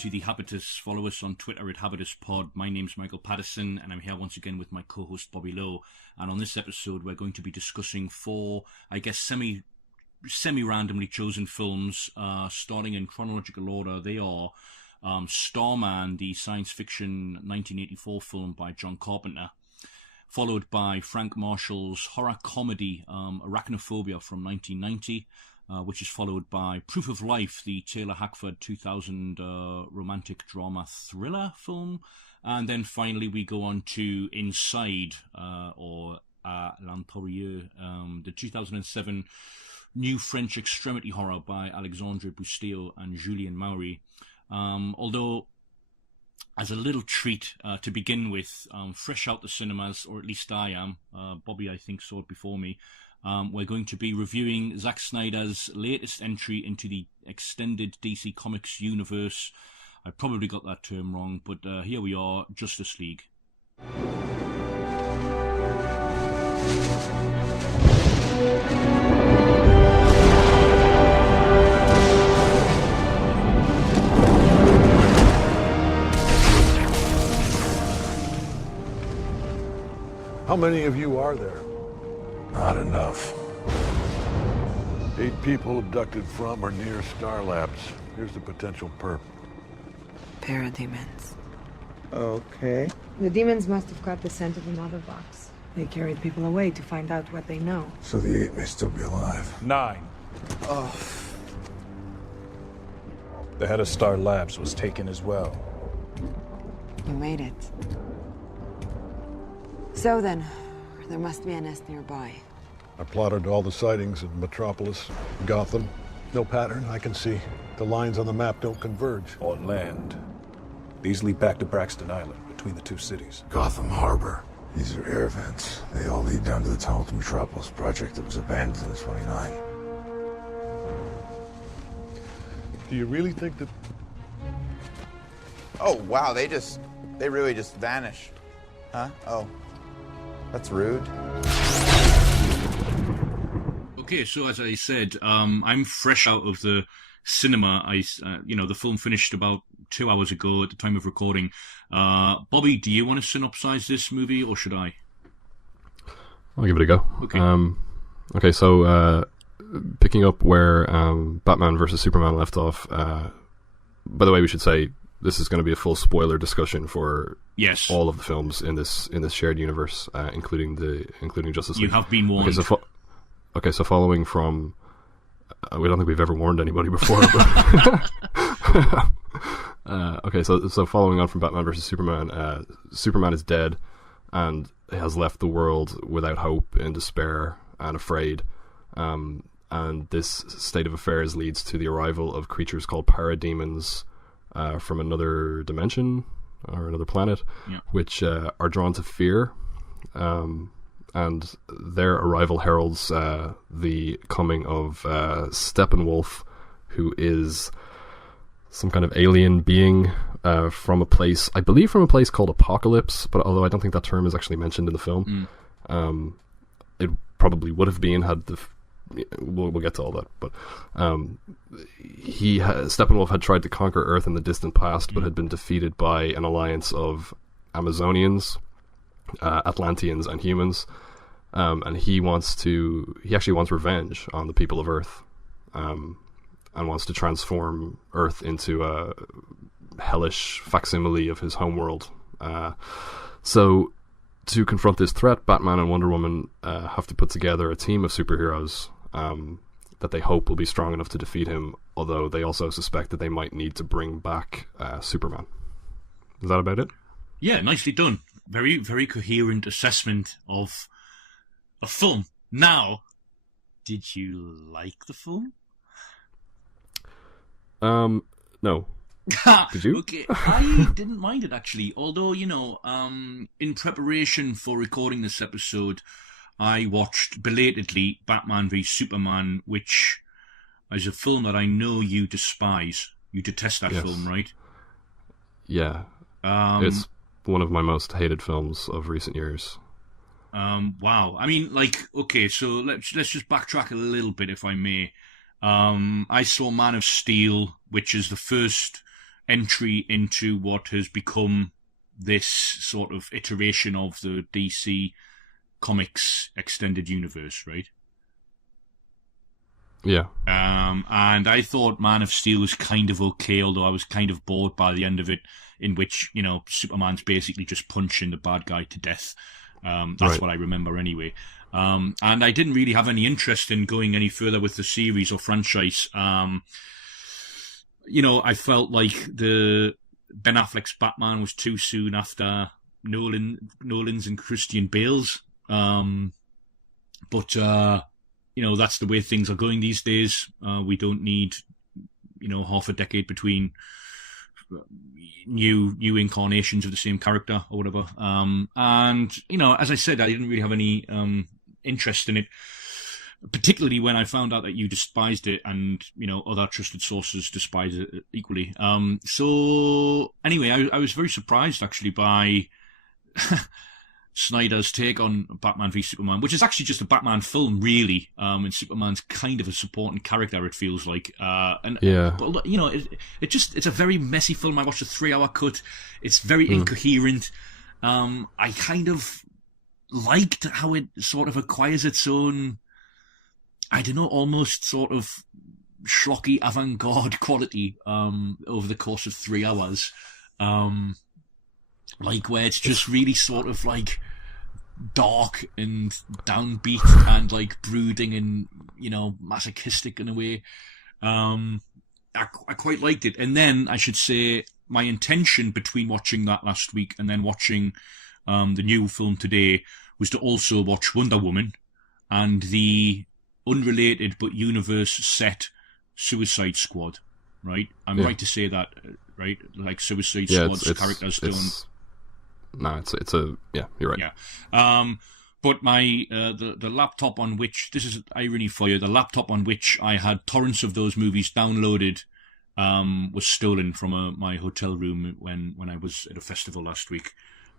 to the Habitus. Follow us on Twitter at habituspod. My name's Michael Pattison, and I'm here once again with my co-host Bobby Lowe. And on this episode, we're going to be discussing four, I guess, semi-randomly chosen films, starting in chronological order. They are Starman, the science fiction 1984 film by John Carpenter, followed by Frank Marshall's horror comedy Arachnophobia from 1990, which is followed by Proof of Life, the Taylor Hackford 2000 romantic drama thriller film. And then finally we go on to Inside, or L'Intérieur, the 2007 new French extremity horror by Alexandre Bustillo and Julien Maury. Although, as a little treat to begin with, fresh out the cinemas, or at least I am, Bobby I think saw it before me, we're going to be reviewing Zack Snyder's latest entry into the extended DC Comics universe. I probably got that term wrong, but here we are, Justice League. How many of you are there? Not enough. 8 people abducted from or near Star Labs. Here's the potential perp. Parademons. Okay. The demons must have caught the scent of the mother box. They carried people away to find out what they know. So the 8 may still be alive. 9. Oh. The head of Star Labs was taken as well. You made it. So then, there must be a nest nearby. I plotted all the sightings in Metropolis, Gotham. No pattern I can see. The lines on the map don't converge. On land. These lead back to Braxton Island, between the two cities. Gotham Harbor. These are air vents. They all lead down to the tunnel to Metropolis project that was abandoned in the 29. Do you really think that... Oh, wow, they really just vanish. Huh? Oh. That's rude. Okay, so as I said, I'm fresh out of the cinema. The film finished about 2 hours ago at the time of recording. Bobby, do you want to synopsize this movie, or should I? I'll give it a go. Okay. So picking up where Batman versus Superman left off. By the way, we should say this is going to be a full spoiler discussion for all of the films in this shared universe, including Justice League. You have been warned. So following from, we don't think we've ever warned anybody before. But so following on from Batman versus Superman, Superman is dead and has left the world without hope, in despair and afraid. And this state of affairs leads to the arrival of creatures called parademons from another dimension or another planet, which are drawn to fear. And their arrival heralds the coming of Steppenwolf, who is some kind of alien being from a place called Apocalypse, but although I don't think that term is actually mentioned in the film. It probably would have been had the... We'll get to all that, but Steppenwolf had tried to conquer Earth in the distant past, but had been defeated by an alliance of Amazonians, Atlanteans, and humans, and he actually wants revenge on the people of Earth, and wants to transform Earth into a hellish facsimile of his homeworld. So, to confront this threat, Batman and Wonder Woman have to put together a team of superheroes that they hope will be strong enough to defeat him, although they also suspect that they might need to bring back Superman. Is that about it? Yeah, nicely done. Very, very coherent assessment of a film. Now, did you like the film? No. Did you? Okay, I didn't mind it, actually. Although, in preparation for recording this episode, I watched belatedly Batman v Superman, which is a film that I know you despise. You detest that film, right? Yeah. It's one of my most hated films of recent years. Wow. I mean, okay, so let's just backtrack a little bit, if I may. I saw Man of Steel, which is the first entry into what has become this sort of iteration of the DC Comics extended universe, right? Yeah. And I thought Man of Steel was kind of okay, although I was kind of bored by the end of it, in which, you know, Superman's basically just punching the bad guy to death. That's Right. what I remember anyway. And I didn't really have any interest in going any further with the series or franchise. You know, I felt like the Ben Affleck's Batman was too soon after Nolan's and Christian Bale's. But you know, that's the way things are going these days. We don't need, you know, half a decade between new incarnations of the same character or whatever. And, you know, as I said, I didn't really have any interest in it, particularly when I found out that you despised it and, you know, other trusted sources despised it equally. So anyway, I was very surprised actually by Snyder's take on Batman v Superman, which is actually just a Batman film, really. And Superman's kind of a supporting character, it feels like. Yeah. But you know, it's a very messy film. I watched a 3-hour cut. It's very incoherent. I kind of liked how it sort of acquires its own, I don't know, almost sort of schlocky avant-garde quality over the course of 3 hours. Like where it's just really sort of like dark and downbeat and like brooding and, you know, masochistic in a way. I quite liked it. And then I should say my intention between watching that last week and then watching the new film today was to also watch Wonder Woman and the unrelated but universe set Suicide Squad. Right? I'm right to say that, right? Like Suicide Squad's characters don't. No, yeah, you're right. Yeah. But my the laptop on which, this is irony for you, the laptop on which I had torrents of those movies downloaded was stolen from my hotel room when I was at a festival last week.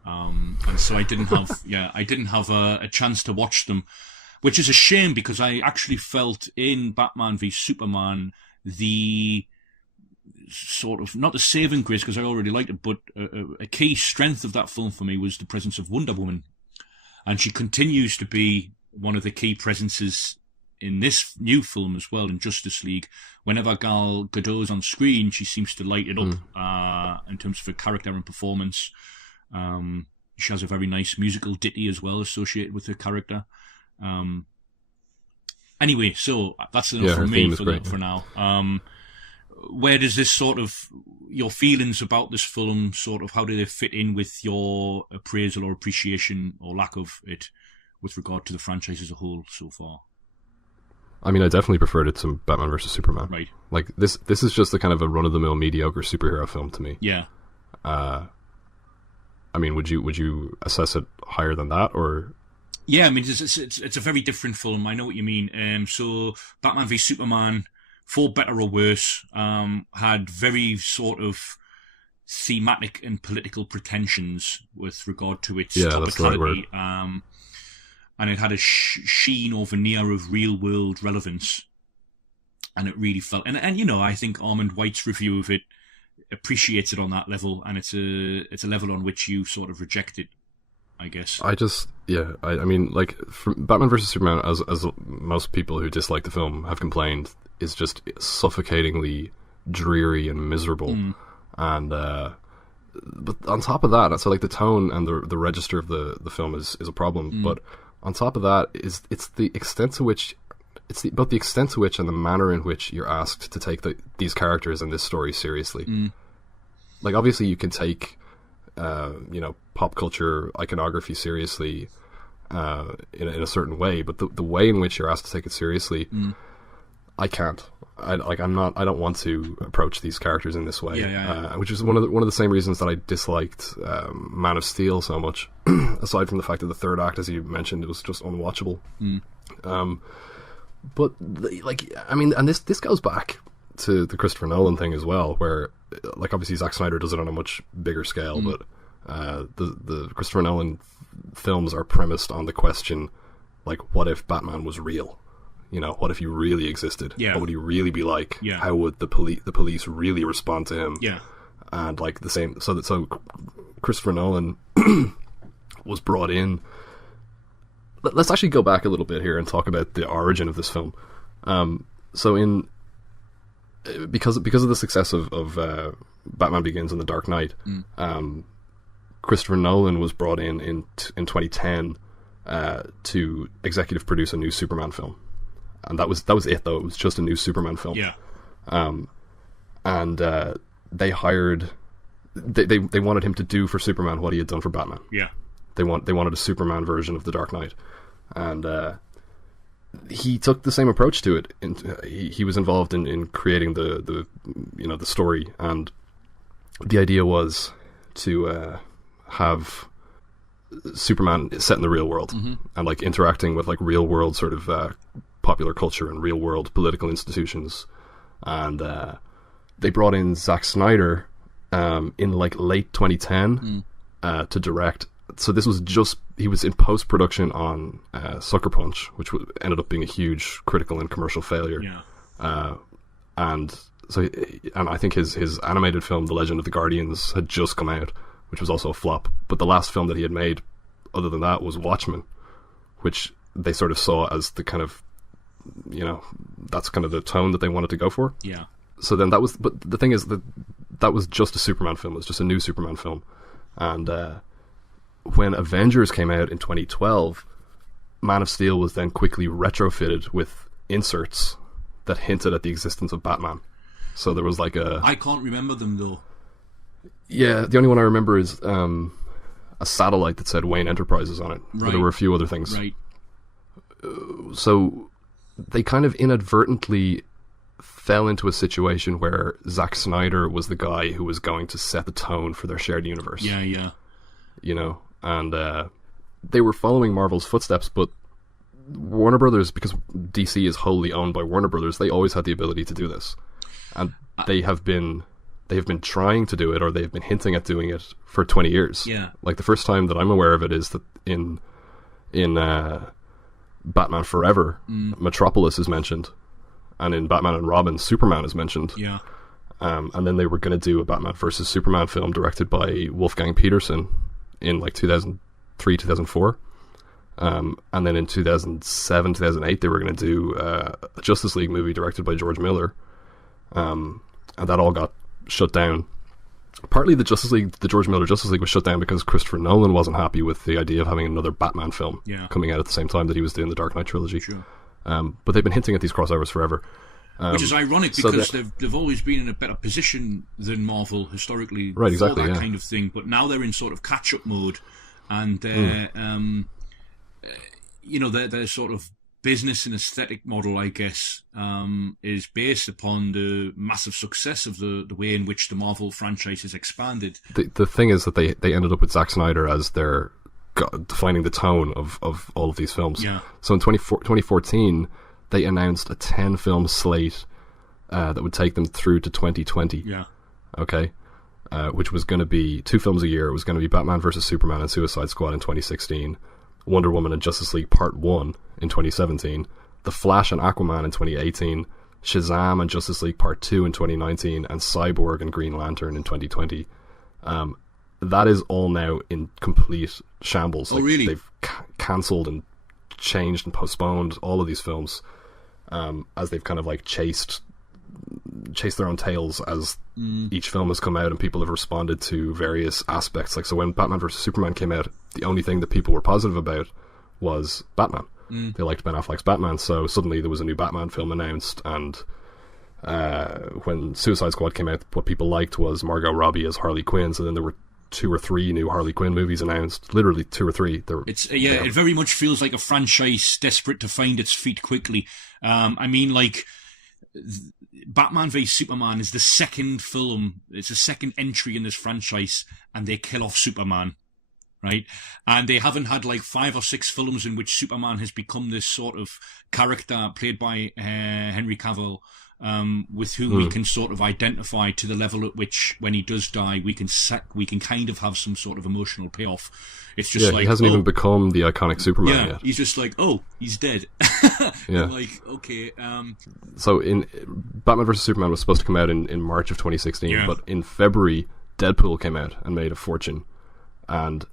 And so I didn't have a chance to watch them, which is a shame because I actually felt in Batman v Superman the sort of, not the saving grace because I already liked it, but a key strength of that film for me was the presence of Wonder Woman, and she continues to be one of the key presences in this new film as well, in Justice League. Whenever Gal Gadot's on screen, she seems to light it up in terms of her character and performance. She has a very nice musical ditty as well associated with her character. Anyway, so that's enough from me for now. Where does this sort of, your feelings about this film, sort of, how do they fit in with your appraisal or appreciation or lack of it with regard to the franchise as a whole so far? I mean, I definitely preferred it to Batman vs Superman. Right. Like this is just a kind of a run-of-the-mill mediocre superhero film to me. Yeah. I mean, would you assess it higher than that, or? Yeah, I mean, it's a very different film. I know what you mean. So Batman v Superman, for better or worse, had very sort of thematic and political pretensions with regard to its topicality. That's the right word. And it had a sheen or veneer of real-world relevance. And it really felt... And you know, I think Armand White's review of it appreciates it on that level, and it's a level on which you sort of reject it, I guess. I mean, like, Batman vs Superman, as most people who dislike the film have complained, is just suffocatingly dreary and miserable. And but on top of that, so like the tone and the register of the film is a problem. But on top of that, it's the extent to which both the extent to which and the manner in which you're asked to take these characters and this story seriously. Like, obviously you can take pop culture iconography seriously in a certain way, but the way in which you're asked to take it seriously, I can't. I don't want to approach these characters in this way. Which is one of the same reasons that I disliked Man of Steel so much. Aside from the fact that the third act, as you mentioned, it was just unwatchable. But and this goes back to the Christopher Nolan thing as well, where like obviously Zack Snyder does it on a much bigger scale, but the Christopher Nolan films are premised on the question, like, what if Batman was real? You know, what if he really existed? Yeah. What would he really be like? Yeah. How would the police really respond to him? Yeah. and like the same. So Christopher Nolan was brought in. Let's actually go back a little bit here and talk about the origin of this film. Because of the success of Batman Begins and The Dark Knight, Christopher Nolan was brought in 2010 to executive produce a new Superman film, and that was it though. It was just a new Superman film. Yeah. They hired. They wanted him to do for Superman what he had done for Batman. Yeah. They wanted a Superman version of The Dark Knight, and he took the same approach to it. He was involved in creating the story, and the idea was to have Superman set in the real world and like interacting with like real world sort of popular culture and real world political institutions, and they brought in Zack Snyder in like late 2010 to direct. So this was he was in post-production on Sucker Punch, which ended up being a huge critical and commercial failure. Yeah. And I think his animated film, The Legend of the Guardians, had just come out, which was also a flop. But the last film that he had made, other than that, was Watchmen, which they sort of saw as the kind of, that's kind of the tone that they wanted to go for. Yeah. So then but the thing is that was just a Superman film. It was just a new Superman film. And when Avengers came out in 2012, Man of Steel was then quickly retrofitted with inserts that hinted at the existence of Batman. So there was like I can't remember them though. Yeah, the only one I remember is a satellite that said Wayne Enterprises on it. Right. There were a few other things. Right. So they kind of inadvertently fell into a situation where Zack Snyder was the guy who was going to set the tone for their shared universe. Yeah, yeah. And they were following Marvel's footsteps, but Warner Brothers, because DC is wholly owned by Warner Brothers, they always had the ability to do this. And they have been trying to do it, or they've been hinting at doing it for 20 years. Yeah. Like the first time that I'm aware of it is that in Batman Forever, Metropolis is mentioned, and in Batman and Robin, Superman is mentioned. Yeah. And then they were going to do a Batman versus Superman film directed by Wolfgang Peterson in like 2003, 2004. And then in 2007, 2008, they were going to do a Justice League movie directed by George Miller. And that all got shut down. Partly the George Miller Justice League was shut down because Christopher Nolan wasn't happy with the idea of having another Batman film coming out at the same time that he was doing the Dark Knight trilogy. Sure. But they've been hinting at these crossovers forever. Which is ironic because they've always been in a better position than Marvel historically for that kind of thing. But now they're in sort of catch-up mode, and their sort of business and aesthetic model, I guess, is based upon the massive success of the way in which the Marvel franchise has expanded. The thing is that they ended up with Zack Snyder as their defining the tone of all of these films. Yeah. So in 2014, they announced a 10-film slate that would take them through to 2020. Yeah. Okay. Which was going to be 2 films a year. It was going to be Batman vs. Superman and Suicide Squad in 2016, Wonder Woman and Justice League Part 1 in 2017, The Flash and Aquaman in 2018, Shazam and Justice League Part 2 in 2019, and Cyborg and Green Lantern in 2020. That is all now in complete shambles. Oh, really? They've cancelled and changed and postponed all of these films as they've kind of like chased their own tails as each film has come out and people have responded to various aspects. Like, so when Batman vs. Superman came out, the only thing that people were positive about was Batman. They liked Ben Affleck's Batman, so suddenly there was a new Batman film announced, and when Suicide Squad came out, what people liked was Margot Robbie as Harley Quinn, so then there were 2 or 3 new Harley Quinn movies announced. Literally 2 or 3. It very much feels like a franchise desperate to find its feet quickly. I mean, like, Batman v Superman is the second film. It's the second entry in this franchise, and they kill off Superman, right? And they haven't had like 5 or 6 films in which Superman has become this sort of character played by Henry Cavill, with whom we can sort of identify to the level at which, when he does die, we can kind of have some sort of emotional payoff. It's just like, he hasn't even become the iconic Superman yet. He's just like, oh, he's dead. Yeah. Like, okay. So in Batman vs. Superman was supposed to come out in March of 2016, but in February Deadpool came out and made a fortune, and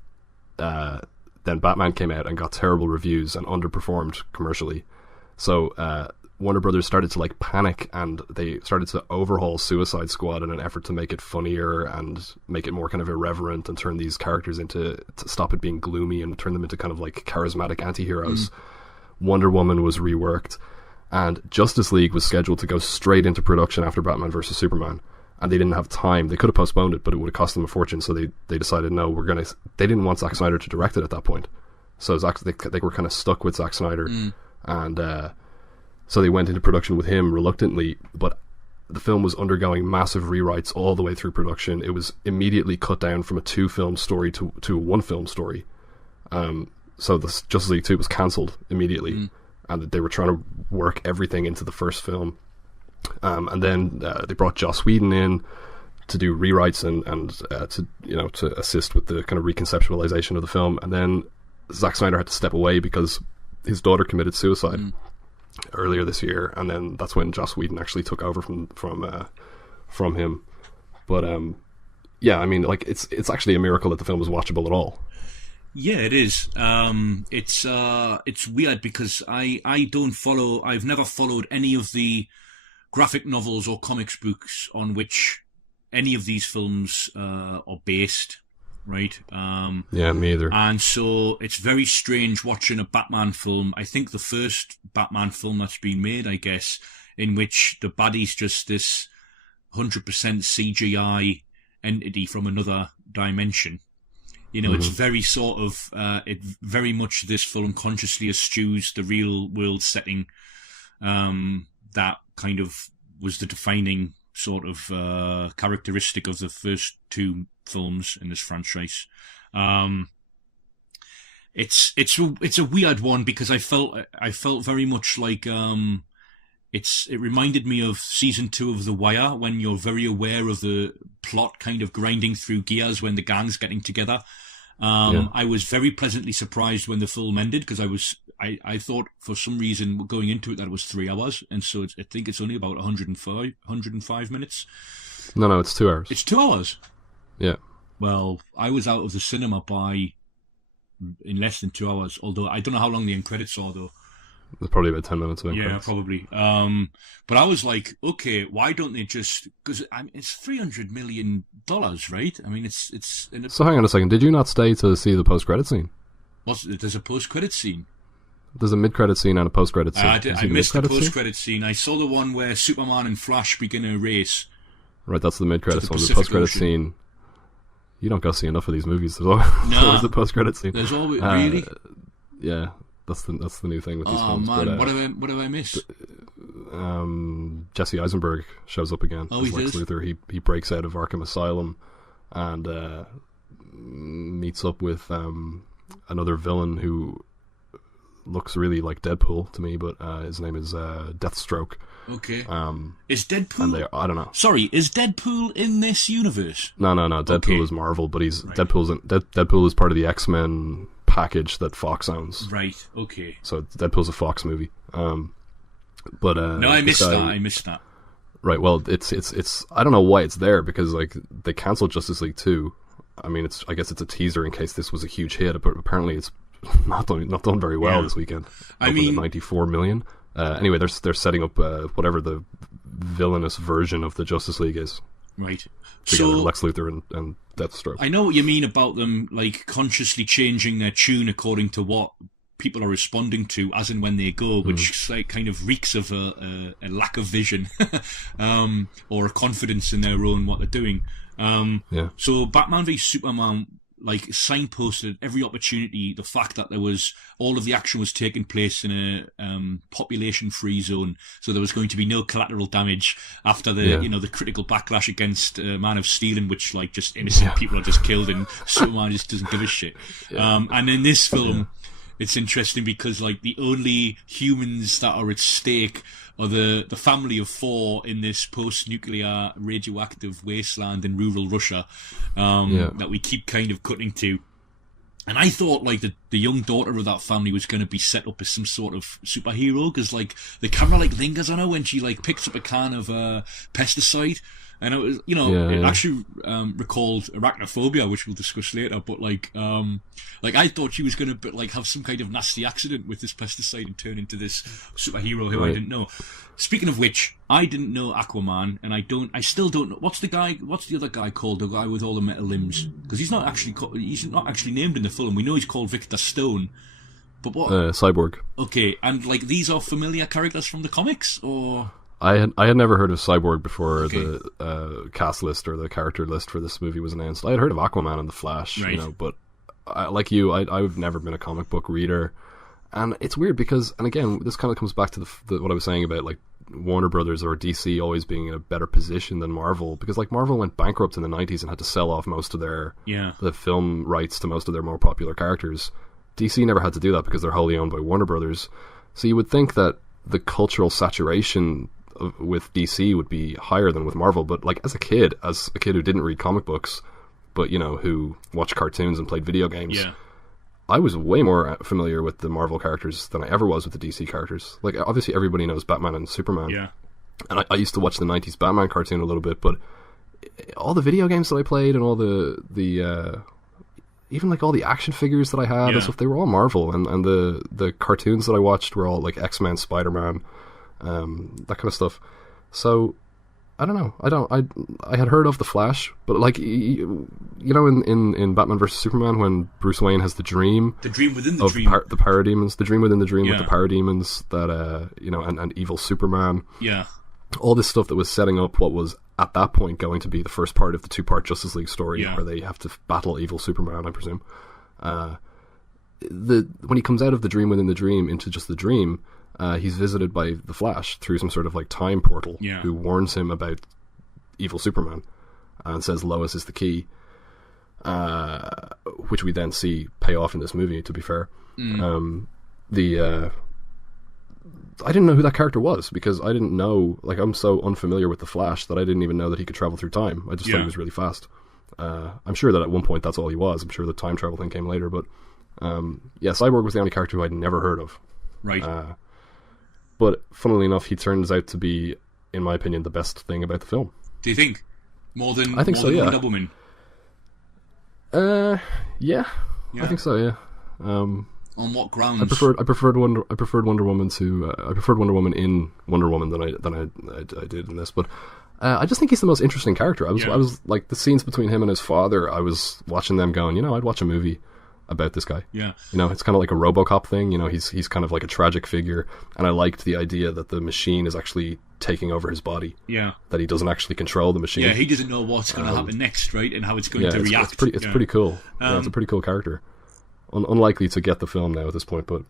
then Batman came out and got terrible reviews and underperformed commercially. So Warner Brothers started to like panic, and they started to overhaul Suicide Squad in an effort to make it funnier and make it more kind of irreverent and turn these characters to stop it being gloomy and turn them into kind of like charismatic anti-heroes. Wonder Woman was reworked, and Justice League was scheduled to go straight into production after Batman vs Superman, and they didn't have time. They could have postponed it, but it would have cost them a fortune, so they decided, no, they didn't want Zack Snyder to direct it at that point. So they were kind of stuck with Zack Snyder, and so they went into production with him reluctantly, but the film was undergoing massive rewrites all the way through production. It was immediately cut down from a 2-film story to a 1-film story. So the Justice League 2 was cancelled immediately, and they were trying to work everything into the first film. And then they brought Joss Whedon in to do rewrites and to assist with the kind of reconceptualization of the film. And then Zack Snyder had to step away because his daughter committed suicide earlier this year, and then that's when Joss Whedon actually took over from him. But yeah, I mean, like it's actually a miracle that the film was watchable at all. Yeah, it is. It's weird because I've never followed any of the graphic novels or comics books on which any of these films are based, right? Yeah, me either. And so it's very strange watching a Batman film. I think the first Batman film that's been made, I guess, in which the baddie's just this 100% CGI entity from another dimension. You know, it's very sort of, it very much this film consciously eschews the real world setting that kind of was the defining sort of characteristic of the first 2 films in this franchise. It's a weird one because I felt very much like it reminded me of season 2 of The Wire, when you're very aware of the plot kind of grinding through gears when the gang's getting together. I was very pleasantly surprised when the film ended because I thought for some reason going into it that it was 3 hours, and so I think it's only about 105 minutes. No, it's 2 hours. It's 2 hours? Yeah. Well, I was out of the cinema in less than 2 hours, although I don't know how long the end credits are, though. There's probably about 10 minutes of it. Yeah, probably. But I was like, okay, why don't they just... Because it's $300 million, right? I mean, it's. So hang on a second. Did you not stay to see the post-credit scene? There's a post-credit scene? There's a mid-credit scene and a post-credit scene. I missed the post-credit scene. I saw the one where Superman and Flash begin a race. Right, that's the mid-credit one. The post-credit scene... You don't go see enough of these movies. There's always the post-credit scene. There's always... Really? Yeah. That's the new thing with these films. Oh man, but, what have I missed? Jesse Eisenberg shows up again as Lex Luthor. He breaks out of Arkham Asylum and meets up with another villain who looks really like Deadpool to me, but his name is Deathstroke. Okay. Is Deadpool? I don't know. Sorry, is Deadpool in this universe? No. Deadpool is Marvel, but Deadpool is part of the X-Men package that Fox owns. Right. Okay. So Deadpool's a Fox movie. No, I missed that. Right. Well, it's. I don't know why it's there because like they canceled Justice League 2. I mean, I guess it's a teaser in case this was a huge hit, but apparently it's not done very well this weekend. I mean, 94 million. Anyway, they're setting up whatever the villainous version of the Justice League is. Right. Together, Lex Luthor and Deathstroke. I know what you mean about them like consciously changing their tune according to what people are responding to as and when they go, which like kind of reeks of a lack of vision or a confidence in their own what they're doing. So Batman v Superman like signposted every opportunity the fact that there was all of the action was taking place in a population free zone, so there was going to be no collateral damage after the the critical backlash against Man of Steel, in which like just innocent people are just killed and Superman just doesn't give a shit. And in this film it's interesting because like the only humans that are at stake are the family of 4 in this post-nuclear radioactive wasteland in rural Russia that we keep kind of cutting to. And I thought like the young daughter of that family was going to be set up as some sort of superhero because like the camera like lingers on her when she like picks up a can of pesticide And it was, it actually recalled Arachnophobia, which we'll discuss later. But I thought she was going to have some kind of nasty accident with this pesticide and turn into this superhero who I didn't know. Speaking of which, I didn't know Aquaman, and I still don't know what's the other guy called, the guy with all the metal limbs, because he's not actually named in the film. We know he's called Victor Stone, but what? Cyborg. Okay, and these are familiar characters from the comics, or? I had never heard of Cyborg before the cast list or the character list for this movie was announced. I had heard of Aquaman and the Flash, but I've never been a comic book reader, and it's weird because, and again, this kind of comes back to what I was saying about Warner Brothers or DC always being in a better position than Marvel, because Marvel went bankrupt in the 90s and had to sell off most of the film rights to most of their more popular characters. DC never had to do that because they're wholly owned by Warner Brothers. So you would think that the cultural saturation with DC would be higher than with Marvel, but as a kid who didn't read comic books, but who watched cartoons and played video games, I was way more familiar with the Marvel characters than I ever was with the DC characters. Obviously everybody knows Batman and Superman, and I used to watch the 90s Batman cartoon a little bit, but all the video games that I played and all the even all the action figures that I had and stuff, they were all Marvel, and the cartoons that I watched were all X-Men, Spider-Man, that kind of stuff. So I don't know. I had heard of the Flash, but in Batman vs Superman, when Bruce Wayne has the dream within the dream, the parademons, the dream within the dream with the parademons that and evil Superman. Yeah. All this stuff that was setting up what was at that point going to be the first part of the 2-part Justice League story, where they have to battle evil Superman, I presume. When he comes out of the dream within the dream into just the dream, he's visited by the Flash through some sort of time portal, who warns him about evil Superman and says Lois is the key, which we then see pay off in this movie, to be fair. I didn't know who that character was, because I didn't know, I'm so unfamiliar with the Flash that I didn't even know that he could travel through time. I just thought he was really fast. I'm sure that at one point that's all he was. I'm sure the time travel thing came later, but Cyborg was the only character who I'd never heard of. Right. But funnily enough, he turns out to be, in my opinion, the best thing about the film. Do you think? More than Wonder Woman? Yeah. I think so, yeah. On what grounds? I preferred Wonder Woman to I preferred Wonder Woman in Wonder Woman than I did in this, but I just think he's the most interesting character. I was the scenes between him and his father, I was watching them going, I'd watch a movie about this guy. Yeah. It's kind of like a RoboCop thing. He's kind of like a tragic figure, and I liked the idea that the machine is actually taking over his body. Yeah. That he doesn't actually control the machine. Yeah, he doesn't know what's going to happen next, right, and how it's going to react. It's pretty cool. It's a pretty cool character. Unlikely to get the film now at this point, but...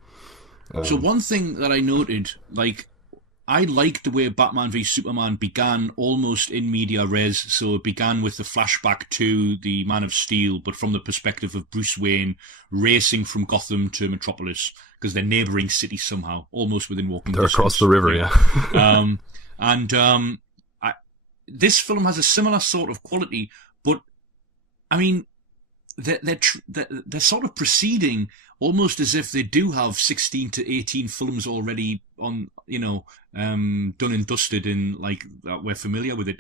So one thing that I noted, I liked the way Batman v Superman began almost in media res. So it began with the flashback to the Man of Steel, but from the perspective of Bruce Wayne racing from Gotham to Metropolis, because they're neighbouring cities somehow, almost within walking distance. They're across the river, This film has a similar sort of quality, but I mean, they're sort of proceeding almost as if they do have 16 to 18 films already on, done and dusted, and we're familiar with it.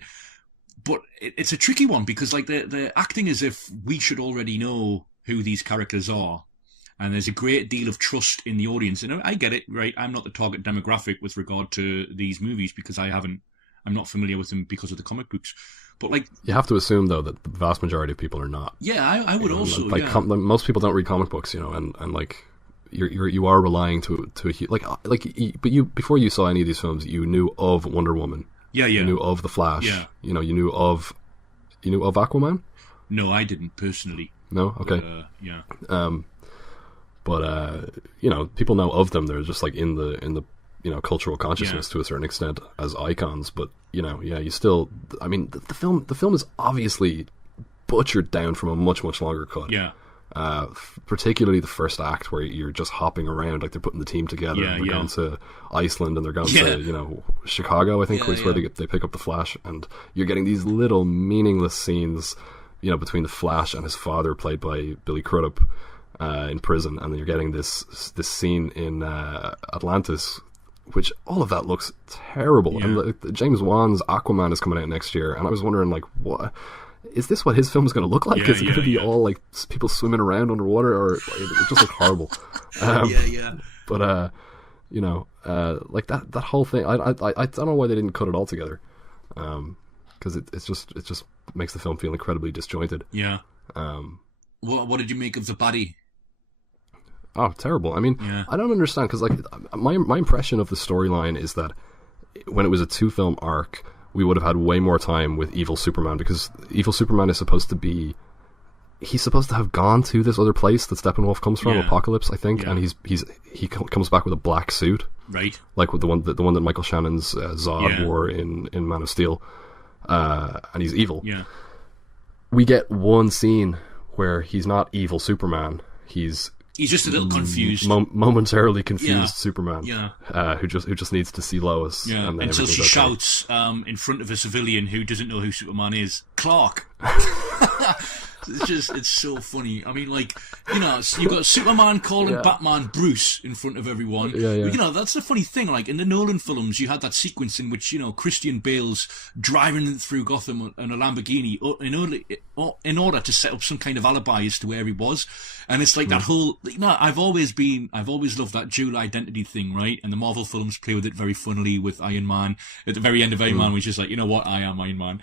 But it's a tricky one, because they're acting as if we should already know who these characters are, and there's a great deal of trust in the audience. And I get it, right? I'm not the target demographic with regard to these movies, because I'm not familiar with them because of the comic books. But you have to assume though that the vast majority of people are not. Yeah, I would also. Most people don't read comic books, and you are relying to but you, before you saw any of these films, you knew of Wonder Woman. Yeah. You knew of the Flash. Yeah. You knew of Aquaman. No, I didn't personally. No, okay. Yeah. But people know of them. They're just in the cultural consciousness to a certain extent as icons, but you still, I mean, the film is obviously butchered down from a much longer cut. Yeah. Particularly the first act, where you're just hopping around, they're putting the team together, and they're going to Iceland, and they're going to Chicago, I think, was where they pick up the Flash, and you're getting these little meaningless scenes, between the Flash and his father, played by Billy Crudup, in prison, and then you're getting this scene in Atlantis which all of that looks terrible. And James Wan's Aquaman is coming out next year, and I was wondering, like, what is this? What his film is going to look like? Is it going to be all like people swimming around underwater, or it just looks horrible? But you know, like that whole thing, I don't know why they didn't cut it all together, because it just makes the film feel incredibly disjointed. Yeah. What did you make of the baddie? Oh, terrible. I mean, I don't understand, because like my impression of the storyline is that when it was a 2-film arc, we would have had way more time with Evil Superman, because Evil Superman is supposed to have gone to this other place that Steppenwolf comes from, Apocalypse, I think, and he comes back with a black suit, right? Like with the one that Michael Shannon's Zod wore in Man of Steel, and he's evil. Yeah. We get one scene where he's not Evil Superman. He's just a little confused, momentarily confused Superman, who just needs to see Lois, and then until she shouts in front of a civilian who doesn't know who Superman is, Clark. It's so funny. I mean, like, you know, you've got Superman calling Batman Bruce in front of everyone. You know, that's the funny thing. Like, in the Nolan films, you had that sequence in which, you know, Christian Bale's driving through Gotham in a Lamborghini in order to set up some kind of alibi as to where he was. And it's like that whole, you know, I've always loved that dual identity thing, right? And the Marvel films play with it very funnily with Iron Man. At the very end of Iron Man, which is like, you know what, I am Iron Man.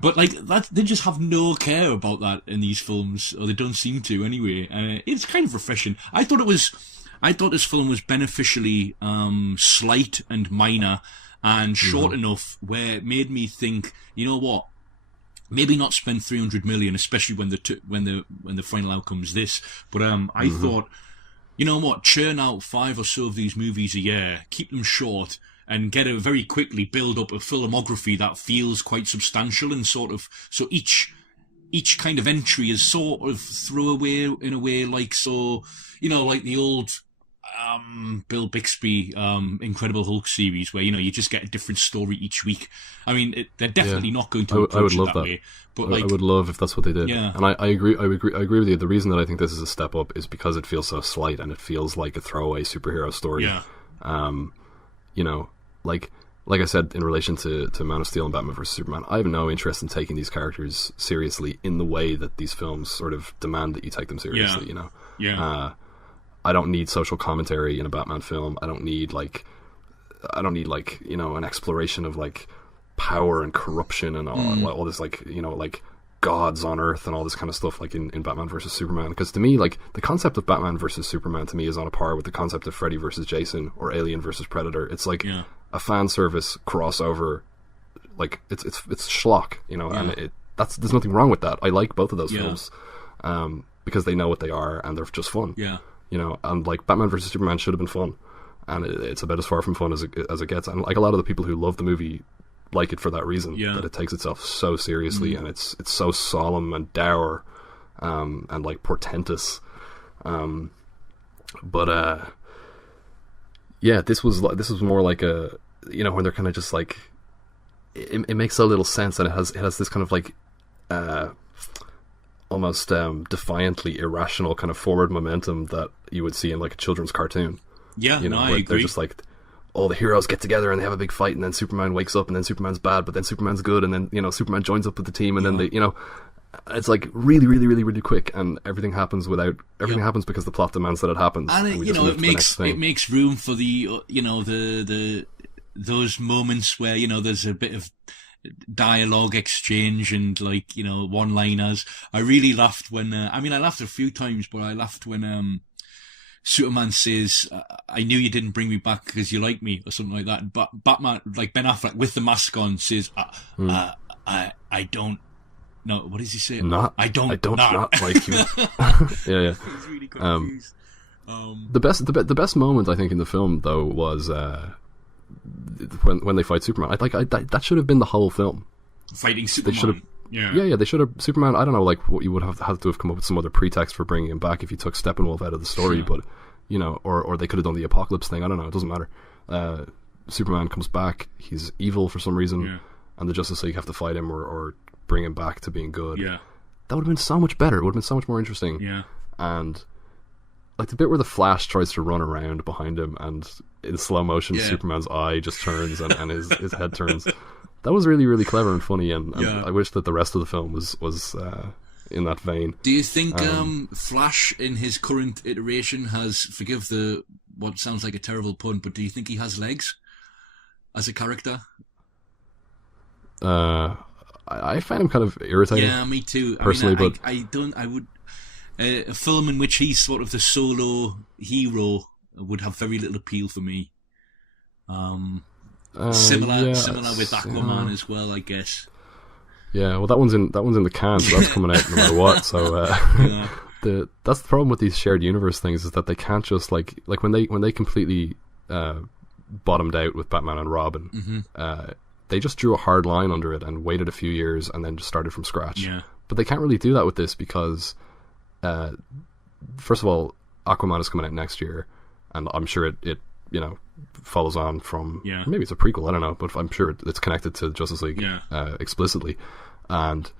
But like, they just have no care about that in these films, or they don't seem to anyway. It's kind of refreshing. I thought this film was beneficially slight and minor and short enough where it made me think, you know what, maybe not spend 300 million, especially when the final outcome's this. But I thought, you know what, churn out 5 or so of these movies a year, keep them short, and very quickly build up a filmography that feels quite substantial, and sort of, so each kind of entry is sort of throwaway in a way, like, so, you know, like the old Bill Bixby Incredible Hulk series, where, you know, you just get a different story each week. I mean, they're definitely not going to approach it that way. But like, I would love if that's what they did. Yeah. And I agree with you. The reason that I think this is a step up is because it feels so slight, and it feels like a throwaway superhero story. Yeah. You know, like I said, in relation to Man of Steel and Batman vs Superman, I have no interest in taking these characters seriously in the way that these films sort of demand that you take them seriously. You know. Yeah. I don't need social commentary in a Batman film. I don't need like you know, an exploration of like power and corruption and all this, like, you know, like gods on Earth and all this kind of stuff, like in Batman versus Superman. Because to me, like, the concept of Batman versus Superman to me is on a par with the concept of Freddy versus Jason or Alien versus Predator. It's like a fan service crossover. Like, it's schlock, you know, and there's nothing wrong with that. I like both of those films because they know what they are and they're just fun. Yeah. You know, and like Batman vs Superman should have been fun, and it's about as far from fun as it gets. And like, a lot of the people who love the movie like it for that reason, that it takes itself so seriously, and it's so solemn and dour, and like portentous. But this was more like a, you know, when they're kind of just like, it makes so little sense, and it has this kind of like almost defiantly irrational kind of forward momentum that you would see in like a children's cartoon. Yeah, you know, I where agree. They're just like, all the heroes get together and they have a big fight, and then Superman wakes up, and then Superman's bad, but then Superman's good, and then, you know, Superman joins up with the team, and then they, you know, it's like really, really, really, really quick, and everything happens happens because the plot demands that it happens. And we you just know, move to the next thing. it makes room for the, you know, the those moments where, you know, there's a bit of dialogue exchange and, like, you know, one-liners. I really laughed when I laughed a few times, but I laughed when Superman says, I knew you didn't bring me back because you like me, or something like that. But Batman, like Ben Affleck with the mask on, says, I don't know. What does he say? I don't not like you. Yeah. He's really confused. The best moment, I think, in the film, though, was when they fight Superman. That should have been the whole film. Fighting Superman. They should have. Yeah, they should have. Superman, I don't know, like, what you would have had to have come up with some other pretext for bringing him back if you took Steppenwolf out of the story, but, you know, or they could have done the Apocalypse thing, I don't know, it doesn't matter. Superman comes back, he's evil for some reason, and the Justice League have to fight him or bring him back to being good. Yeah. That would have been so much better, it would have been so much more interesting. Yeah. And, like the bit where the Flash tries to run around behind him, and in slow motion, Superman's eye just turns and his head turns. That was really, really clever and funny, and I wish that the rest of the film was in that vein. Do you think Flash in his current iteration has, forgive the what sounds like a terrible pun, but do you think he has legs as a character? I find him kind of irritating. Yeah, me too. Personally, but I would. A film in which he's sort of the solo hero would have very little appeal for me. Similar with Aquaman as well, I guess. Yeah, well, that one's in the can, so that's coming out no matter what. So that's the problem with these shared universe things, is that they can't just like when they completely bottomed out with Batman and Robin. They just drew a hard line under it and waited a few years and then just started from scratch. Yeah. But they can't really do that with this because, first of all, Aquaman is coming out next year, and I'm sure it follows on from, maybe it's a prequel, I don't know, but I'm sure it's connected to Justice League explicitly. And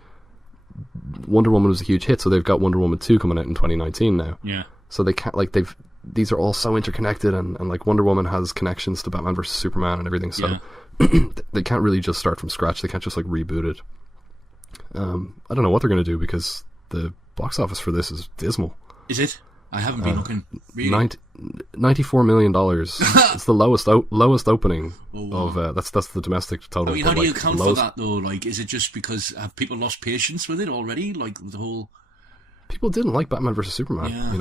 Wonder Woman was a huge hit, so they've got Wonder Woman 2 coming out in 2019 now. Yeah. So they can't, like, these are all so interconnected, and like Wonder Woman has connections to Batman versus Superman and everything, so they can't really just start from scratch. They can't just like reboot it. I don't know what they're going to do, because the box office for this is dismal. Is it? I haven't been looking. Really? $94 million. It's the lowest opening of that's the domestic total. I mean, how do you account for that though? Like, is it just because have people lost patience with it already? Like the whole people didn't like Batman versus Superman, and I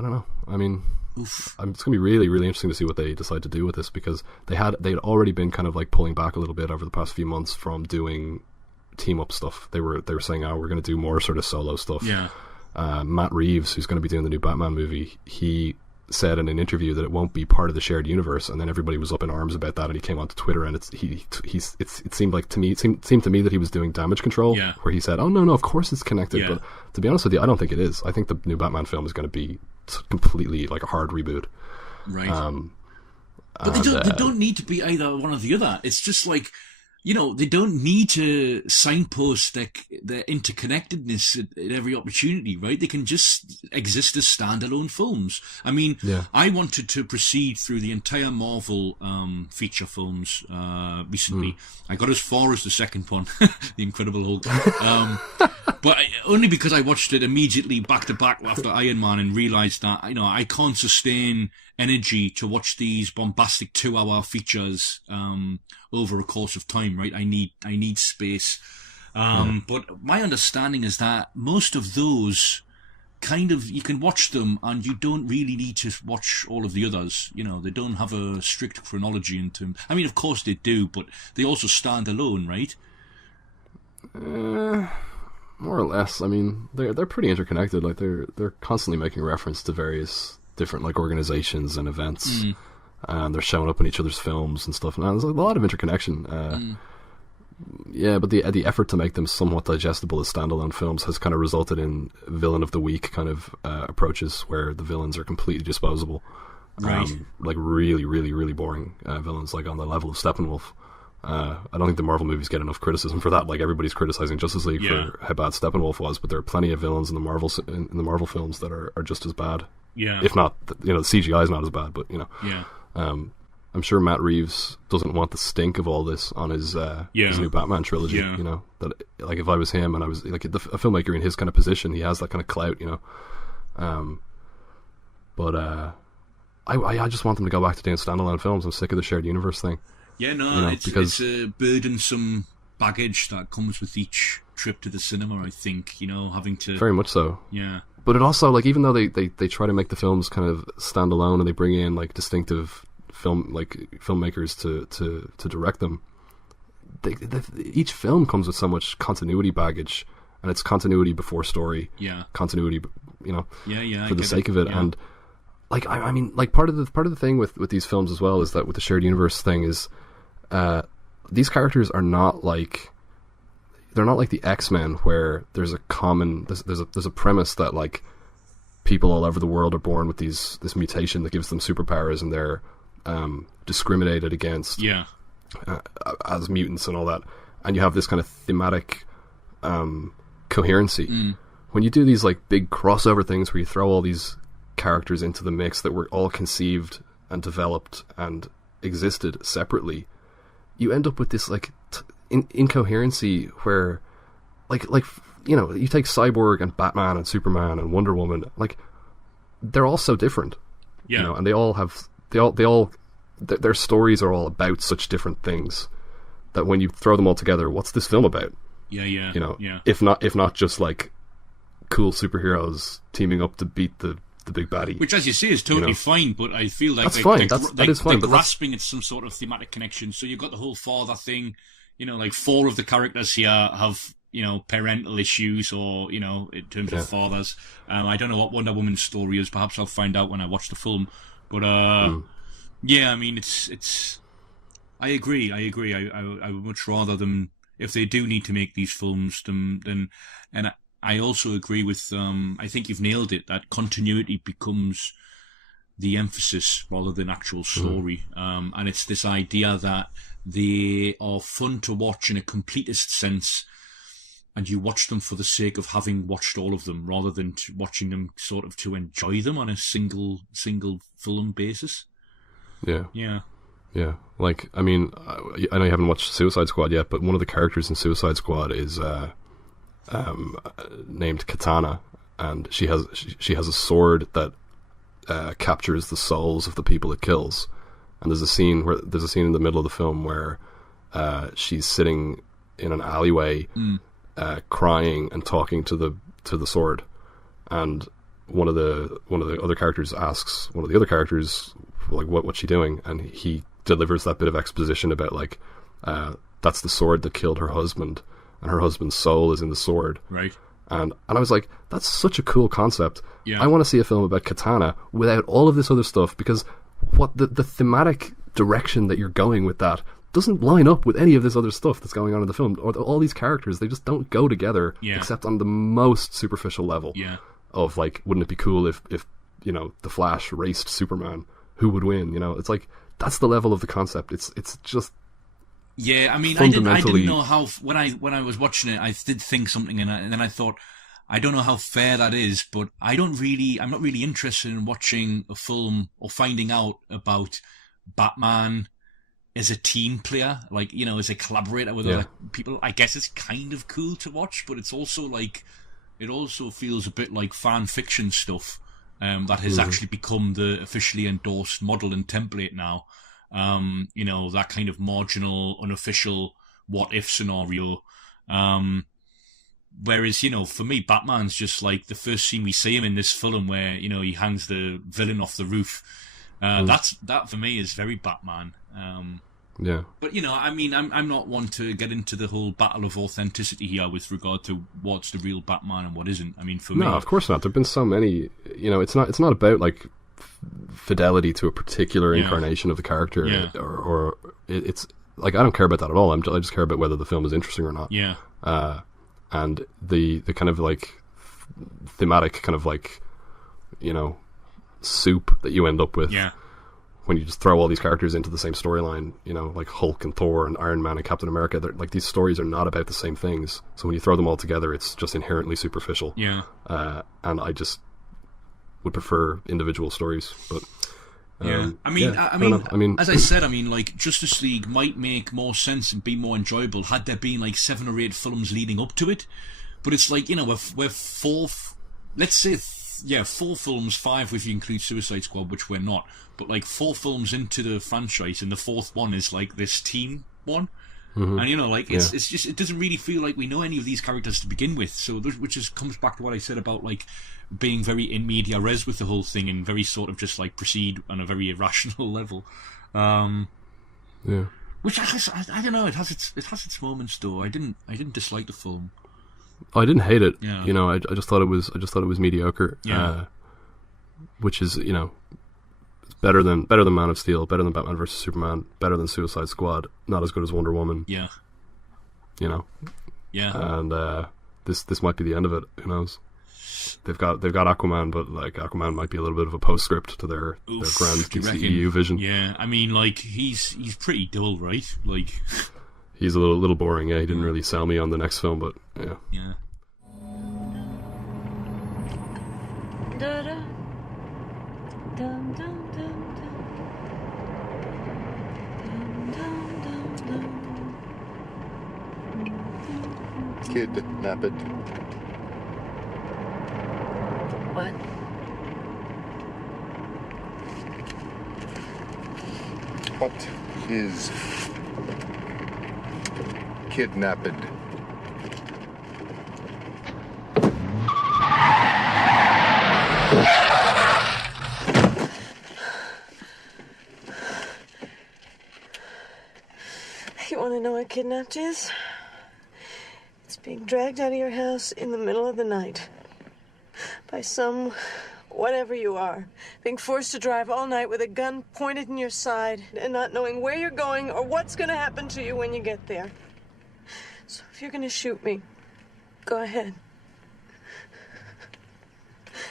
don't know. I mean, it's going to be really, really interesting to see what they decide to do with this, because they'd already been kind of like pulling back a little bit over the past few months from doing team up stuff. They were saying, we're going to do more sort of solo stuff. Yeah. Matt Reeves, who's going to be doing the new Batman movie, he said in an interview that it won't be part of the shared universe, and then everybody was up in arms about that, and he came onto Twitter, and it seemed to me that he was doing damage control, where he said, oh no, of course it's connected, but to be honest with you, I don't think it is. I think the new Batman film is going to be completely like a hard reboot, right? But they don't need to be either one or the other. It's just like, they don't need to signpost their interconnectedness at every opportunity, right? They can just exist as standalone films. I mean, I wanted to proceed through the entire Marvel feature films recently. I got as far as the second one, The Incredible Hulk. But only because I watched it immediately back to back after Iron Man and realised that, I can't sustain energy to watch these bombastic 2-hour features over a course of time, right? I need space. But my understanding is that most of those kind of, you can watch them and you don't really need to watch all of the others. They don't have a strict chronology in terms. I mean, of course they do, but they also stand alone, right? More or less. I mean, they're pretty interconnected. Like they're constantly making reference to various different like organizations and events, and they're showing up in each other's films and stuff. And there's a lot of interconnection. Yeah, but the effort to make them somewhat digestible as standalone films has kind of resulted in villain of the week kind of approaches, where the villains are completely disposable. Right. Like really, really, really boring villains, like on the level of Steppenwolf. I don't think the Marvel movies get enough criticism for that. Like, everybody's criticizing Justice League for how bad Steppenwolf was, but there are plenty of villains in the Marvel films that are just as bad. Yeah. If not, the CGI is not as bad, but I'm sure Matt Reeves doesn't want the stink of all this on his new Batman trilogy. Yeah. That, like, if I was him and I was like a filmmaker in his kind of position, he has that kind of clout. But I just want them to go back to doing standalone films. I'm sick of the shared universe thing. Yeah, no, it's a burdensome baggage that comes with each trip to the cinema, I think, having to... Very much so. Yeah. But it also, like, even though they try to make the films kind of stand alone and they bring in, like, distinctive filmmakers to direct them, each film comes with so much continuity baggage, and it's continuity before story. Yeah. Continuity, for the sake of it. Yeah. And, like, I mean, like, part of the thing with these films as well is that with the shared universe thing is... these characters are not like, they're not like the X-Men, where there's a common there's a premise that like people all over the world are born with this mutation that gives them superpowers, and they're discriminated against as mutants and all that, and you have this kind of thematic coherency. when you do these like big crossover things where you throw all these characters into the mix that were all conceived and developed and existed separately, you end up with this like incoherency where like you know, you take Cyborg and Batman and Superman and Wonder Woman, like they're all so different, you know, and they all their stories are all about such different things that when you throw them all together, what's this film about? You know, if not just like cool superheroes teaming up to beat the big baddie, which, as you say, is totally fine. But I feel like that's fine. That is fine. They're grasping at some sort of thematic connection. So you've got the whole father thing. You know, like 4 of the characters here have, you know, parental issues, or, you know, in terms of fathers. I don't know what Wonder Woman's story is. Perhaps I'll find out when I watch the film. But yeah, I mean, it's. I agree. I would much rather them, if they do need to make these films, then and I also agree with. I think you've nailed it. That continuity becomes the emphasis rather than actual story. And it's this idea that they are fun to watch in a completist sense, and you watch them for the sake of having watched all of them, rather than watching them sort of to enjoy them on a single film basis. Yeah, like, I mean, I know you haven't watched Suicide Squad yet, but one of the characters in Suicide Squad is named Katana, and she has a sword that captures the souls of the people it kills. And there's a scene in the middle of the film where she's sitting in an alleyway, crying and talking to the sword, and one of the other characters asks one of the other characters, like, what's she doing, and he delivers that bit of exposition about, like, that's the sword that killed her husband, and her husband's soul is in the sword. Right. And I was like, that's such a cool concept. Yeah. I want to see a film about Katana without all of this other stuff, because what the thematic direction that you're going with that doesn't line up with any of this other stuff that's going on in the film, or all these characters. They just don't go together, except on the most superficial level. Of, like, wouldn't it be cool if you know, the Flash raced Superman? Who would win? You know, it's like, that's the level of the concept. It's just. Yeah, I mean, I didn't know how, when I was watching it, I did think something, and then I thought, I don't know how fair that is, but I'm not really interested in watching a film or finding out about Batman as a team player, like, you know, as a collaborator with other people. I guess it's kind of cool to watch, but it's also like, it also feels a bit like fan fiction stuff that has actually become the officially endorsed model and template now. You know, that kind of marginal, unofficial what-if scenario. Whereas, you know, for me, Batman's just like the first scene we see him in this film where, you know, he hangs the villain off the roof. That for me is very Batman. But, you know, I mean, I'm not one to get into the whole battle of authenticity here with regard to what's the real Batman and what isn't. I mean, for me... No, of course not. There've been so many... You know, it's not about, like, fidelity to a particular incarnation of the character, or it's... Like, I don't care about that at all. I just care about whether the film is interesting or not. And the kind of, like, thematic kind of, like, you know, soup that you end up with when you just throw all these characters into the same storyline, you know, like Hulk and Thor and Iron Man and Captain America. They're, like, these stories are not about the same things. So when you throw them all together, it's just inherently superficial. And I just would prefer individual stories. But I mean, as I said, I mean, like, Justice League might make more sense and be more enjoyable had there been, like, 7 or 8 films leading up to it. But it's like, you know, we're 4, let's say, 4 films, 5 if you include Suicide Squad, which we're not, but, like, 4 films into the franchise, and the 4th one is, like, this team one. And, you know, like, it's just, it doesn't really feel like we know any of these characters to begin with. So, which just comes back to what I said about, like, being very in media res with the whole thing, and very sort of just, like, proceed on a very irrational level. Which I don't know. It has its moments, though. I didn't dislike the film. I didn't hate it. You know, I just thought it was mediocre. Which is, you know, it's better than Man of Steel, better than Batman vs Superman, better than Suicide Squad, not as good as Wonder Woman. You know. And this might be the end of it. Who knows? They've got Aquaman, but, like, Aquaman might be a little bit of a postscript to their grand DCEU vision. Yeah, I mean, like, he's pretty dull, right? Like, he's a little boring. Yeah, he didn't really sell me on the next film, but yeah. Da-da. Dum, dum, dum, dum. Dum, dum, dum, dum. Kidnapped. What? What is kidnapped? You want to know what kidnapped is? It's being dragged out of your house in the middle of the night by some whatever you are, being forced to drive all night with a gun pointed in your side and not knowing where you're going or what's going to happen to you when you get there. So if you're going to shoot me, go ahead.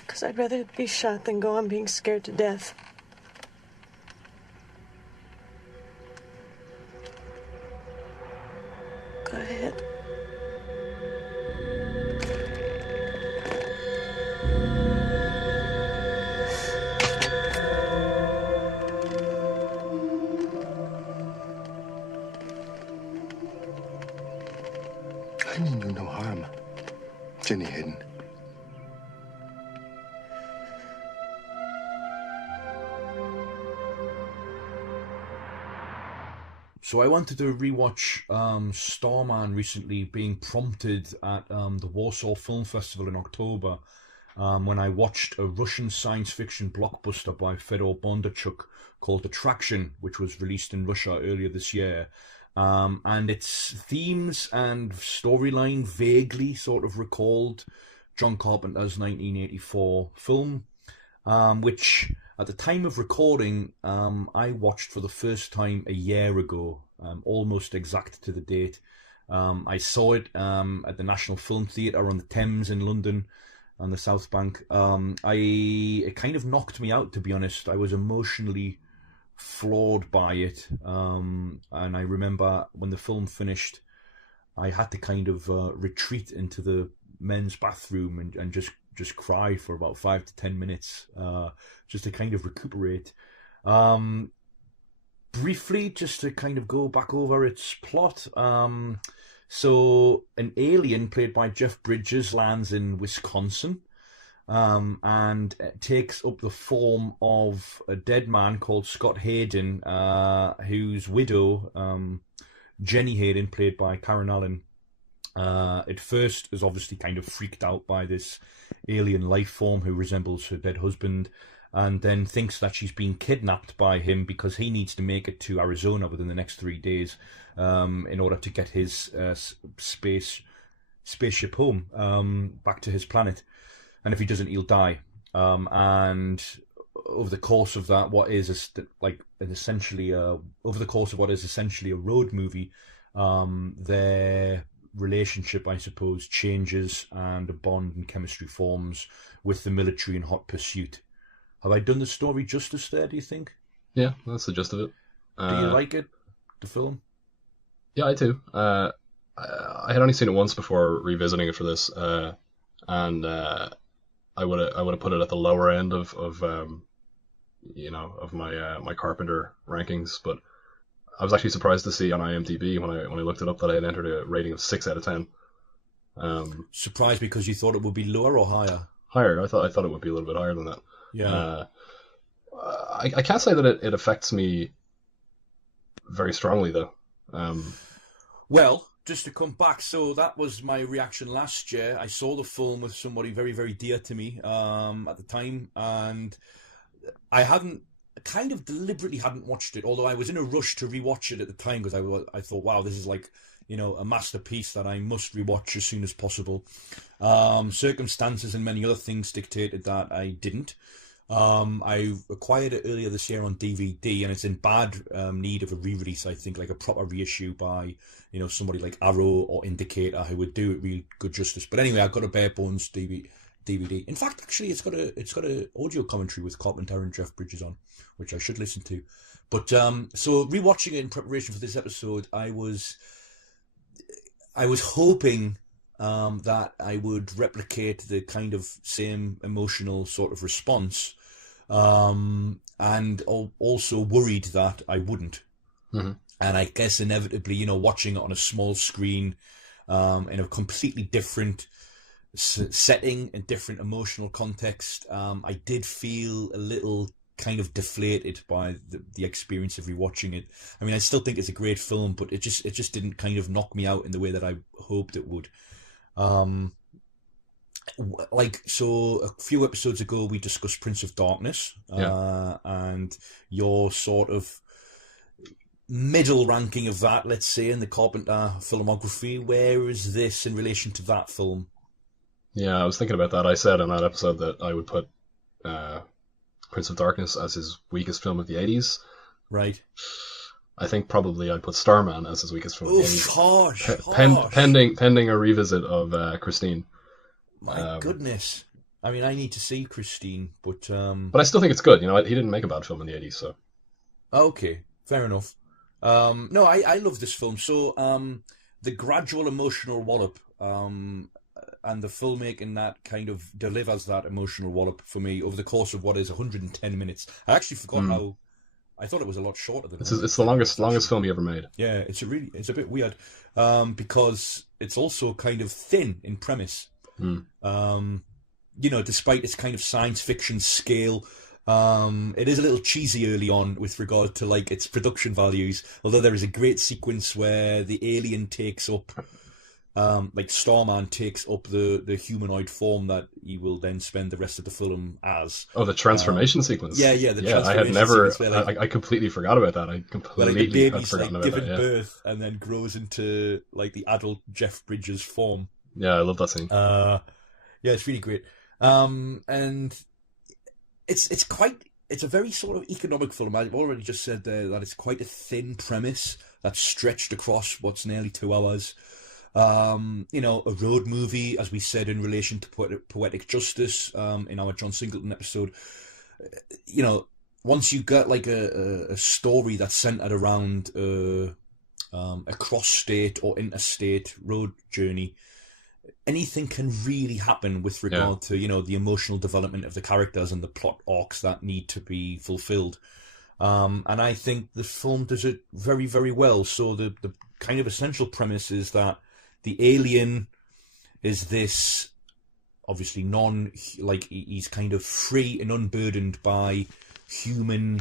Because I'd rather be shot than go on being scared to death. Go ahead. I mean you no harm, Jenny Hayden. So I wanted to rewatch Starman recently, being prompted at the Warsaw Film Festival in October, when I watched a Russian science fiction blockbuster by Fedor Bondarchuk called Attraction, which was released in Russia earlier this year. And its themes and storyline vaguely sort of recalled John Carpenter's 1984 film, which at the time of recording, I watched for the first time a year ago, almost exact to the date. I saw it at the National Film Theatre on the Thames in London on the South Bank. It kind of knocked me out, to be honest. I was emotionally floored by it, and I remember when the film finished, I had to kind of retreat into the men's bathroom and just cry for about 5 to 10 minutes, just to kind of recuperate. Briefly, just to kind of go back over its plot. So an alien played by Jeff Bridges lands in Wisconsin, and takes up the form of a dead man called Scott Hayden, whose widow, Jenny Hayden, played by Karen Allen, at first is obviously kind of freaked out by this alien life form who resembles her dead husband, and then thinks that she's been kidnapped by him because he needs to make it to Arizona within the next 3 days, in order to get his spaceship home, back to his planet. And if he doesn't, he'll die. And over the course of that, over the course of what is essentially a road movie, their relationship, I suppose, changes, and a bond and chemistry forms with the military in hot pursuit. Have I done the story justice there, do you think? Yeah, that's the gist of it. Do you like it, the film? Yeah, I do. I had only seen it once before revisiting it for this, and I would have put it at the lower end of my Carpenter rankings, but I was actually surprised to see on IMDb when I looked it up that I had entered a rating of 6 out of 10. Surprised because you thought it would be lower or higher? Higher. I thought it would be a little bit higher than that. Yeah. I can't say that it affects me very strongly though. Well, just to come back, so that was my reaction last year. I saw the film with somebody very, very dear to me at the time, and I kind of deliberately hadn't watched it, although I was in a rush to rewatch it at the time because I thought, wow, this is like, a masterpiece that I must rewatch as soon as possible. Circumstances and many other things dictated that I didn't. I acquired it earlier this year on DVD, and it's in bad need of a re-release, I think, like a proper reissue by, somebody like Arrow or Indicator who would do it really good justice. But anyway, I've got a bare bones DVD. In fact, actually, it's got a audio commentary with Carpenter and Jeff Bridges on, which I should listen to. But so rewatching it in preparation for this episode, I was hoping that I would replicate the kind of same emotional sort of response, and also worried that I wouldn't. Mm-hmm. And I guess inevitably, watching it on a small screen, in a completely different setting and different emotional context, I did feel a little kind of deflated by the experience of rewatching it. I mean, I still think it's a great film, but it just didn't kind of knock me out in the way that I hoped it would. So a few episodes ago we discussed Prince of Darkness, and your sort of middle ranking of that, let's say, in the Carpenter filmography. Where is this in relation to that film? Yeah, I was thinking about that. I said in that episode that I would put Prince of Darkness as his weakest film of the 80s. Right. I think probably I'd put Starman as his weakest film of the 80s. Harsh. Pending a revisit of Christine. My goodness. I mean, I need to see Christine, but I still think it's good. He didn't make a bad film in the 80s, so. Okay, fair enough. No, I love this film. So, the gradual emotional wallop, and the filmmaking that kind of delivers that emotional wallop for me over the course of what is 110 minutes. I actually forgot how. I thought it was a lot shorter than. It's the longest film he ever made. Yeah, it's a bit weird, because it's also kind of thin in premise. Despite its kind of science fiction scale, it is a little cheesy early on with regard to like its production values. Although there is a great sequence where the alien takes up. Like Starman takes up the humanoid form that he will then spend the rest of the film as. Oh, the transformation sequence. Yeah, the transformation I had never. sequence where, I completely forgot about that. I completely had forgotten like about given that. Yeah. birth and then grows into like the adult Jeff Bridges form. Yeah, I love that scene. Yeah, it's really great. And it's a very sort of economic film. I've already just said there that it's quite a thin premise that's stretched across what's nearly 2 hours. A road movie, as we said in relation to Poetic Justice, in our John Singleton episode. Once you get like a story that's centered around a cross-state or interstate road journey, anything can really happen with regard to the emotional development of the characters and the plot arcs that need to be fulfilled. And I think the film does it very, very well. So the kind of essential premise is that the alien is this, obviously he's kind of free and unburdened by human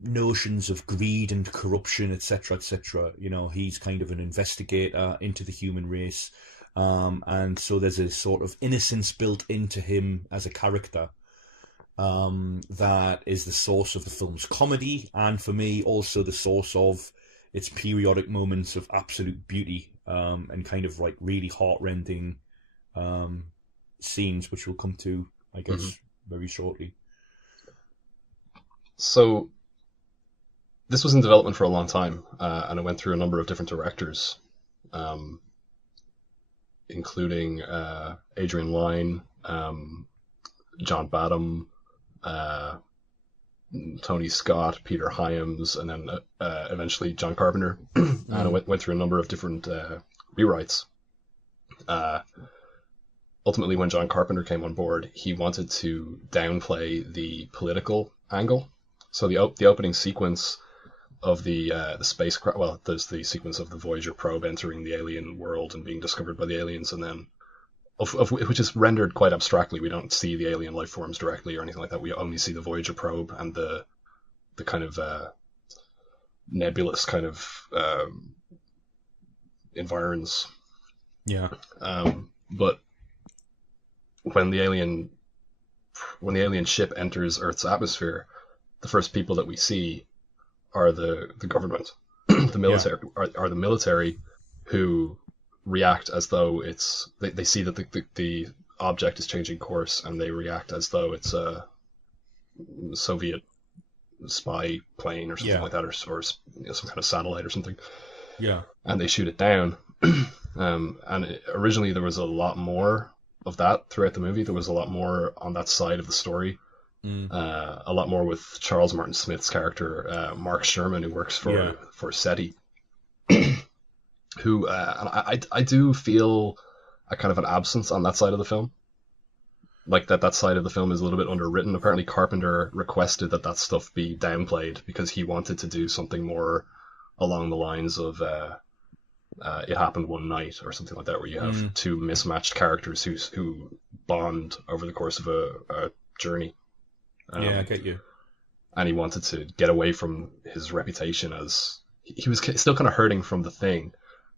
notions of greed and corruption, etc., etc. He's kind of an investigator into the human race, and so there's a sort of innocence built into him as a character, that is the source of the film's comedy, and for me also the source of its periodic moments of absolute beauty, and kind of like really heart-rending scenes, which we'll come to, I guess, very shortly. So, this was in development for a long time, and it went through a number of different directors, including Adrian Lyne, John Badham, Tony Scott, Peter Hyams, and then eventually John Carpenter. And it went through a number of different rewrites. Ultimately, when John Carpenter came on board, he wanted to downplay the political angle. So the opening sequence of the spacecraft, well, there's the sequence of the Voyager probe entering the alien world and being discovered by the aliens, and then which is rendered quite abstractly. We don't see the alien life forms directly or anything like that. We only see the Voyager probe and the kind of nebulous kind of environs. Yeah. But when the alien ship enters Earth's atmosphere, the first people that we see are the government, the military, are the military, who react as though it's they see that the object is changing course, and they react as though it's a Soviet spy plane or something like that, or some kind of satellite or something. Yeah. And they shoot it down. And originally there was a lot more of that throughout the movie. There was a lot more on that side of the story. A lot more with Charles Martin Smith's character, Mark Sherman, who works for SETI. Who and I do feel a kind of an absence on that side of the film. Like that side of the film is a little bit underwritten. Apparently Carpenter requested that stuff be downplayed because he wanted to do something more along the lines of It Happened One Night or something like that, where you have two mismatched characters who bond over the course of a journey. I get you. And he wanted to get away from his reputation as he was still kind of hurting from The Thing,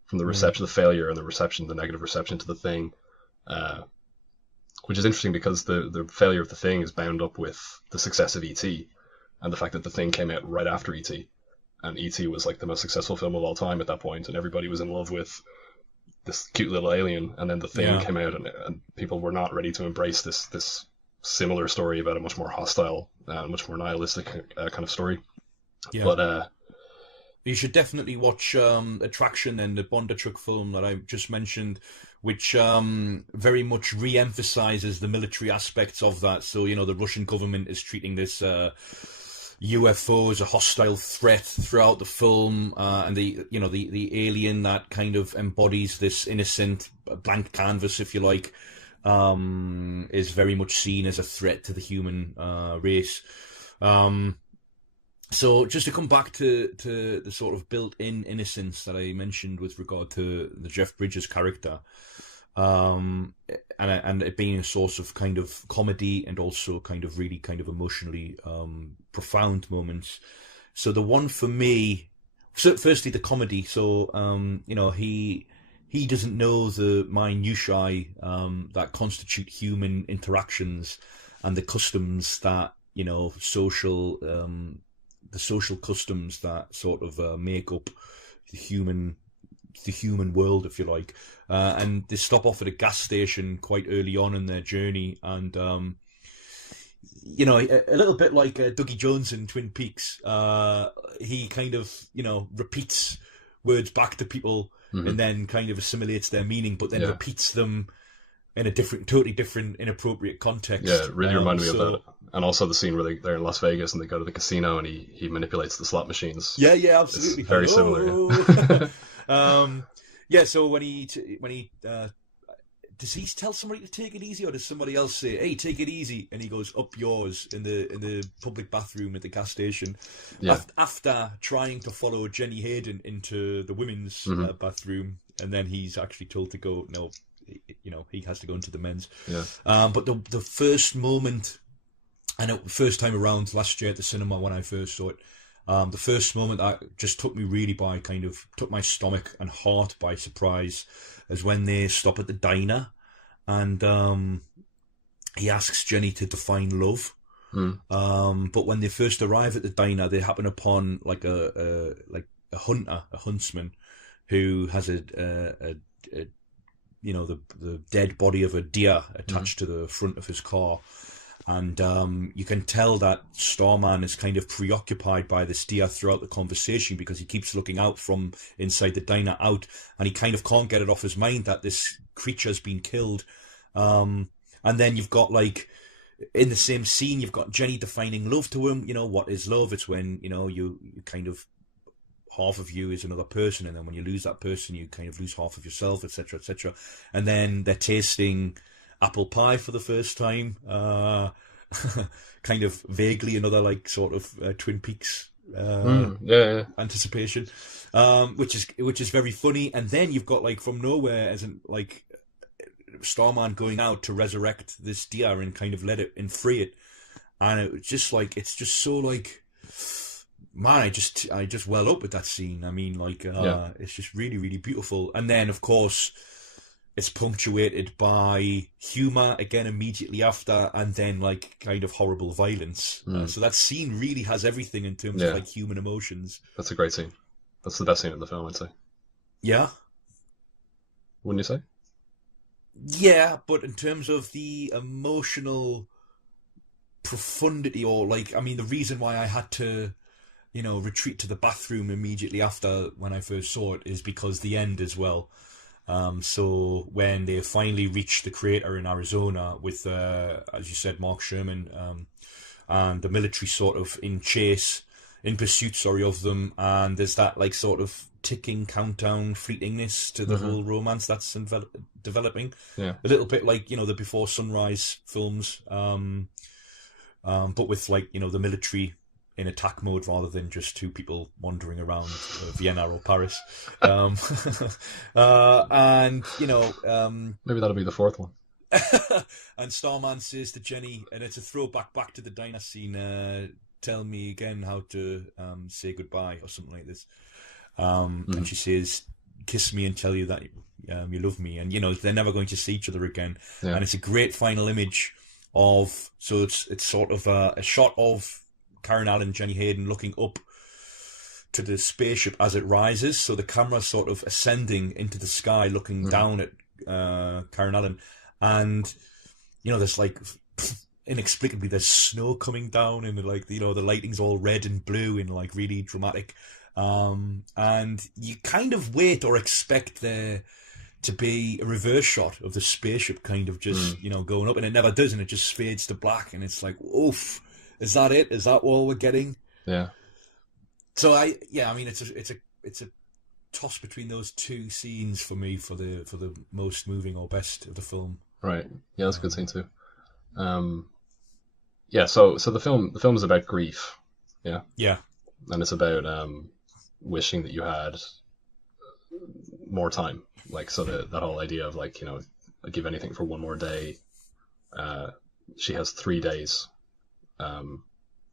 from the reception, the failure, and the negative reception to The Thing. Which is interesting because the failure of The Thing is bound up with the success of E.T. and the fact that The Thing came out right after E.T. And E.T. was like the most successful film of all time at that point, and everybody was in love with this cute little alien. And then The Thing came out, and people were not ready to embrace this similar story about a much more hostile, much more nihilistic kind of story. Yeah. But you should definitely watch Attraction, and the Bondarchuk film that I just mentioned, which very much re-emphasizes the military aspects of that. So, the Russian government is treating this UFO as a hostile threat throughout the film, and the alien that kind of embodies this innocent blank canvas, if you like, is very much seen as a threat to the human race. So just to come back to the sort of built-in innocence that I mentioned with regard to the Jeff Bridges character, and it being a source of kind of comedy and also kind of really kind of emotionally profound moments. So the one for me, firstly the comedy. So he doesn't know the minutiae that constitute human interactions and the customs that the social customs that sort of make up the human world, if you like. And they stop off at a gas station quite early on in their journey, and a little bit like Dougie Jones in Twin Peaks, he kind of repeats words back to people and then kind of assimilates their meaning, but then repeats them in a totally different, inappropriate context. Yeah, it really reminded me of that. And also the scene where they're in Las Vegas and they go to the casino and he manipulates the slot machines. Yeah, absolutely. It's very similar. Yeah. So when he does he tell somebody to take it easy, or does somebody else say, "Hey, take it easy," and he goes up yours in the public bathroom at the gas station, after trying to follow Jenny Hayden into the women's bathroom, and then he's actually told to go. No, he has to go into the men's. Yeah. But the first moment, I know, first time around last year at the cinema when I first saw it, the first moment that just took me really took my stomach and heart by surprise, is when they stop at the diner, and he asks Jenny to define love. But when they first arrive at the diner, they happen upon like a huntsman, who has the dead body of a deer attached to the front of his car. And you can tell that Starman is kind of preoccupied by this deer throughout the conversation, because he keeps looking out from inside the diner out, and he kind of can't get it off his mind that this creature's been killed. And then you've got, like, in the same scene, you've got Jenny defining love to him. What is love? It's when, you kind of, half of you is another person, and then when you lose that person, you kind of lose half of yourself, etc., etc. And then they're tasting apple pie for the first time, kind of vaguely another like sort of Twin Peaks anticipation, which is very funny. And then you've got, like, from nowhere, as in, like, Starman going out to resurrect this deer and kind of let it and free it, and it's just so like, man, I just well up with that scene. I mean, like, it's just really, really beautiful. And then, of course, it's punctuated by humour again immediately after, and then, like, kind of horrible violence. So that scene really has everything in terms of, like, human emotions. That's a great scene. That's the best scene in the film, I'd say. Yeah. Wouldn't you say? Yeah, but in terms of the emotional profundity, or, like, I mean, the reason why I had to, retreat to the bathroom immediately after when I first saw it is because the end as well. So when they finally reach the crater in Arizona with, as you said, Mark Sherman, and the military sort of in chase, in pursuit, sorry, of them, and there's that like sort of ticking countdown fleetingness to the whole romance that's developing. Yeah. A little bit like, the Before Sunrise films, but with like, the military in attack mode rather than just two people wandering around Vienna or Paris. And, maybe that'll be the fourth one. and Starman says to Jenny, and it's a throwback back to the diner scene, tell me again how to say goodbye or something like this. And she says, kiss me and tell you that you love me. And, they're never going to see each other again. Yeah. And it's a great final image of, so it's sort of a shot of Karen Allen, Jenny Hayden looking up to the spaceship as it rises. So the camera's sort of ascending into the sky, looking down at Karen Allen. And, there's like, inexplicably, there's snow coming down and like, the lighting's all red and blue and like really dramatic. And you kind of wait or expect there to be a reverse shot of the spaceship kind of just, going up, and it never does, and it just fades to black. And it's like, oof, is that it? Is that all we're getting? Yeah. So it's a toss between those two scenes for me for the most moving or best of the film. Right. Yeah, that's a good scene too. Yeah. So the film is about grief. Yeah. Yeah. And it's about wishing that you had more time. Like, so that whole idea of like, I'd give anything for one more day. She has 3 days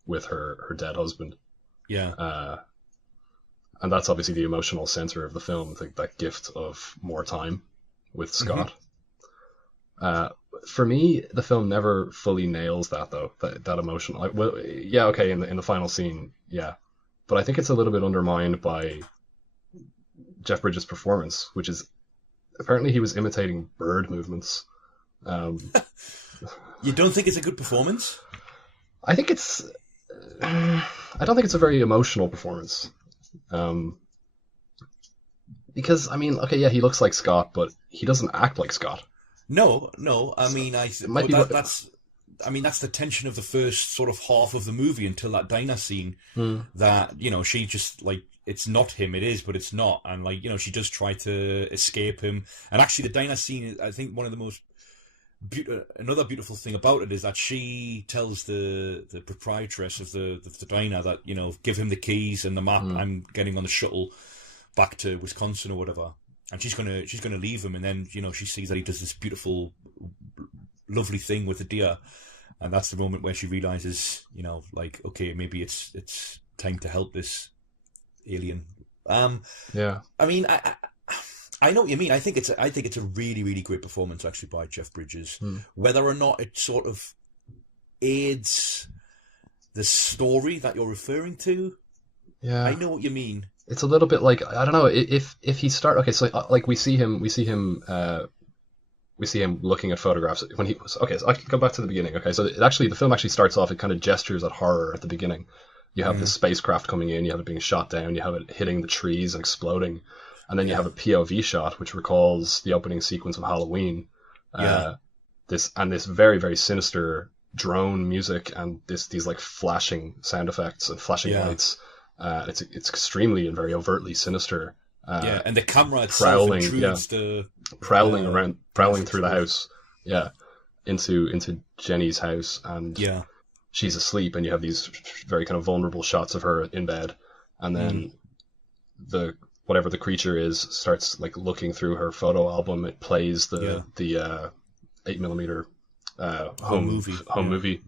with her dead husband. Yeah. And that's obviously the emotional center of the film. I think that gift of more time with Scott. For me, the film never fully nails that though. That emotional. Like, well, yeah, okay, in the final scene, yeah, but I think it's a little bit undermined by Jeff Bridges' performance, which is apparently he was imitating bird movements. You don't think it's a good performance? I think it's. I don't think it's a very emotional performance. Because I mean, okay, yeah, he looks like Scott, but he doesn't act like Scott. No. I mean, that's the tension of the first sort of half of the movie until that diner scene. That she just like, it's not him, it is, but it's not, and like she does try to escape him. And actually, the diner scene is, I think, one of the most another beautiful thing about it is that she tells the proprietress of the diner that give him the keys and the map. I'm getting on the shuttle back to Wisconsin or whatever. And she's gonna leave him, and then she sees that he does this beautiful, lovely thing with the deer, and that's the moment where she realizes, like, okay, maybe it's time to help this alien. Yeah. I mean, I know what you mean. I think it's a really, really great performance actually by Jeff Bridges. Whether or not it sort of aids the story that you're referring to, yeah, I know what you mean. It's a little bit like, I don't know, if he start, okay, so like we see him looking at photographs when he was, okay, so I can go back to the beginning. Okay, so the film actually starts off, it kind of gestures at horror at the beginning. You have the spacecraft coming in, you have it being shot down, you have it hitting the trees and exploding, and then you have a POV shot which recalls the opening sequence of Halloween. This very, very sinister drone music and these like flashing sound effects and flashing lights. It's extremely and very overtly sinister. And the camera itself intrudes prowling through the house, into Jenny's house, and she's asleep, and you have these very kind of vulnerable shots of her in bed, and then whatever the creature is starts like looking through her photo album. It plays the 8mm home movie.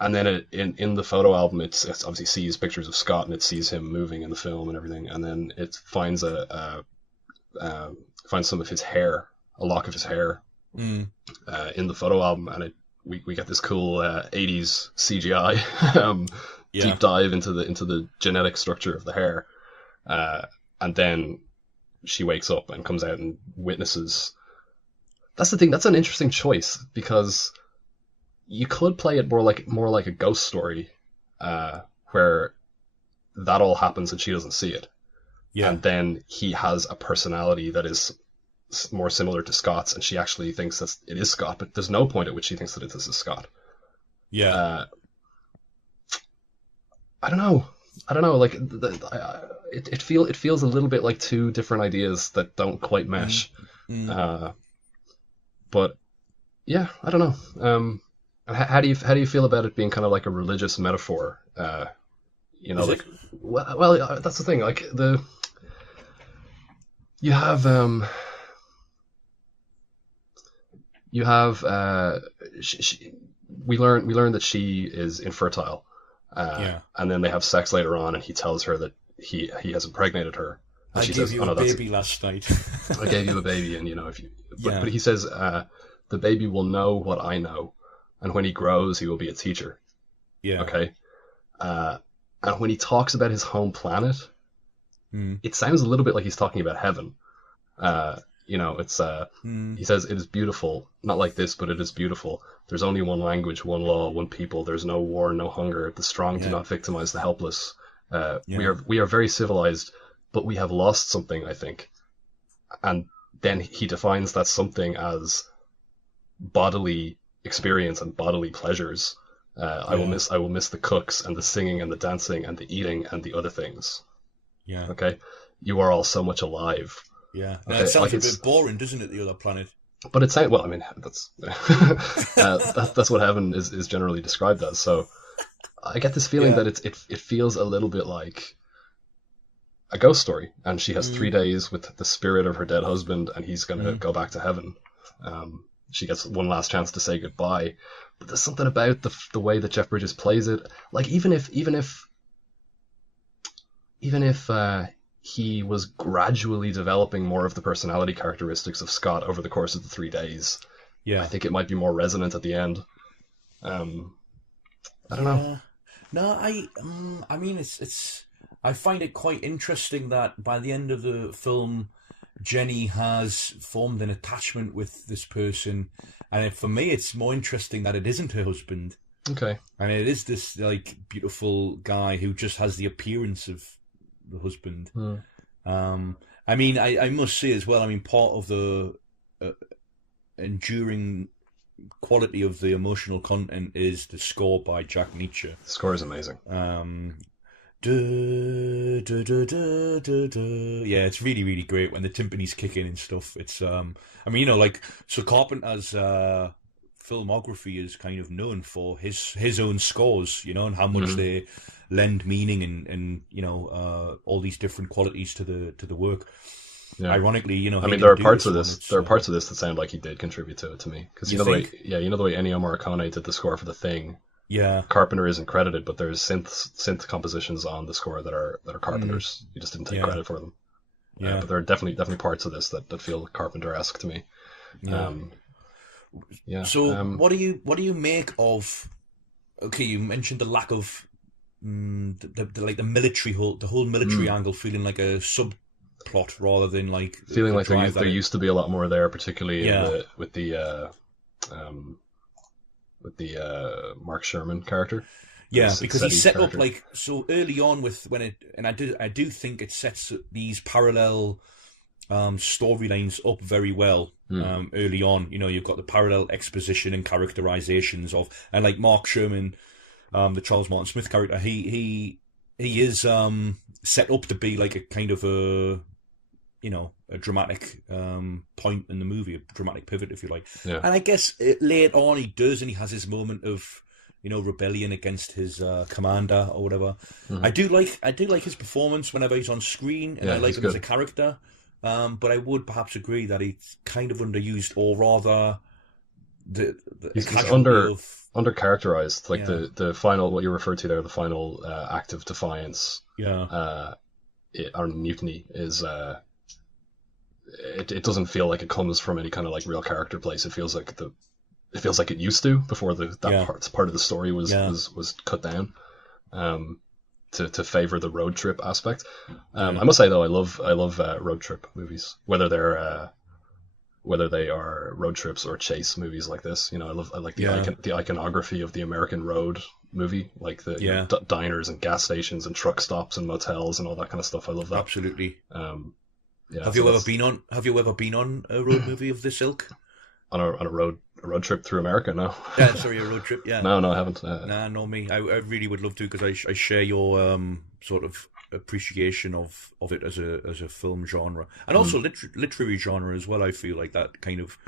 And then in the photo album, it obviously sees pictures of Scott, and it sees him moving in the film and everything. And then it finds finds some of his hair, a lock of his hair, in the photo album, and we get this cool 80s CGI deep dive into the genetic structure of the hair. And then she wakes up and comes out and witnesses. That's the thing. That's an interesting choice, because you could play it more like a ghost story, where that all happens and she doesn't see it. Yeah. And then he has a personality that is more similar to Scott's, and she actually thinks that it is Scott, but there's no point at which she thinks that this is Scott. Yeah. I don't know. Like it feels a little bit like two different ideas that don't quite mesh. But yeah, I don't know. How do you feel about it being kind of like a religious metaphor? Well, that's the thing. Like you have we learn that she is infertile. And then they have sex later on, and he tells her that he has impregnated her. And I gave you a baby last night. I gave you a baby, and if you, but he says the baby will know what I know, and when he grows, he will be a teacher. Yeah. Okay. And when he talks about his home planet, it sounds a little bit like he's talking about heaven. It's he says it is beautiful, not like this, but it is beautiful. There's only one language, one law, one people. There's no war, no hunger. The strong do not victimize the helpless. We are very civilized, but we have lost something, I think. And then he defines that something as bodily experience and bodily pleasures. I will miss the cooks and the singing and the dancing and the eating and the other things. Yeah. Okay. You are all so much alive. Yeah. Now, it sounds a bit boring, doesn't it? The other planet. But it sounds, well, I mean, that's that's what heaven is generally described as. So I get this feeling that it feels a little bit like a ghost story, and she has 3 days with the spirit of her dead husband, and he's going to go back to heaven. She gets one last chance to say goodbye, but there's something about the way that Jeff Bridges plays it. Like even if he was gradually developing more of the personality characteristics of Scott over the course of the 3 days, I think it might be more resonant at the end. I don't know. No, I mean it's. I find it quite interesting that by the end of the film, Jenny has formed an attachment with this person, and for me, it's more interesting that it isn't her husband. Okay. And it is this like beautiful guy who just has the appearance of the husband. I mean, I must say as well. I mean, part of the enduring quality of the emotional content is the score by Jack Nietzsche. The score is amazing. Yeah, it's really, really great when the timpanis kick in and stuff. It's I mean, so Carpenter's filmography is kind of known for his own scores, and how much they lend meaning and all these different qualities to the work. Yeah. Ironically, I mean, there are parts of this. There are parts of this that sound like he did contribute to it to me, because the way Ennio Morricone did the score for The Thing. Yeah, Carpenter isn't credited, but there's synth compositions on the score that are Carpenter's. He just didn't take credit for them. Yeah, but there are definitely parts of this that feel Carpenter-esque to me. Yeah. So what do you make of? Okay, you mentioned the lack of the military the whole military angle feeling like a subplot rather than like feeling like there used to be a lot more there, particularly with the Mark Sherman character. Yeah, because he set up like so early on I do think it sets these parallel storylines up very well early on. You've got the parallel exposition and characterizations and like Mark Sherman, the Charles Martin Smith character, he is set up to be like a kind of a dramatic point in the movie, a dramatic pivot, if you like. Yeah. And I guess later on he does, and he has his moment of rebellion against his commander or whatever. Mm-hmm. I do like his performance whenever he's on screen, and I like him as a character. But I would perhaps agree that he's kind of underused, or rather, he's under characterized. Like the final, what you referred to there, the final act of defiance. Yeah. Or mutiny is. It doesn't feel like it comes from any kind of like real character place. It feels like it used to before part of the story was cut down to favor the road trip aspect. I must say though, I love road trip movies, whether they are road trips or chase movies like this. I like the iconography of the American road movie, like the diners and gas stations and truck stops and motels and all that kind of stuff. I love that. Absolutely. Have you ever been on a road movie of this ilk? on a road trip through America. No. Yeah, sorry, a road trip. Yeah. No, I haven't. Nah, no, me. I really would love to, because I share your sort of appreciation of it as a film genre, and also literary genre as well. I feel like that kind of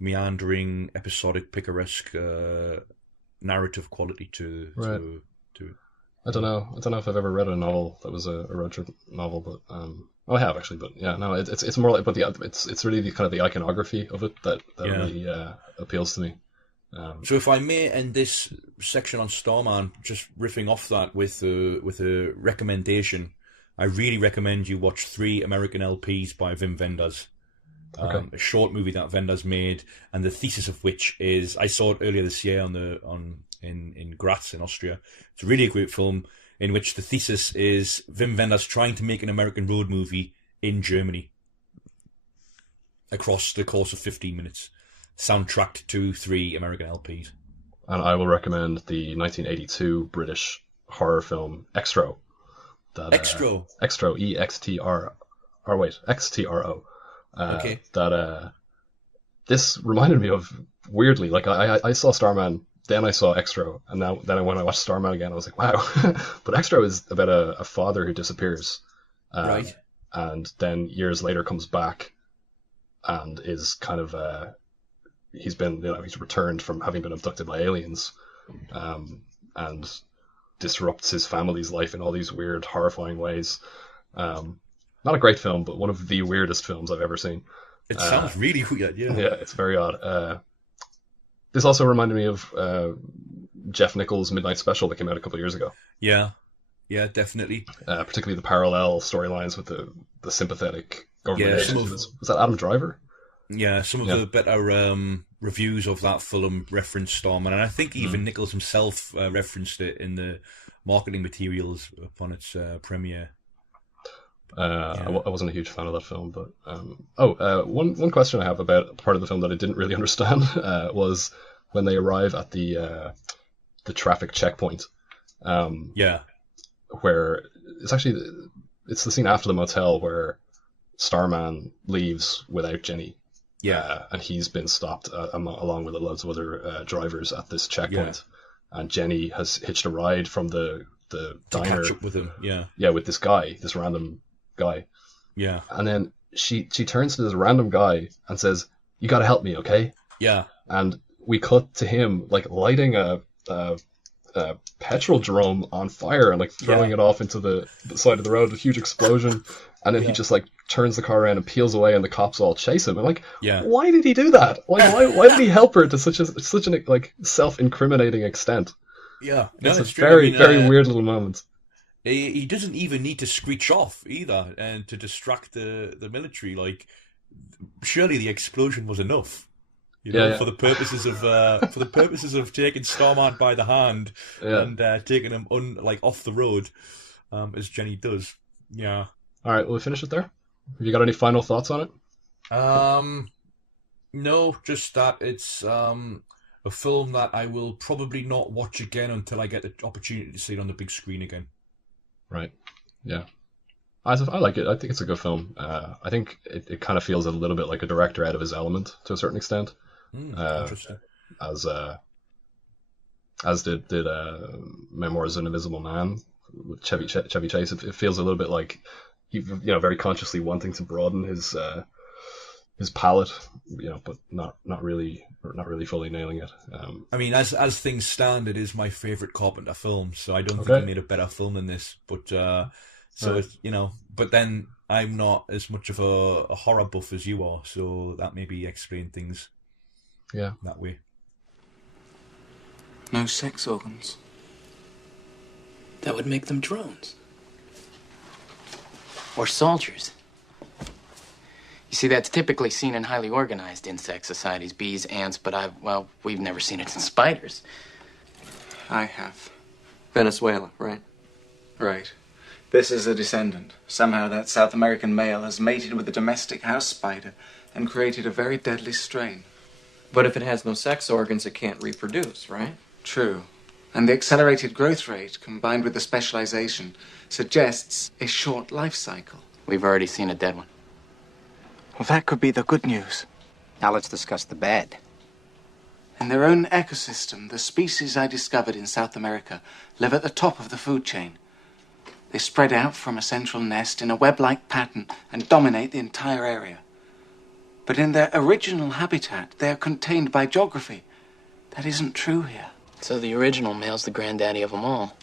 meandering, episodic, picaresque narrative quality to I don't know if I've ever read a novel that was a road trip novel, but I have actually. But yeah, no, it's more like, but it's really the kind of the iconography of it that really appeals to me. So if I may end this section on Starman, just riffing off that with a recommendation, I really recommend you watch 3 American LPs by Wim Wenders. A short movie that Wenders made, and the thesis of which is, I saw it earlier this year in Graz in Austria. It's a really great film in which the thesis is Wim Wenders trying to make an American road movie in Germany across the course of 15 minutes, soundtracked to 3 American LPs. And I will recommend the 1982 British horror film Extro. Extro, Xtro. Okay. That this reminded me of, weirdly, like I saw Starman, then I saw Extro, and then when I watched Starman again, I was like, wow. But Extro is about a father who disappears, right, and then years later comes back, and is kind of he's returned from having been abducted by aliens, and disrupts his family's life in all these weird, horrifying ways. Not a great film, but one of the weirdest films I've ever seen. It sounds really weird, yeah. Yeah, it's very odd. This also reminded me of Jeff Nichols' Midnight Special that came out a couple of years ago. Yeah, definitely. Particularly the parallel storylines with the sympathetic government agents. Was that Adam Driver? Yeah, some of the better reviews of that film referenced Starman, and I think even Nichols himself referenced it in the marketing materials upon its premiere. I wasn't a huge fan of that film, but one question I have about part of the film that I didn't really understand was when they arrive at the traffic checkpoint. Where it's the scene after the motel where Starman leaves without Jenny. Yeah, and he's been stopped along with loads of other drivers at this checkpoint, and Jenny has hitched a ride from the diner catch up with him. With this guy, this random guy. Yeah. And then she turns to this random guy and says, "You got to help me, okay?" Yeah. And we cut to him like lighting a petrol drum on fire and like throwing it off into the side of the road, a huge explosion, and then he just like turns the car around and peels away, and the cops all chase him. I'm like, why did he do that? Why did he help her to such an like self-incriminating extent? Yeah, it's a very weird little moment. He doesn't even need to screech off either, and to distract the military. Like, surely the explosion was enough, for the purposes of taking Starman by the hand and taking him off the road, as Jenny does. Yeah. All right, will we finish it there? Have you got any final thoughts on it? No, just that it's a film that I will probably not watch again until I get the opportunity to see it on the big screen again. Right. Yeah. I like it. I think it's a good film. I think it kind of feels a little bit like a director out of his element to a certain extent. Interesting. As did Memoirs of an Invisible Man with Chevy Chase. It feels a little bit like he, very consciously wanting to broaden his palette, but not really fully nailing it. I mean, as things stand, it is my favorite Carpenter film, so I don't think he made a better film than this. But but then I'm not as much of a horror buff as you are, so that maybe explain things. Yeah, that way. No sex organs. That would make them drones. Or soldiers. You see, that's typically seen in highly organized insect societies, bees, ants, but we've never seen it in spiders. I have. Venezuela, right? Right. This is a descendant. Somehow that South American male has mated with a domestic house spider and created a very deadly strain. But if it has no sex organs, it can't reproduce, right? True. And the accelerated growth rate, combined with the specialization, suggests a short life cycle. We've already seen a dead one. Well, that could be the good news. Now let's discuss the bad. In their own ecosystem, the species I discovered in South America live at the top of the food chain. They spread out from a central nest in a web-like pattern and dominate the entire area. But in their original habitat, they are contained by geography. That isn't true here. So the original male's the granddaddy of them all.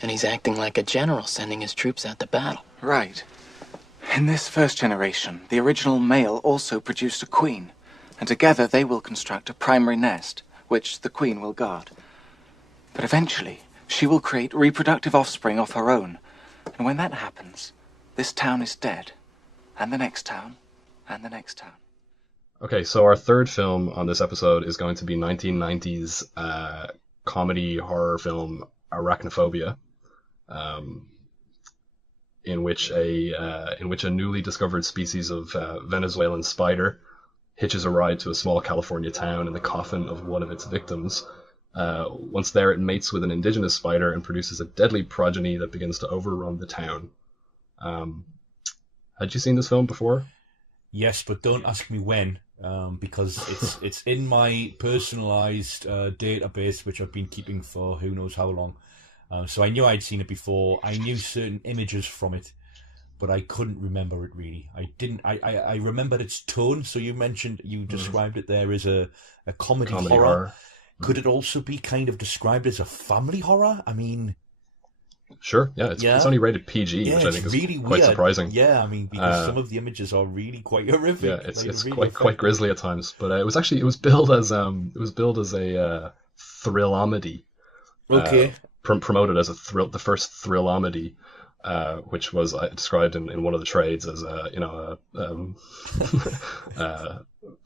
And he's acting like a general, sending his troops out to battle. Right. In this first generation, the original male also produced a queen, and together they will construct a primary nest, which the queen will guard. But eventually, she will create reproductive offspring of her own, and when that happens, this town is dead, and the next town, and the next town. Okay, so our third film on this episode is going to be 1990's comedy horror film Arachnophobia, in which a newly discovered species of Venezuelan spider hitches a ride to a small California town in the coffin of one of its victims. Once there, it mates with an indigenous spider and produces a deadly progeny that begins to overrun the town. Had you seen this film before? Yes, but don't ask me when, because it's in my personalized database, which I've been keeping for who knows how long. So I knew I'd seen it before. I knew certain images from it, but I couldn't remember it really. I remembered its tone. So you described it there as a comedy horror. Could it also be kind of described as a family horror? I mean... Sure, yeah. It's only rated PG, which I think is really quite weird. Surprising. Yeah, I mean, because some of the images are really quite horrific. Yeah, it's really quite grisly at times. But it was billed as a thrillamedy. Okay. Promoted as the first thrillamedy, which was described in one of the trades as a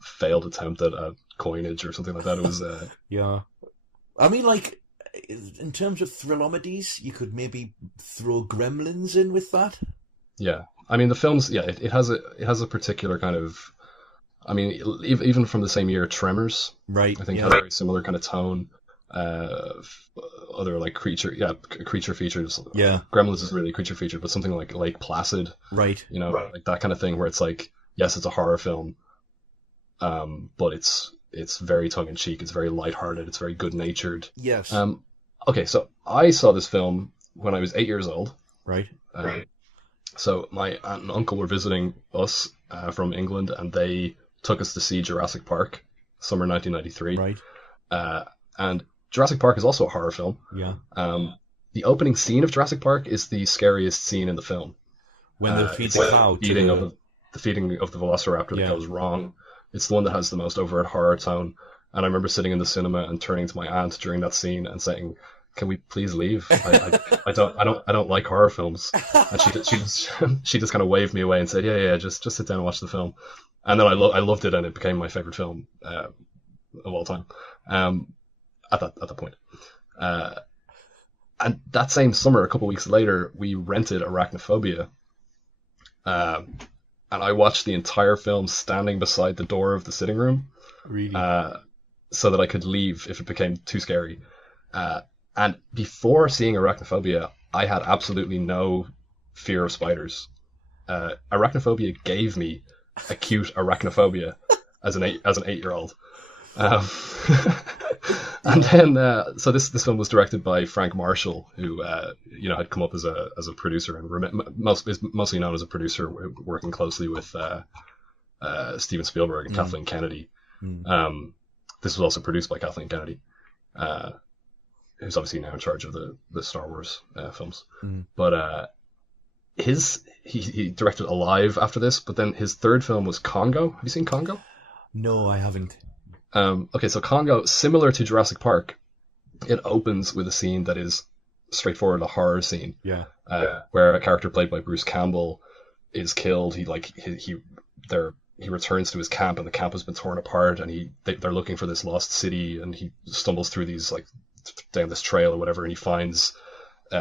failed attempt at coinage or something like that. It was yeah. I mean, like, in terms of thrillamedies, you could maybe throw Gremlins in with that. Yeah, I mean the films. Yeah, it has a particular kind of. I mean, even from the same year, Tremors. Right. I think has a very similar kind of tone. Other like creature features. Yeah. Gremlins is really a creature feature, but something like Lake Placid. Right. Like that kind of thing where it's like, yes, it's a horror film, but it's very tongue in cheek. It's very lighthearted. It's very good natured. Yes. Okay, so I saw this film when I was 8 years old. Right. So my aunt and uncle were visiting us from England, and they took us to see Jurassic Park, summer 1993. Right. And Jurassic Park is also a horror film. Yeah. The opening scene of Jurassic Park is the scariest scene in the film. When they feed the cow. The feeding of the velociraptor that goes wrong. It's the one that has the most overt horror tone. And I remember sitting in the cinema and turning to my aunt during that scene and saying, "Can we please leave? I don't like horror films." And she just kind of waved me away and said, "Yeah, just sit down and watch the film." And then I loved it, and it became my favorite film of all time. At that point. And that same summer, a couple of weeks later, we rented Arachnophobia. And I watched the entire film standing beside the door of the sitting room. Really? So that I could leave if it became too scary. And before seeing Arachnophobia, I had absolutely no fear of spiders. Arachnophobia gave me acute arachnophobia as an 8-year-old. And then, so this film was directed by Frank Marshall, who had come up as a producer and is mostly known as a producer working closely with Steven Spielberg and Kathleen Kennedy. This was also produced by Kathleen Kennedy, who's obviously now in charge of the Star Wars films. But he directed Alive after this, but then his third film was Congo. Have you seen Congo? No, I haven't. Okay, so Congo, similar to Jurassic Park, it opens with a scene that is straightforward, a horror scene. Yeah. Where a character played by Bruce Campbell is killed. He returns to his camp, and the camp has been torn apart, and they're looking for this lost city, and he stumbles through these down this trail or whatever, and he finds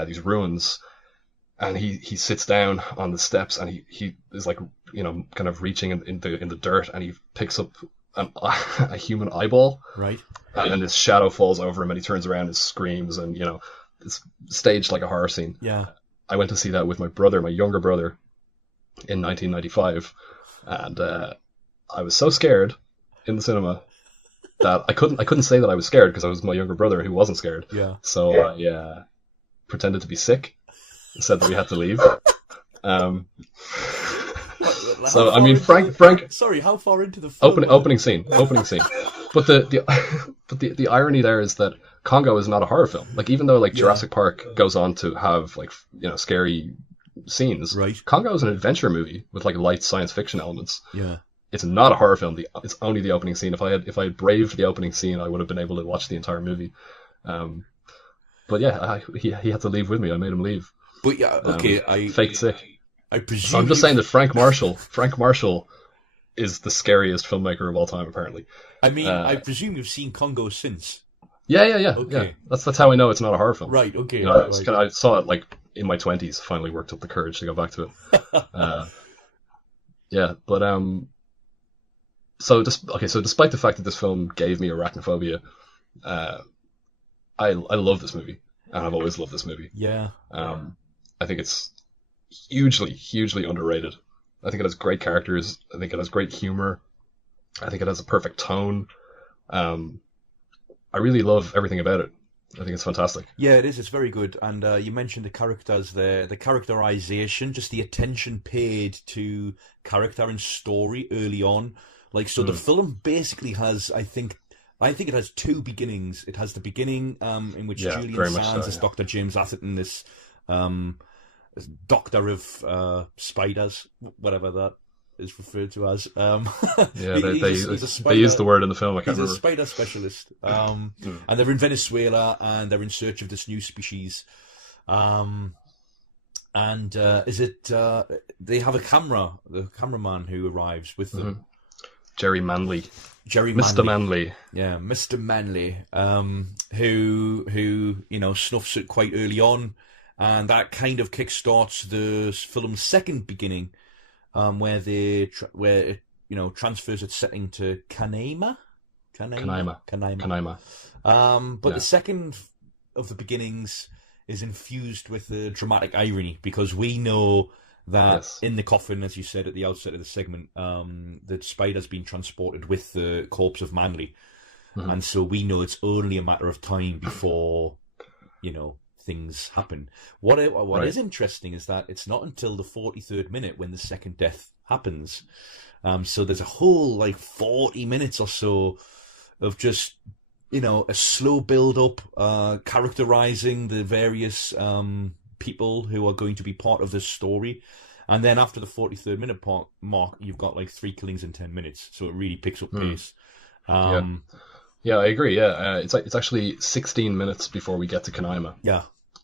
these ruins, and he sits down on the steps, and he is kind of reaching in the dirt, and he picks up a human eyeball, right? And then this shadow falls over him, and he turns around and screams, and it's staged like a horror scene. Yeah. I went to see that with my younger brother, in 1995, and I was so scared in the cinema that I couldn't say that I was scared because I was my younger brother who wasn't scared. Yeah. So I pretended to be sick, said that we had to leave. So I mean, Frank. Sorry, how far into the film? Opening scene. But the irony there is that Congo is not a horror film. Like, even though like Jurassic Park goes on to have like, you know, scary scenes, right? Congo is an adventure movie with like light science fiction elements. Yeah. It's not a horror film. It's only the opening scene. If I had braved the opening scene, I would have been able to watch the entire movie. But yeah, he had to leave with me. I made him leave. But yeah, okay, I faked sick. I presume. So I'm just saying that Frank Marshall is the scariest filmmaker of all time, apparently. I mean, I presume you've seen Congo since. Yeah. Okay. Yeah. That's how I know it's not a horror film. Right. Okay. You know, I saw it like in my 20s. Finally worked up the courage to go back to it. Yeah, but So despite the fact that this film gave me arachnophobia, I love this movie, and I've always loved this movie. Yeah. I think it's hugely underrated. I think it has great characters. I think it has great humor. I think it has a perfect tone. I really love everything about it. I think it's fantastic. Yeah, it is. It's very good. And you mentioned the characters there, the characterization, just the attention paid to character and story early on. Like, so the film basically has, I think it has two beginnings. It has the beginning in which Julian Sands is Dr. James Atherton, this doctor of spiders, whatever that is referred to as. They use the word in the film. I can't remember. He's a spider specialist. And they're in Venezuela, and they're in search of this new species. They have a cameraman who arrives with them. Jerry Manley. Mr. Manley. Yeah, Mr. Manley, who snuffs it quite early on, and that kind of kickstarts the film's second beginning, where it transfers its setting to Canaima. But the second of the beginnings is infused with the dramatic irony, because we know that in the coffin, as you said at the outset of the segment, the spider's been transported with the corpse of Manley. And so we know it's only a matter of time before, things happen. What is interesting is that it's not until the 43rd minute when the second death happens. So there's a whole 40 minutes or so of just, a slow build-up, characterizing the various people who are going to be part of this story. And then after the 43rd minute mark, you've got 3 killings in 10 minutes. So it really picks up pace. Yeah, I agree. Yeah, it's actually 16 minutes before we get to Canaima. Yeah.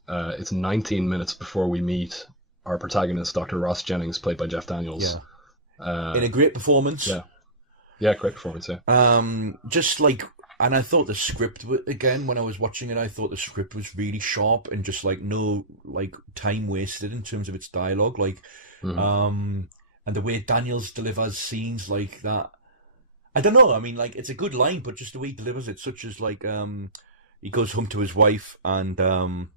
It's 19 minutes before we meet our protagonist, Dr. Ross Jennings, played by Jeff Daniels. Yeah. In a great performance. Yeah. Yeah, great performance, yeah. And I thought the script, again, when I was watching it, I thought the script was really sharp and just no time wasted in terms of its dialogue. And the way Daniels delivers scenes like that. I don't know. I mean, it's a good line, but just the way he delivers it, such as he goes home to his wife and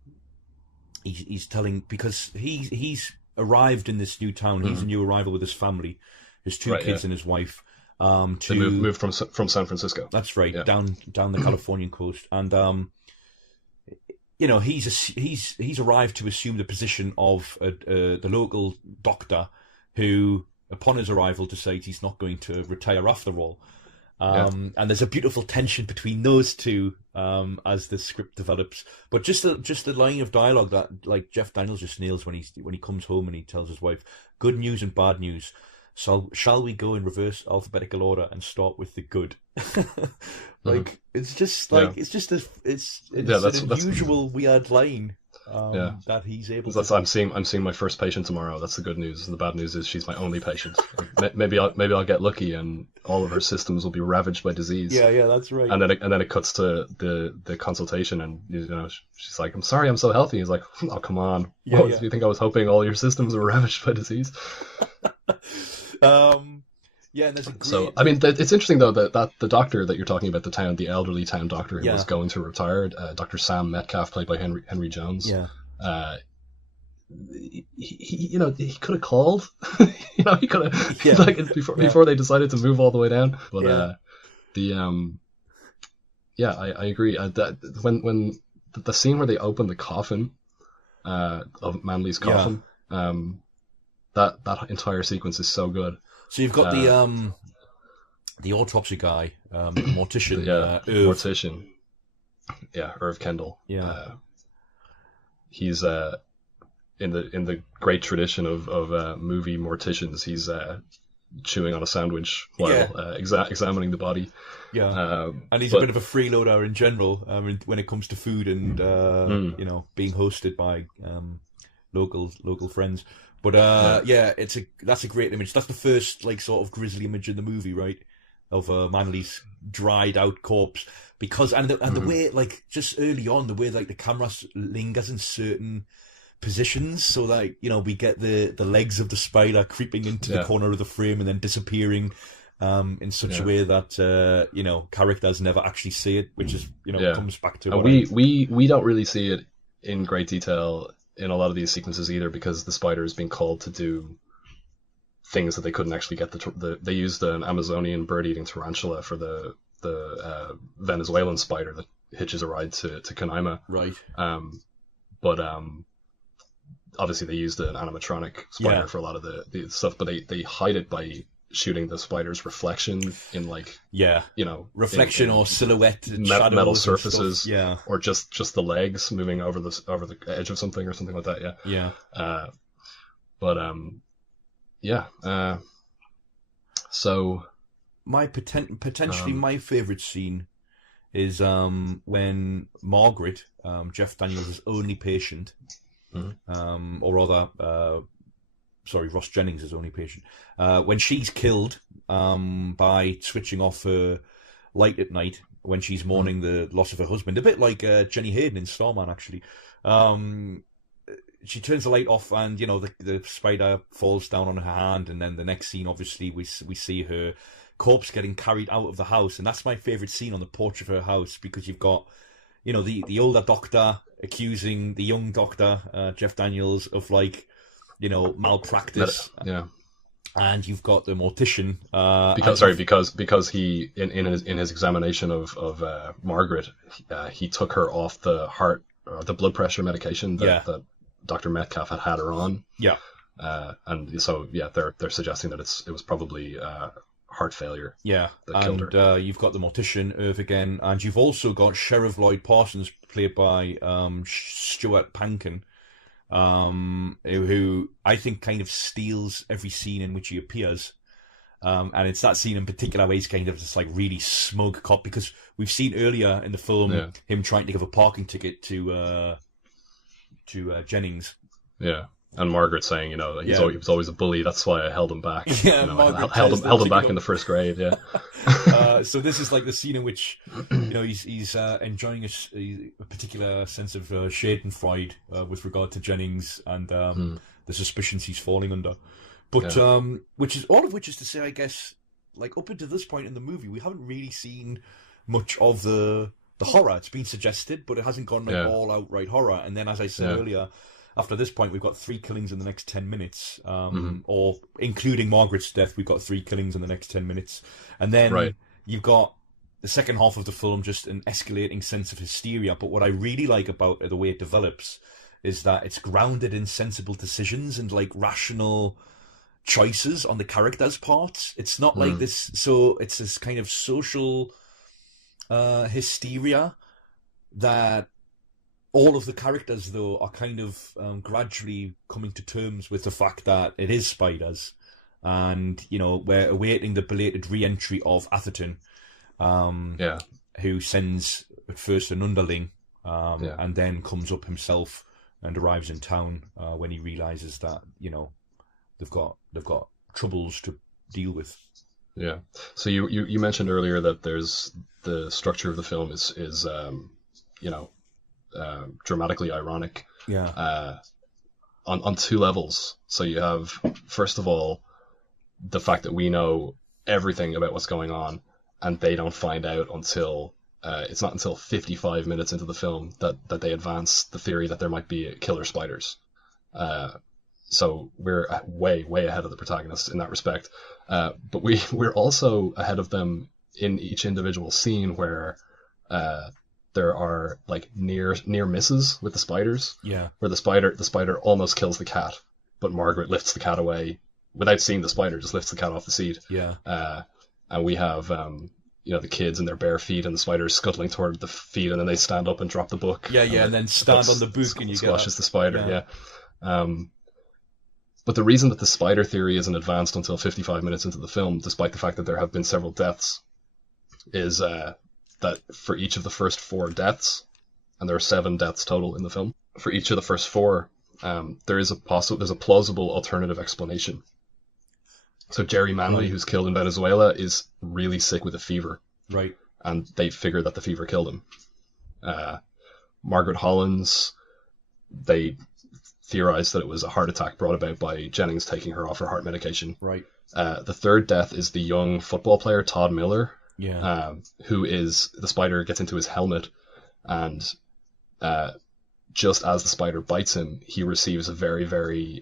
he's telling, because he's arrived in this new town. He's a new arrival with his family, his 2 kids and his wife. They moved from San Francisco. That's right, down the Californian coast, and he's arrived to assume the position of the local doctor, who, upon his arrival, decides he's not going to retire after all. And there's a beautiful tension between those two as the script develops. But just the line of dialogue that Jeff Daniels just nails when he comes home and he tells his wife, "Good news and bad news. So shall we go in reverse alphabetical order and start with the good?" It's just it's an unusual weird line that he's able to. I'm seeing my first patient tomorrow. That's the good news. And the bad news is she's my only patient. Maybe I'll get lucky and all of her systems will be ravaged by disease. Yeah, that's right. And then it cuts to the consultation, and she's like, "I'm sorry, I'm so healthy." He's like, "Oh, come on. Do you think I was hoping all your systems were ravaged by disease?" And there's a great... So I mean, it's interesting though that the doctor that you're talking about, the elderly town doctor who was going to retire, Dr. Sam Metcalf, played by Henry Jones. Yeah. He could have called. He could have before they decided to move all the way down. But Yeah, I agree. That when the scene where they open the coffin of Manley's coffin, that entire sequence is so good. So you've got the autopsy guy, mortician, mortician, Irv Kendall. Yeah, he's in the great tradition of movie morticians. He's chewing on a sandwich while examining the body. Yeah, and he's a bit of a freeloader in general when it comes to food and being hosted by local friends. But that's a great image. That's the first sort of grisly image in the movie, right? Of Manley's dried out corpse, because the way just early on, the way the camera lingers in certain positions, so we get the legs of the spider creeping into the corner of the frame and then disappearing in such a way that characters never actually see it, which is comes back to we don't really see it in great detail in a lot of these sequences either, because the spider is being called to do things that they couldn't actually get. They used an Amazonian bird-eating tarantula for the Venezuelan spider that hitches a ride to Canaima. Right. But obviously they used an animatronic spider for a lot of the stuff, but they hide it by shooting the spider's reflection in reflection or silhouette metal surfaces, or just the legs moving over the edge of something or something like that. So my potentially my favorite scene is when Margaret, Jeff Daniels' only patient, or rather, Ross Jennings' only patient, when she's killed by switching off her light at night when she's mourning the loss of her husband, a bit like Jenny Hayden in Starman, actually. She turns the light off, and the spider falls down on her hand, and then the next scene, obviously, we see her corpse getting carried out of the house, and that's my favourite scene on the porch of her house, because you've got the older doctor accusing the young doctor, Jeff Daniels, of malpractice. And you've got the mortician because he in his examination of Margaret, he took her off the the blood pressure medication that Dr. Metcalf had her on. And so they're suggesting that it was probably heart failure. That killed her. You've got the mortician, Irv again, and you've also got Sheriff Lloyd Parsons, played by Stuart Pankin, who I think kind of steals every scene in which he appears. And it's that scene in particular where he's kind of this really smug cop, because we've seen earlier in the film him trying to give a parking ticket to Jennings. And Margaret saying, he was always a bully. That's why I held him back. Held him back in the first grade. So this is the scene in which he's enjoying a particular sense of Schadenfreude with regard to Jennings and the suspicions he's falling under. But which is to say, I guess, up until this point in the movie, we haven't really seen much of the horror. It's been suggested, but it hasn't gone all outright horror. And then, as I said earlier, after this point, we've got 3 killings in the next 10 minutes, or including Margaret's death, we've got 3 killings in the next 10 minutes. And then you've got the second half of the film, just an escalating sense of hysteria. But what I really like about the way it develops is that it's grounded in sensible decisions and rational choices on the characters' parts. It's not like this, so it's this kind of social hysteria that all of the characters, though, are kind of gradually coming to terms with the fact that it is spiders, and we're awaiting the belated re-entry of Atherton, who sends at first an underling, and then comes up himself and arrives in town when he realizes that they've got troubles to deal with. So you mentioned earlier that there's the structure of the film is dramatically ironic on 2 levels. So you have, first of all, the fact that we know everything about what's going on, and they don't find out until it's not until 55 minutes into the film that they advance the theory that there might be killer spiders. So we're way ahead of the protagonists in that respect, but we're also ahead of them in each individual scene where there are like near misses with the spiders. Yeah. Where the spider almost kills the cat, but Margaret lifts the cat away without seeing the spider, just lifts the cat off the seat. Yeah. And we have the kids in their bare feet and the spiders scuttling toward the feet, and then they stand up and drop the book. Yeah, and then stand on the book and you squashes the spider. Yeah. But the reason that the spider theory isn't advanced until 55 minutes into the film, despite the fact that there have been several deaths, is that for each of the first 4 deaths, and there are 7 deaths total in the film, for each of the first 4, there's a plausible alternative explanation. So Jerry Manley, who's killed in Venezuela, is really sick with a fever. Right. And they figure that the fever killed him. Margaret Hollins, they theorized that it was a heart attack brought about by Jennings taking her off her heart medication. Right. The third death is the young football player, Todd Miller, who is, the spider gets into his helmet, and just as the spider bites him, he receives a very, very...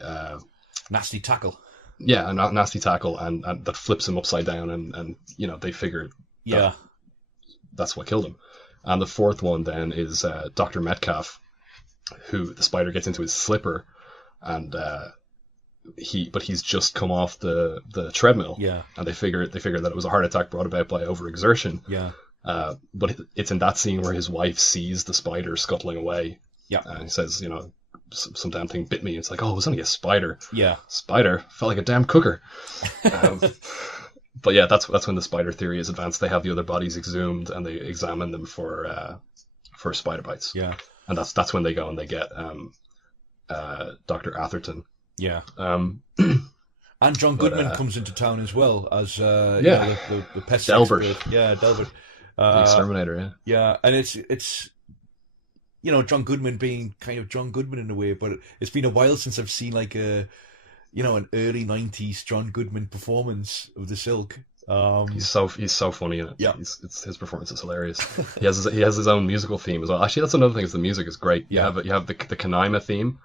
nasty tackle. Yeah, a nasty tackle, and that flips him upside down, and they figure that's what killed him. And the fourth one then is Dr. Metcalf, who the spider gets into his slipper, and he's just come off the treadmill. Yeah. And they figure that it was a heart attack brought about by overexertion. Yeah. But it's in that scene where his wife sees the spider scuttling away. Yeah. And he says, some damn thing bit me. It's like, oh, it was only a spider. Yeah. Spider felt like a damn cooker. But yeah, that's when the spider theory is advanced. They have the other bodies exhumed and they examine them for spider bites. Yeah. And that's when they go and they get Dr. Atherton. Yeah. And John Goodman comes into town as well as the pest Delbert. expert. Yeah, Delbert. The exterminator, yeah. Yeah, and it's John Goodman being kind of John Goodman in a way, but it's been a while since I've seen like an early 90s John Goodman performance of The Silk. He's so funny in it. Yeah, his performance is hilarious. he has his own musical theme as well. Actually, that's another thing, is the music is great. You have the Canaima theme,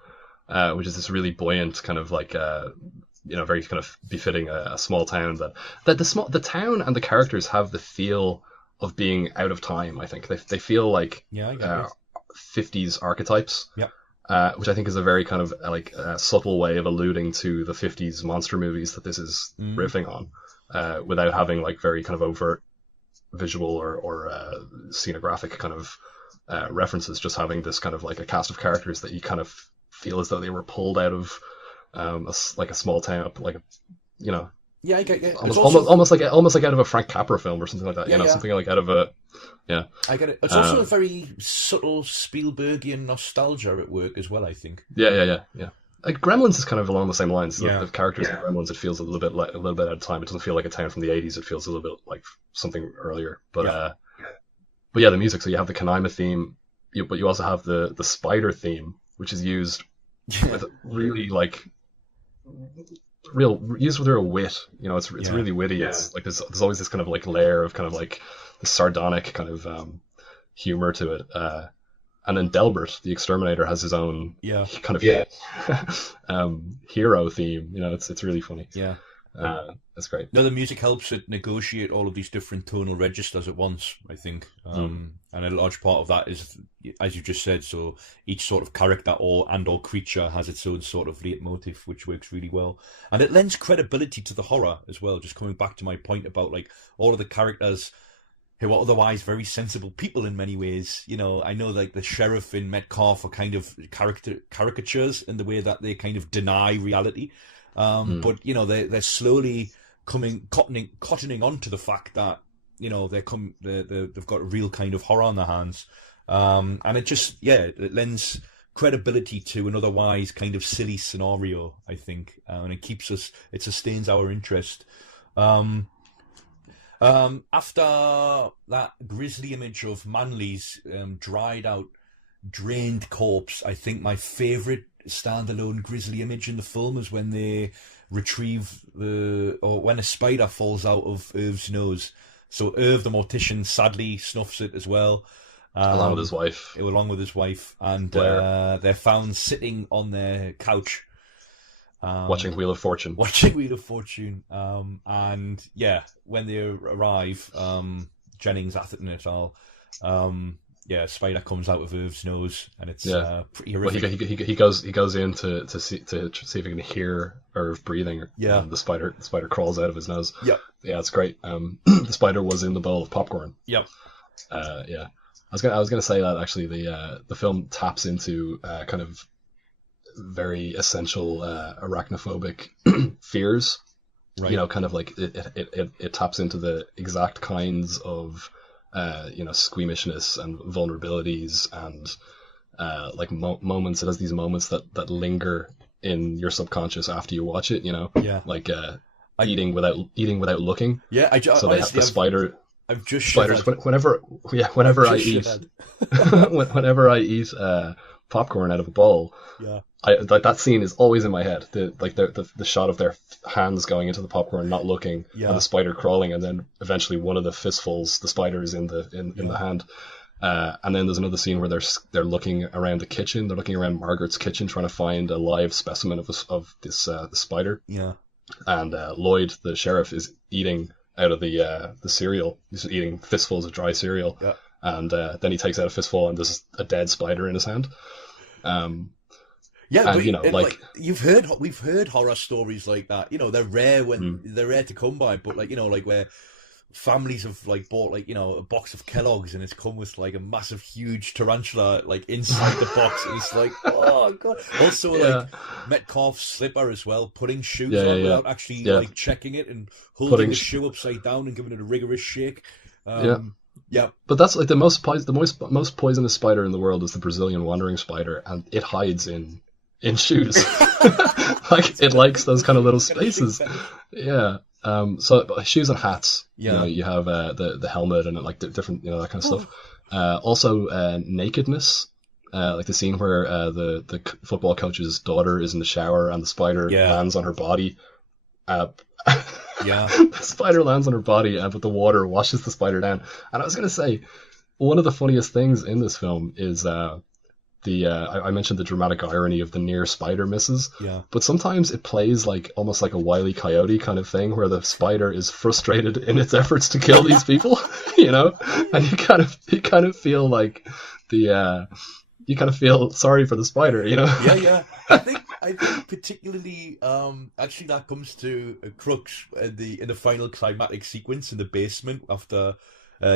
which is this really buoyant kind of like very kind of befitting a small town. The town and the characters have the feel of being out of time. I think they feel like 50s archetypes. Yeah. Which I think is a very kind of subtle way of alluding to the 50s monster movies that this is riffing on, without having like very kind of overt visual or scenographic kind of references. Just having this kind of like a cast of characters that you kind of feel as though they were pulled out of a small town, Yeah, I get it. Almost like out of a Frank Capra film or something like that. Something like out of a. Yeah, I get it. It's also a very subtle Spielbergian nostalgia at work as well, I think. Yeah. Like Gremlins is kind of along the same lines. The characters in Gremlins, it feels a little bit out of time. It doesn't feel like a town from the 80s. It feels a little bit like something earlier. But the music. So you have the Canaima theme, but you also have the spider theme, which is used with really used with real wit. It's really witty. Yeah. It's like there's always this kind of like layer of kind of like the sardonic kind of humor to it. And then Delbert, the exterminator, has his own kind of hero theme. It's really funny. Yeah. That's great. No, the music helps it negotiate all of these different tonal registers at once, I think. And a large part of that is, as you just said, so each sort of character or creature has its own sort of leitmotif, which works really well. And it lends credibility to the horror as well, just coming back to my point about like all of the characters who are otherwise very sensible people in many ways. I know like the sheriff in Metcalf are kind of caricatures in the way that they kind of deny reality. But they're slowly cottoning onto the fact that they've got a real kind of horror on their hands, and it lends credibility to an otherwise kind of silly scenario, I think, and it sustains our interest. After that grisly image of Manley's dried out, drained corpse, I think my favourite standalone grisly image in the film is when they retrieve when a spider falls out of Irv's nose. So Irv, the mortician, sadly snuffs it as well. Along with his wife. And they're found sitting on their couch. Watching Wheel of Fortune. And yeah, when they arrive, Jennings, Atherton et al. Spider comes out of Irv's nose, and it's pretty horrific. Well, he goes in to see if he can hear Irv breathing. Yeah. And the spider crawls out of his nose. Yep. Yeah, it's great. The spider was in the bowl of popcorn. Yep. Yeah. I was gonna say that actually the film taps into kind of very essential arachnophobic fears. Right. You know, kind of like it taps into the exact kinds of squeamishness and vulnerabilities and like moments. It has these moments that linger in your subconscious after you watch it. You know, like eating without looking. Yeah, so they have the spider. I've just spiders. Whenever I eat, whenever I eat popcorn out of a bowl, that scene is always in my head. The shot of their hands going into the popcorn, not looking, and the spider crawling, and then eventually one of the fistfuls, the spider is in the hand. And then there's another scene where they're looking around the kitchen. They're looking around Margaret's kitchen trying to find a live specimen of this the spider. Yeah. And Lloyd, the sheriff, is eating out of the cereal. He's eating fistfuls of dry cereal. Yeah. And then he takes out a fistful, and there's a dead spider in his hand. Yeah, and, but like we've heard horror stories like that. You know, they're rare they're rare to come by, but like, you know, like where families have like bought like, you know, a box of Kellogg's and it's come with like a massive huge tarantula like inside the box, and it's like, oh god. Also like Metcalf's slipper as well, putting shoes on without actually like checking it and holding the shoe upside down and giving it a rigorous shake. Yeah, but that's like the most poisonous spider in the world is the Brazilian wandering spider, and it hides in shoes. Like it likes those kind of little spaces. Yeah. So shoes and hats. Yeah. You know, you have the helmet and like the different, you know, that kind of stuff. Also nakedness. Like the scene where the football coach's daughter is in the shower and the spider lands on her body. The spider lands on her body, but the water washes the spider down. And I was going to say, one of the funniest things in this film is I mentioned the dramatic irony of the near spider misses. Yeah. But sometimes it plays like almost like a Wile E. Coyote kind of thing, where the spider is frustrated in its efforts to kill these people, you know, and you kind of feel like you kind of feel sorry for the spider, you know. Yeah. I think particularly actually that comes to a crux in the final climatic sequence in the basement after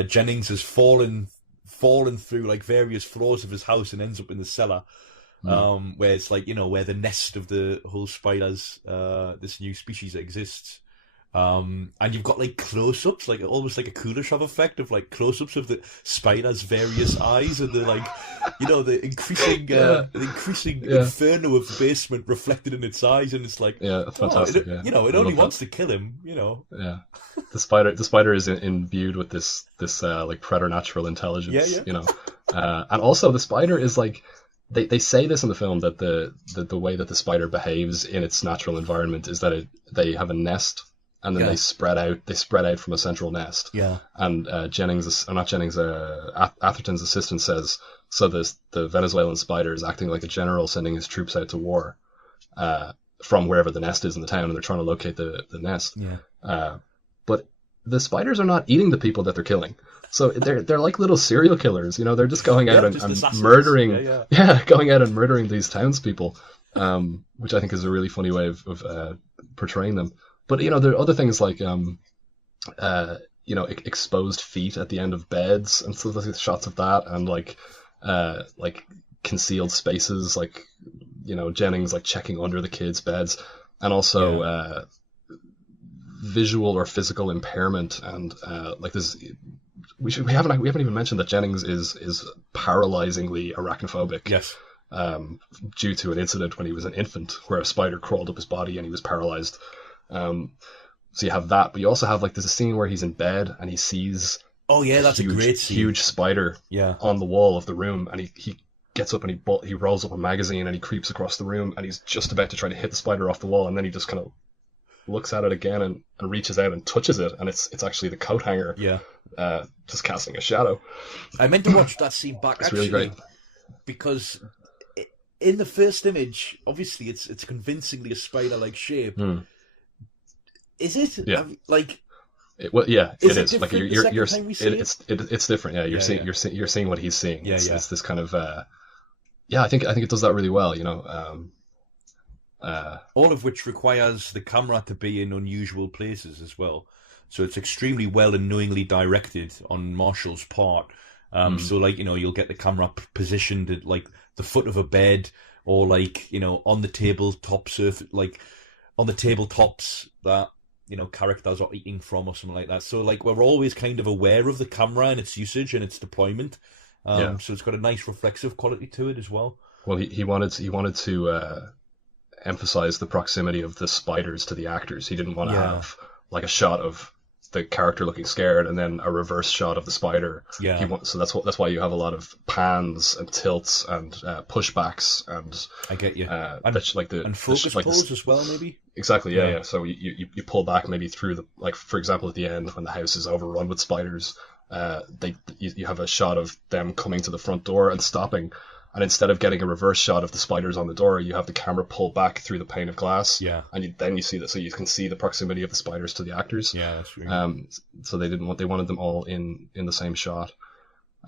Jennings has fallen through like various floors of his house and ends up in the cellar, where it's like, you know, where the nest of the whole spiders, this new species that exists. And you've got like close-ups, like almost like a Kuleshov effect of like close-ups of the spider's various eyes and the like, you know, the increasing inferno of the basement reflected in its eyes, and it's like, fantastic. You know, it only wants to kill him, you know. Yeah, the spider is imbued with this like preternatural intelligence, you know, and also the spider is like. They say this in the film that the way that the spider behaves in its natural environment is that they have a nest. And then they spread out from a central nest. Yeah. And Atherton's assistant says, so the Venezuelan spider is acting like a general sending his troops out to war from wherever the nest is in the town, and they're trying to locate the nest. Yeah. But the spiders are not eating the people that they're killing. So they're like little serial killers, you know. They're just going out and murdering, going out and murdering these townspeople, which I think is a really funny way of portraying them. But, you know, there are other things like, you know, exposed feet at the end of beds and stuff, like shots of that, and like concealed spaces, like, you know, Jennings like checking under the kids' beds, and also visual or physical impairment, and like this. We haven't even mentioned that Jennings is paralyzingly arachnophobic. Yes. Due to an incident when he was an infant, where a spider crawled up his body and he was paralyzed. So you have that, but you also have like there's a scene where he's in bed and he sees that's a great scene. Huge spider on the wall of the room, and he gets up and he rolls up a magazine and he creeps across the room, and he's just about to try to hit the spider off the wall, and then he just kind of looks at it again and reaches out and touches it, and it's actually the coat hanger just casting a shadow. I meant to watch that scene back. It's actually, really great because in the first image, obviously it's convincingly a spider-like shape. Is it? Yeah. Like. Yeah, is it is. Like it's different. Yeah, you're seeing what he's seeing. It's this kind of. I think it does that really well. All of which requires the camera to be in unusual places as well. So it's extremely well and knowingly directed on Marshall's part. So like, you'll get the camera positioned at like the foot of a bed, or like, on the tabletop surface, like on the tabletops that, characters are eating from or something like that. So like, we're always kind of aware of the camera and its usage and its deployment. So it's got a nice reflexive quality to it as well. Well, he wanted to emphasize the proximity of the spiders to the actors. He didn't want to have like a shot of the character looking scared and then a reverse shot of the spider. So that's why you have a lot of pans and tilts and pushbacks and I get you. And focus pulls as well, maybe. Exactly. Yeah. So you pull back maybe through the, like, for example, at the end when the house is overrun with spiders, you have a shot of them coming to the front door and stopping. And instead of getting a reverse shot of the spiders on the door, you have the camera pull back through the pane of glass. Yeah. And then you see that, so you can see the proximity of the spiders to the actors. Yeah, that's really so they wanted them all in the same shot.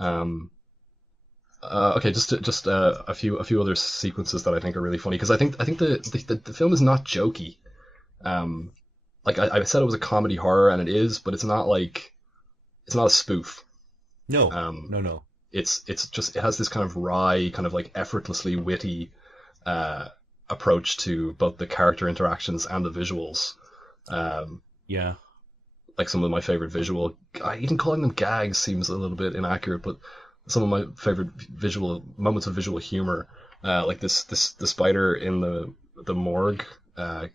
Okay, just a few other sequences that I think are really funny, because I think the film is not jokey. Like I said, it was a comedy horror, and it is, but it's not a spoof. No. No. It's just, it has this kind of wry, kind of like effortlessly witty approach to both the character interactions and the visuals. Like some of my favorite visual, even calling them gags seems a little bit inaccurate, but some of my favorite visual moments of visual humor, like the spider in the morgue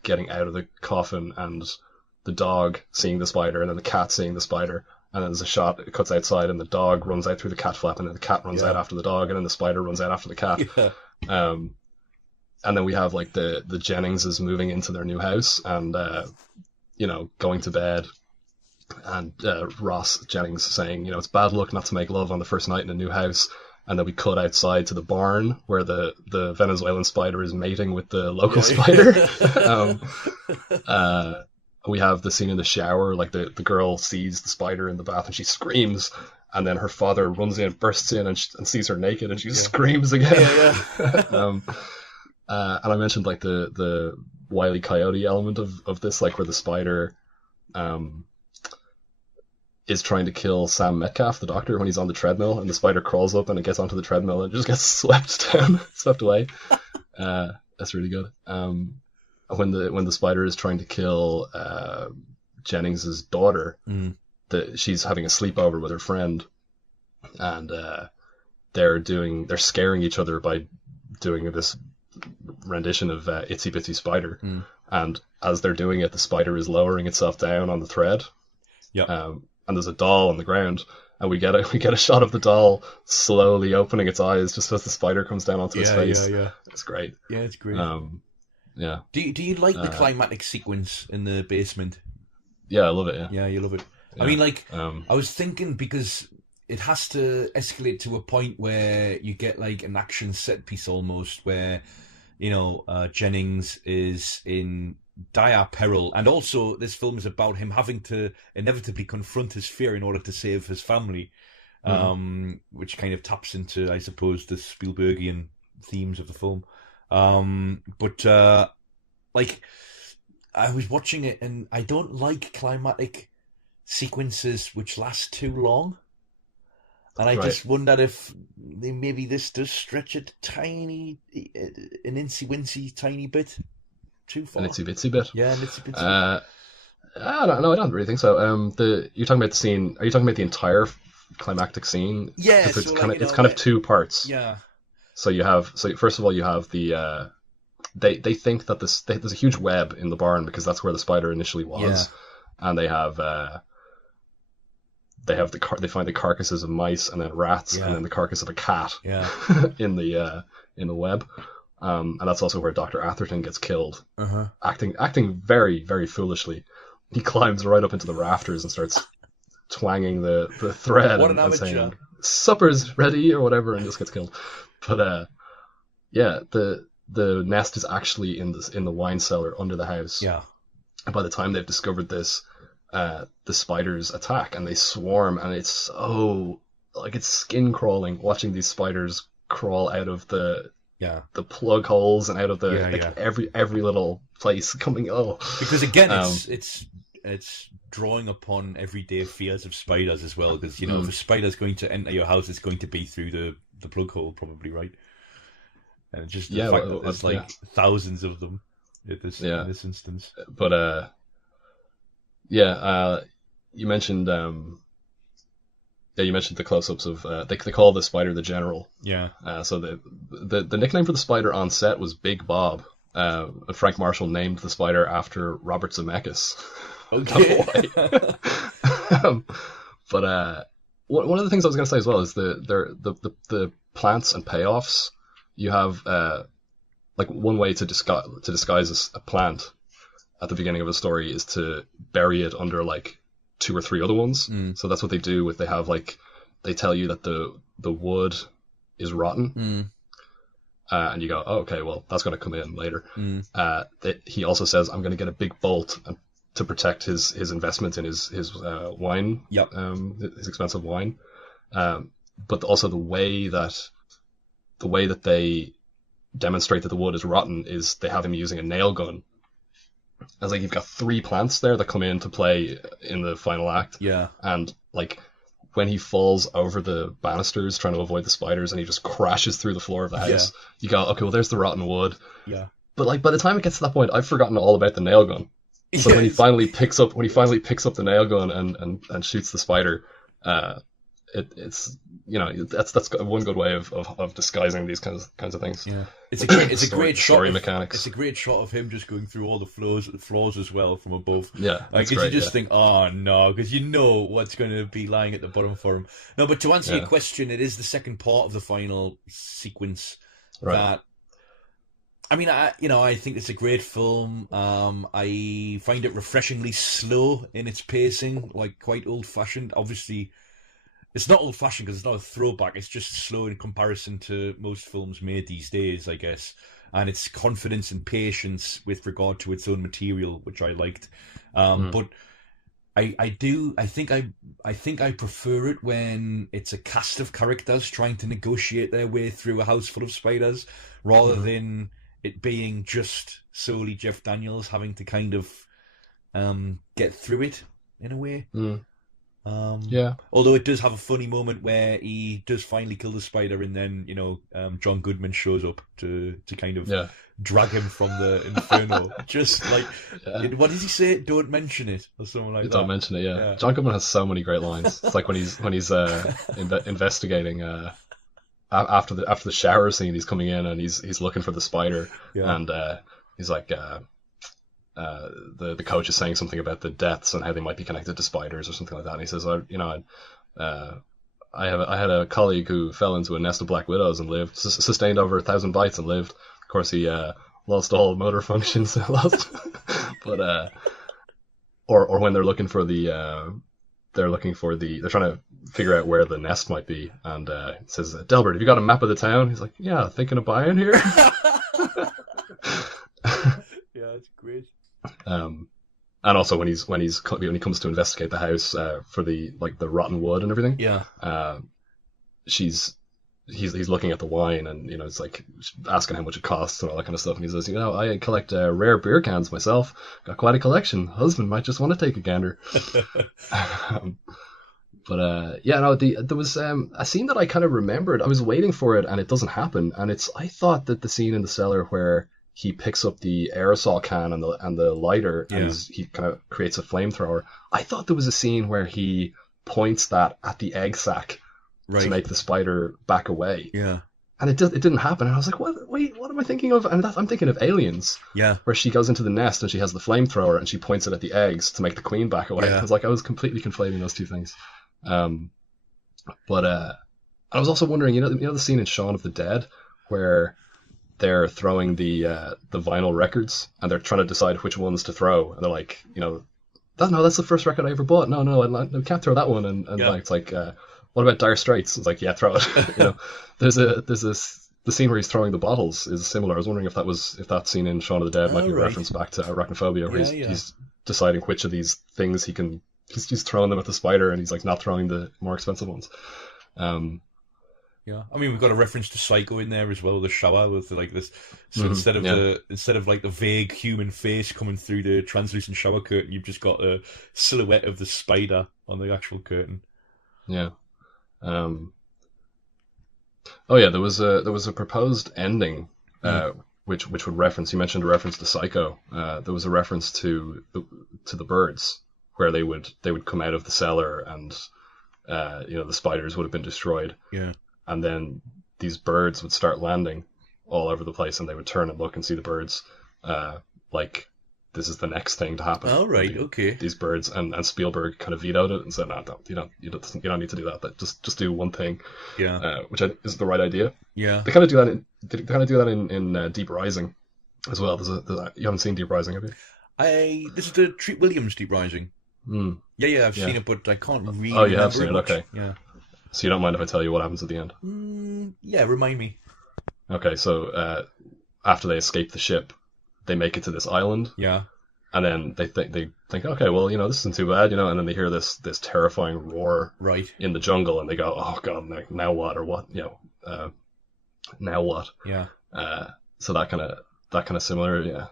getting out of the coffin, and the dog seeing the spider, and then the cat seeing the spider. And then there's a shot, it cuts outside, and the dog runs out through the cat flap, and then the cat runs out after the dog, and then the spider runs out after the cat. And then we have like the Jenningses moving into their new house, and going to bed, and Ross Jennings saying, it's bad luck not to make love on the first night in a new house. And then we cut outside to the barn where the Venezuelan spider is mating with the local spider. We have the scene in the shower, like the girl sees the spider in the bath and she screams, and then her father runs in, bursts in, and sees her naked, and she screams again. And I mentioned like the Wile E. Coyote element of this, like where the spider is trying to kill Sam Metcalf, the doctor, when he's on the treadmill, and the spider crawls up and it gets onto the treadmill and just gets swept away. That's really good. When the spider is trying to kill Jennings's daughter, she's having a sleepover with her friend, and they're scaring each other by doing this rendition of Itsy Bitsy Spider, and as they're doing it, the spider is lowering itself down on the thread. And there's a doll on the ground, and we get a shot of the doll slowly opening its eyes just as the spider comes down onto its face. It's great. Yeah, it's great. Yeah. Do you like the climatic sequence in the basement? Yeah, I love it. Yeah. Yeah, you love it. Yeah. I mean, like, I was thinking, because it has to escalate to a point where you get like an action set piece almost, where Jennings is in dire peril, and also this film is about him having to inevitably confront his fear in order to save his family, which kind of taps into, I suppose, the Spielbergian themes of the film. But like, I was watching it, and I don't like climatic sequences which last too long, and I just wonder if maybe this does stretch it an incy-wincy tiny bit too far. An itsy-bitsy bit? Yeah, an itsy-bitsy. I don't know, I don't really think so. You're talking about the scene, are you talking about the entire climactic scene? Yeah, it's kind of two parts. Yeah. So first of all, you have the they think that there's a huge web in the barn, because that's where the spider initially was, and they find the carcasses of mice, and then rats, and then the carcass of a cat in the web, and that's also where Dr. Atherton gets killed, acting very, very foolishly. He climbs right up into the rafters and starts twanging the thread and saying, "Supper's ready," or whatever, and just gets killed. But Yeah, the nest is actually in the wine cellar under the house. Yeah. And by the time they've discovered this, the spiders attack and they swarm, and it's so like it's skin crawling watching these spiders crawl out of the plug holes and out of the every little place coming. Oh, because again, it's drawing upon everyday fears of spiders as well. Because if a spider's going to enter your house, it's going to be through the plug hole, probably, right? And just the fact that there's thousands of them in this instance. But you mentioned you mentioned the close-ups of they call the spider the General. Yeah. So the nickname for the spider on set was Big Bob. Frank Marshall named the spider after Robert Zemeckis. Okay. But one of the things I was going to say as well is the plants and payoffs. You have like one way to disguise a plant at the beginning of a story is to bury it under like 2 or 3 other ones. So that's what they do. They have like they tell you that the wood is rotten, and you go, oh, okay, well that's going to come in later. He also says, I'm going to get a big bolt to protect his investment in his wine, his expensive wine, but also the way that they demonstrate that the wood is rotten is they have him using a nail gun. It's like you've got 3 plants there that come into play in the final act. Yeah. And like when he falls over the banisters trying to avoid the spiders and he just crashes through the floor of the house, you go, okay, well there's the rotten wood. Yeah. But like by the time it gets to that point, I've forgotten all about the nail gun. So when he finally picks up the nail gun and shoots the spider, it's that's one good way of disguising these kinds of things. Yeah, it's a great shot. Story mechanics. It's a great shot of him just going through all the floors as well from above. Yeah, like you just think, oh no, because you know what's going to be lying at the bottom for him. No, but to answer your question, it is the second part of the final sequence that. I mean, I think it's a great film. I find it refreshingly slow in its pacing, like quite old-fashioned. Obviously, it's not old-fashioned because it's not a throwback. It's just slow in comparison to most films made these days, I guess. And its confidence and patience with regard to its own material, which I liked. But I think I prefer it when it's a cast of characters trying to negotiate their way through a house full of spiders, rather than it being just solely Jeff Daniels having to kind of get through it in a way. Although it does have a funny moment where he does finally kill the spider, and then John Goodman shows up to kind of drag him from the inferno. Just like what does he say? Don't mention it, or something like that. Don't mention it. Yeah. John Goodman has so many great lines. It's like when he's investigating. After the shower scene, he's coming in and he's looking for the spider, and he's like, the coach is saying something about the deaths and how they might be connected to spiders or something like that. And he says, I had a colleague who fell into a nest of black widows and lived, sustained over 1,000 bites and lived. Of course, he lost all motor functions, but or when they're trying to figure out where the nest might be, and it says, Delbert, have you got a map of the town? He's like, yeah, thinking of buying here. Yeah, it's great. And also when he comes to investigate the house for the rotten wood and everything, he's looking at the wine, and it's like asking how much it costs and all that kind of stuff, and he says, I collect rare beer cans myself, got quite a collection, husband might just want to take a gander. There was a scene that I kind of remembered. I was waiting for it and it doesn't happen, and I thought that the scene in the cellar where he picks up the aerosol can and the lighter and he kind of creates a flamethrower, I thought there was a scene where he points that at the egg sac to make the spider back away. Yeah. And it didn't happen. And I was like, what am I thinking of? And I'm thinking of Aliens. Yeah. Where she goes into the nest and she has the flamethrower and she points it at the eggs to make the queen back away. Yeah. I was completely conflating those two things. But I was also wondering, the scene in Shaun of the Dead where they're throwing the vinyl records and they're trying to decide which ones to throw. And they're like, that's the first record I ever bought. No, I can't throw that one. And it's like, what about Dire Straits? It's like, yeah, throw it. There's a the scene where he's throwing the bottles is similar. I was wondering if that scene in Shaun of the Dead might be a reference back to Arachnophobia, where he's deciding which of these things he can. He's throwing them at the spider, and he's like not throwing the more expensive ones. Yeah, I mean, we've got a reference to Psycho in there as well. The shower with like this. So instead of like the vague human face coming through the translucent shower curtain, you've just got a silhouette of the spider on the actual curtain. Yeah. Oh yeah, there was a proposed ending, which would reference. You mentioned a reference to Psycho. There was a reference to the birds, where they would come out of the cellar and the spiders would have been destroyed. Yeah. And then these birds would start landing all over the place, and they would turn and look and see the birds, like this is the next thing to happen. Oh right, okay. These birds, and Spielberg kind of vetoed it and said, "No, you don't need to do that. Just do one thing." Yeah. Which is the right idea. Yeah. They kind of do that in Deep Rising as well. You haven't seen Deep Rising, have you? This is the Treat Williams Deep Rising. Mm. Yeah, I've seen it, but I can't really. Oh, you have seen it, okay. Yeah. So you don't mind if I tell you what happens at the end? Yeah, remind me. Okay, so after they escape the ship, they make it to this island. Yeah. And then they think, okay, well, this isn't too bad, and then they hear this terrifying roar in the jungle, and they go, oh god, now what, or what, now what? Yeah. So that kind of similar, yeah.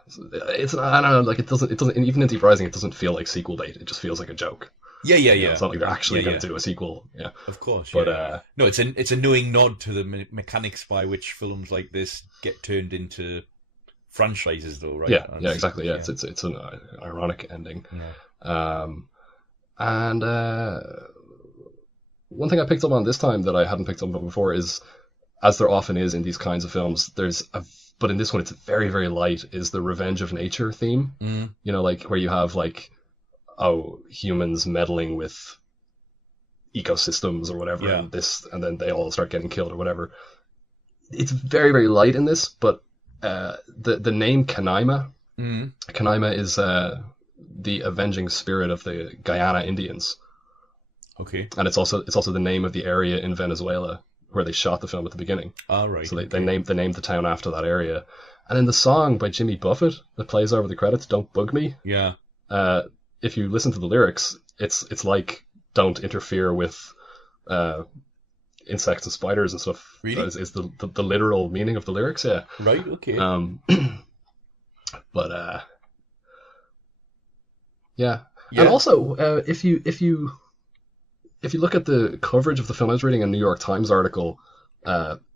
It's I don't know, like it doesn't even in Deep Rising, it doesn't feel like sequel bait. It just feels like a joke. Yeah. It's not like they're actually going to do a sequel. Yeah, of course. But no, it's a knowing nod to the mechanics by which films like this get turned into franchises, though, right? Yeah, exactly. Yeah, it's an ironic ending. Yeah. And one thing I picked up on this time that I hadn't picked up on before is, as there often is in these kinds of films, but in this one it's very, very light, is the revenge of nature theme. Like where you have like, humans meddling with ecosystems or whatever, and then they all start getting killed or whatever. It's very, very light in this, but the name Canaima is the avenging spirit of the Guyana Indians. Okay. And it's also the name of the area in Venezuela where they shot the film at the beginning. Oh, right. So they named the town after that area. And in the song by Jimmy Buffett that plays over the credits, "Don't Bug Me," if you listen to the lyrics, it's like, don't interfere with insects and spiders and stuff. Really? Is the literal meaning of the lyrics, yeah. Right, okay. But yeah. And also, if you look at the coverage of the film, I was reading a New York Times article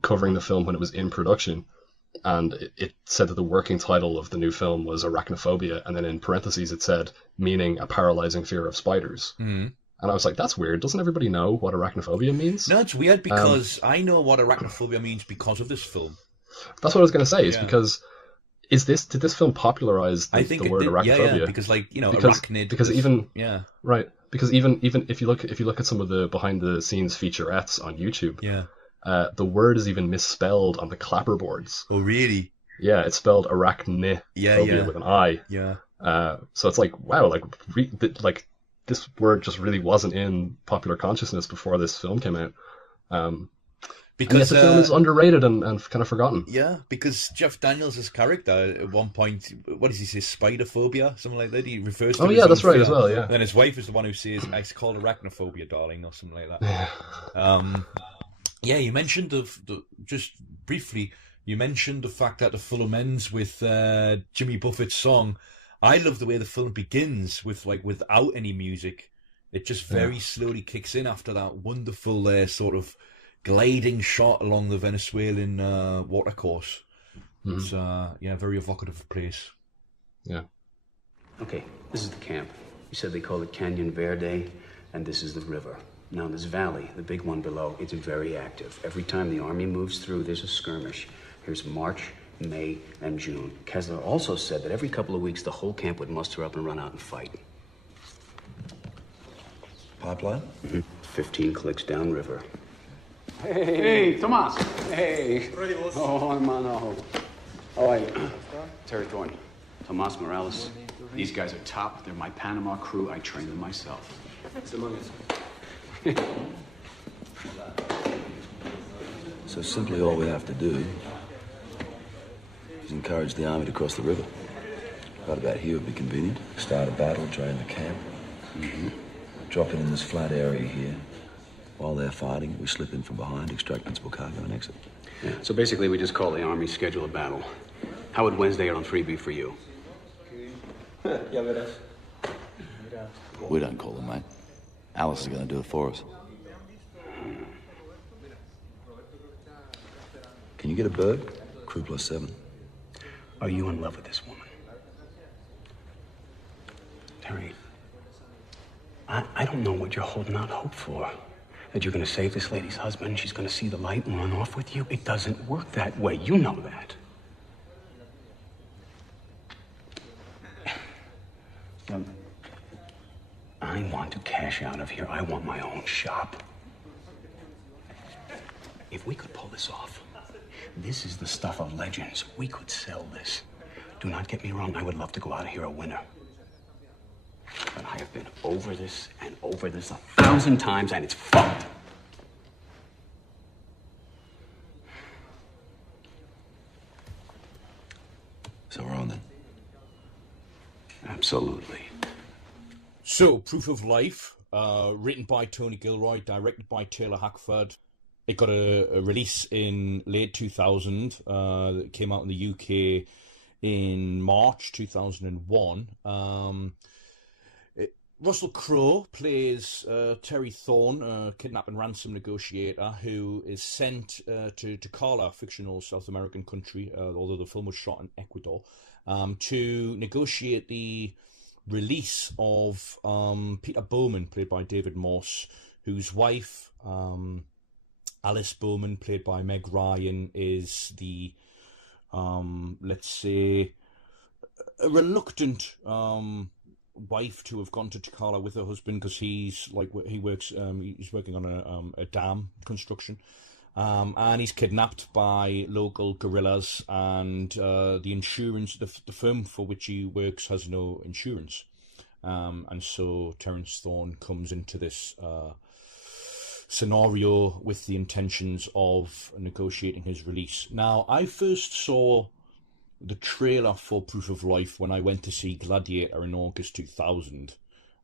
covering the film when it was in production, and it said that the working title of the new film was Arachnophobia, and then in parentheses it said, meaning a paralyzing fear of spiders. Mm. And I was like, that's weird. Doesn't everybody know what arachnophobia means? No, it's weird because I know what arachnophobia means because of this film. That's what I was going to say, is because did this film popularize the word arachnophobia? Yeah, because arachnid. Because right. Because even if you look at some of the behind the scenes featurettes on YouTube, the word is even misspelled on the clapperboards. Oh, really? Yeah, it's spelled arachnophobia with an I. Yeah. So it's like, wow, like this word just really wasn't in popular consciousness before this film came out. Because the film is underrated and kind of forgotten. Yeah, because Jeff Daniels' character at one point, what does he say, spider phobia, something like that. He refers to. Oh yeah, that's right as well. Yeah. And then his wife is the one who says, "It's called arachnophobia, darling," or something like that. You mentioned just briefly. You mentioned the fact that the film ends with Jimmy Buffett's song. I love the way the film begins without any music. It just very slowly kicks in after that wonderful sort of gliding shot along the Venezuelan watercourse. It's very evocative place. Yeah. Okay, this is the camp. You said they call it Canyon Verde, and this is the river. Now this valley, the big one below, it's very active. Every time the army moves through, there's a skirmish. Here's March, May, and June. Kessler also said that every couple of weeks the whole camp would muster up and run out and fight. Pipeline? 15 clicks downriver. Hey, Tomas. Hey. Oh, hermano. Oh, Terry Thorne. Tomas Morales. These guys are top. They're my Panama crew. I train them myself. So simply all we have to do is encourage the army to cross the river. Right about here would be convenient. Start a battle, drain the camp. Drop it in this flat area here. While they're fighting, we slip in from behind, extract principal cargo, and exit. Yeah. So basically, we just call the army, schedule a battle. How would Wednesday on 3 be for you? We don't call them, mate. Alice is going to do it for us. Can you get a bird? Crew +7. Are you in love with this woman? Terry, I don't know what you're holding out hope for. That you're going to save this lady's husband, she's going to see the light and run off with you. It doesn't work that way. You know that. I want to cash out of here. I want my own shop. If we could pull this off, this is the stuff of legends. We could sell this. Do not get me wrong, I would love to go out of here a winner. But I have been over this and over this 1,000 times, and it's fucked. So we're on then. Absolutely. So, Proof of Life, written by Tony Gilroy, directed by Taylor Hackford. It got a release in late 2000. It came out in the UK in March 2001. Russell Crowe plays Terry Thorne, a kidnap and ransom negotiator who is sent to Cala, a fictional South American country, although the film was shot in Ecuador, to negotiate the release of Peter Bowman, played by David Morse, whose wife, Alice Bowman, played by Meg Ryan, is the, let's say, a reluctant wife to have gone to Takala with her husband because he's working on a dam construction, and he's kidnapped by local guerrillas, and the insurance, the firm for which he works has no insurance, and so Terence Thorne comes into this scenario with the intentions of negotiating his release. Now, I first saw the trailer for Proof of Life when I went to see Gladiator in August 2000.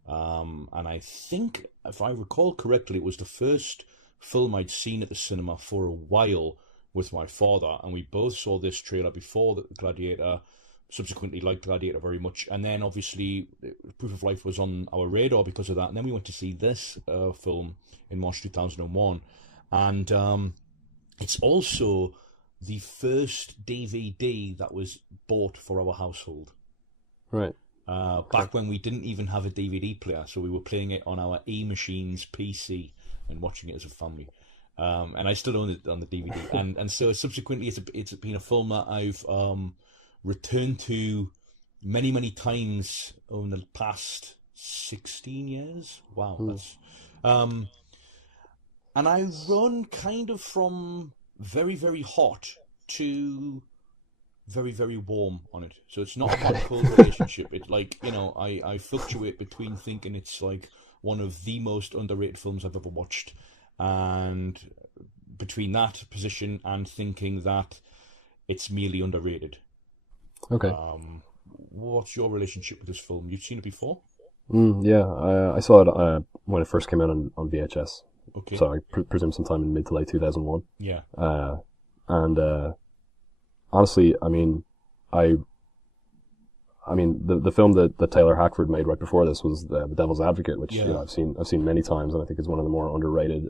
And I think, if I recall correctly, it was the first film I'd seen at the cinema for a while with my father. And we both saw this trailer before Gladiator, subsequently liked Gladiator very much. And then, obviously, Proof of Life was on our radar because of that. And then we went to see this film in March 2001. And it's also the first DVD that was bought for our household. Right. Back when we didn't even have a DVD player, so we were playing it on our E-Machines PC and watching it as a family. And I still own it on the DVD. and so subsequently, it's been a film that I've returned to many, many times over the past 16 years. Wow. That's and I run kind of from very, very hot to very, very warm on it. So it's not a hot-cold relationship. It's like, I fluctuate between thinking it's like one of the most underrated films I've ever watched, and between that position and thinking that it's merely underrated. Okay. What's your relationship with this film? You've seen it before? Yeah, I saw it when it first came out on VHS. Okay. So I presume sometime in mid to late 2001. Yeah. And honestly, I mean, the film that Taylor Hackford made right before this was The Devil's Advocate, which I've seen many times, and I think is one of the more underrated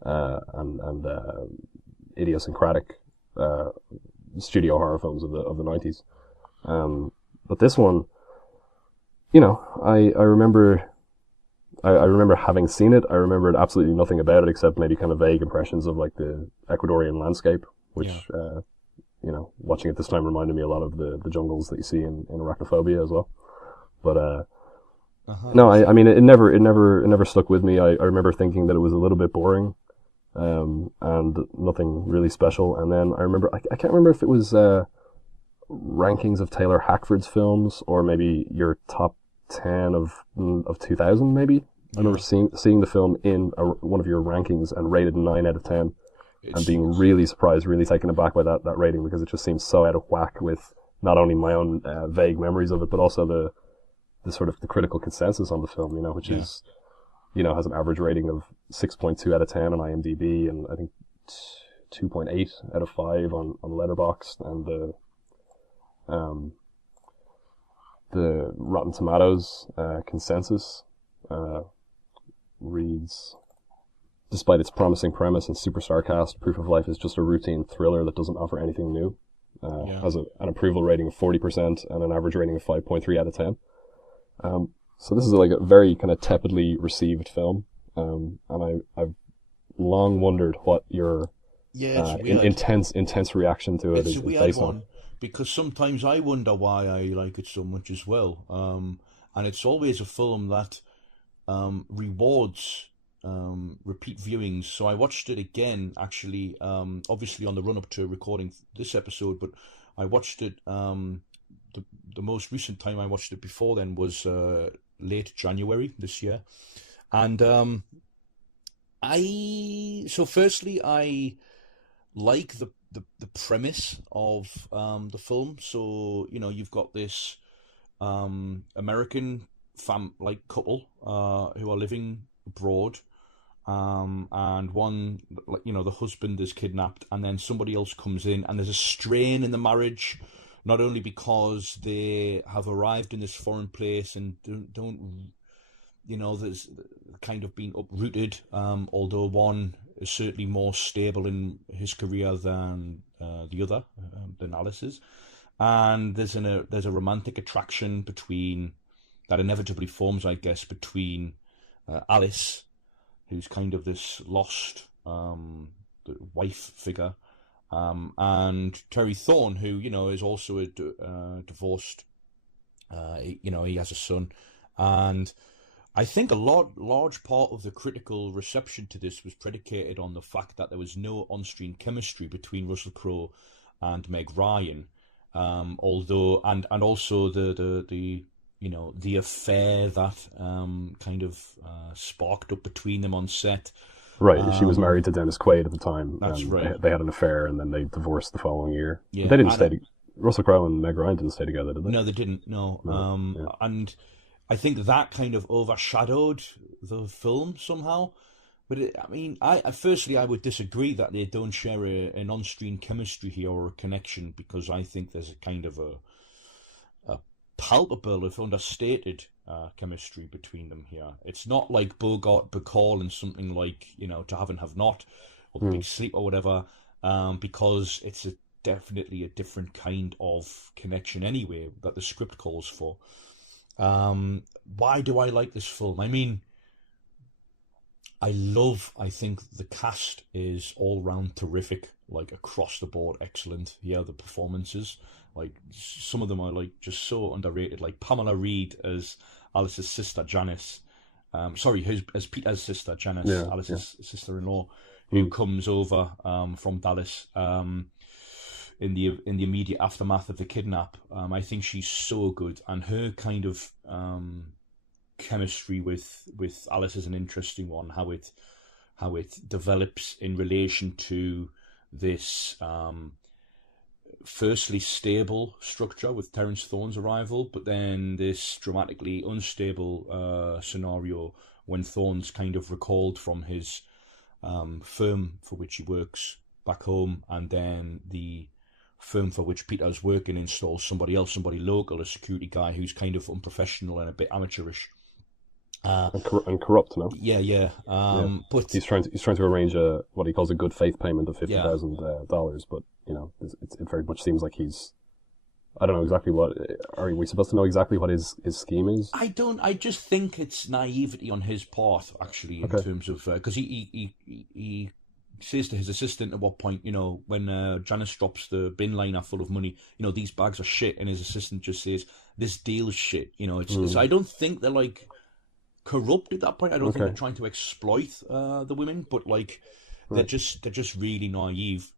and idiosyncratic studio horror films of the 90s. But this one, I remember having seen it. I remembered absolutely nothing about it except maybe kind of vague impressions of like the Ecuadorian landscape, which watching it this time reminded me a lot of the jungles that you see in Arachnophobia as well. But no, I mean it never stuck with me. I remember thinking that it was a little bit boring, and nothing really special. And then I remember I can't remember if it was rankings of Taylor Hackford's films or maybe your top 10 of 2000 maybe. I remember seeing the film in one of your rankings and rated 9 out of 10. and being really surprised, really taken aback by that rating, because it just seems so out of whack with not only my own vague memories of it, but also the sort of the critical consensus on the film, which is, has an average rating of 6.2 out of 10 on IMDb, and I think 2.8 out of 5 on Letterboxd, and the Rotten Tomatoes consensus reads, despite its promising premise and superstar cast, Proof of Life is just a routine thriller that doesn't offer anything new. Has an approval rating of 40% and an average rating of 5.3 out of 10. So this is like a very kind of tepidly received film, and I've long wondered what your intense reaction to it is based on. Because sometimes I wonder why I like it so much as well. And it's always a film that rewards repeat viewings. So I watched it again, actually, obviously on the run-up to recording this episode, but I watched it, the most recent time I watched it before then was late January this year. And firstly, I like the premise of the film. So, you've got this American couple who are living abroad, and one, the husband is kidnapped, and then somebody else comes in, and there's a strain in the marriage, not only because they have arrived in this foreign place and don't there's kind of been uprooted, although one is certainly more stable in his career than the other, than Alice is. And there's a romantic attraction that inevitably forms, I guess, between Alice, who's kind of this lost wife figure, and Terry Thorne, who, is also a divorced, he has a son. And I think a large part of the critical reception to this was predicated on the fact that there was no on-screen chemistry between Russell Crowe and Meg Ryan, although and also the affair that kind of sparked up between them on set. Right, she was married to Dennis Quaid at the time. That's right. They had an affair, and then they divorced the following year. Yeah, but they didn't stay. Russell Crowe and Meg Ryan didn't stay together, did they? No, they didn't. No. And I think that kind of overshadowed the film somehow. But I would disagree that they don't share an on-screen chemistry here or a connection, because I think there's a kind of a palpable, if understated, chemistry between them here. It's not like Bogart, Bacall, and something like To Have and Have Not, or The Big Sleep, or whatever, because it's definitely a different kind of connection anyway that the script calls for. Why do I like this film? I think the cast is all round terrific, like across the board excellent. Yeah, the performances, like some of them are like just so underrated, like Pamela Reed as Alice's sister Janice, as Peter's sister Janice, Alice's sister-in-law, who comes over from Dallas in the immediate aftermath of the kidnap. I think she's so good, and her kind of chemistry with Alice is an interesting one. How it develops in relation to this firstly stable structure with Terence Thorne's arrival, but then this dramatically unstable scenario when Thorne's kind of recalled from his firm for which he works back home, and then the firm for which Peter's working installs somebody local, a security guy who's kind of unprofessional and a bit amateurish. And corrupt, no? Yeah. But he's trying to arrange what he calls a good faith payment of $50,000, but it very much seems like he's. I don't know exactly what. Are we supposed to know exactly what his scheme is? I don't. I just think it's naivety on his part, actually, in terms of because he says to his assistant at what point, when Janice drops the bin liner full of money, these bags are shit, and his assistant just says, "This deal's shit." It's I don't think they're like corrupt at that point. I don't think they're trying to exploit the women, but they're just really naive.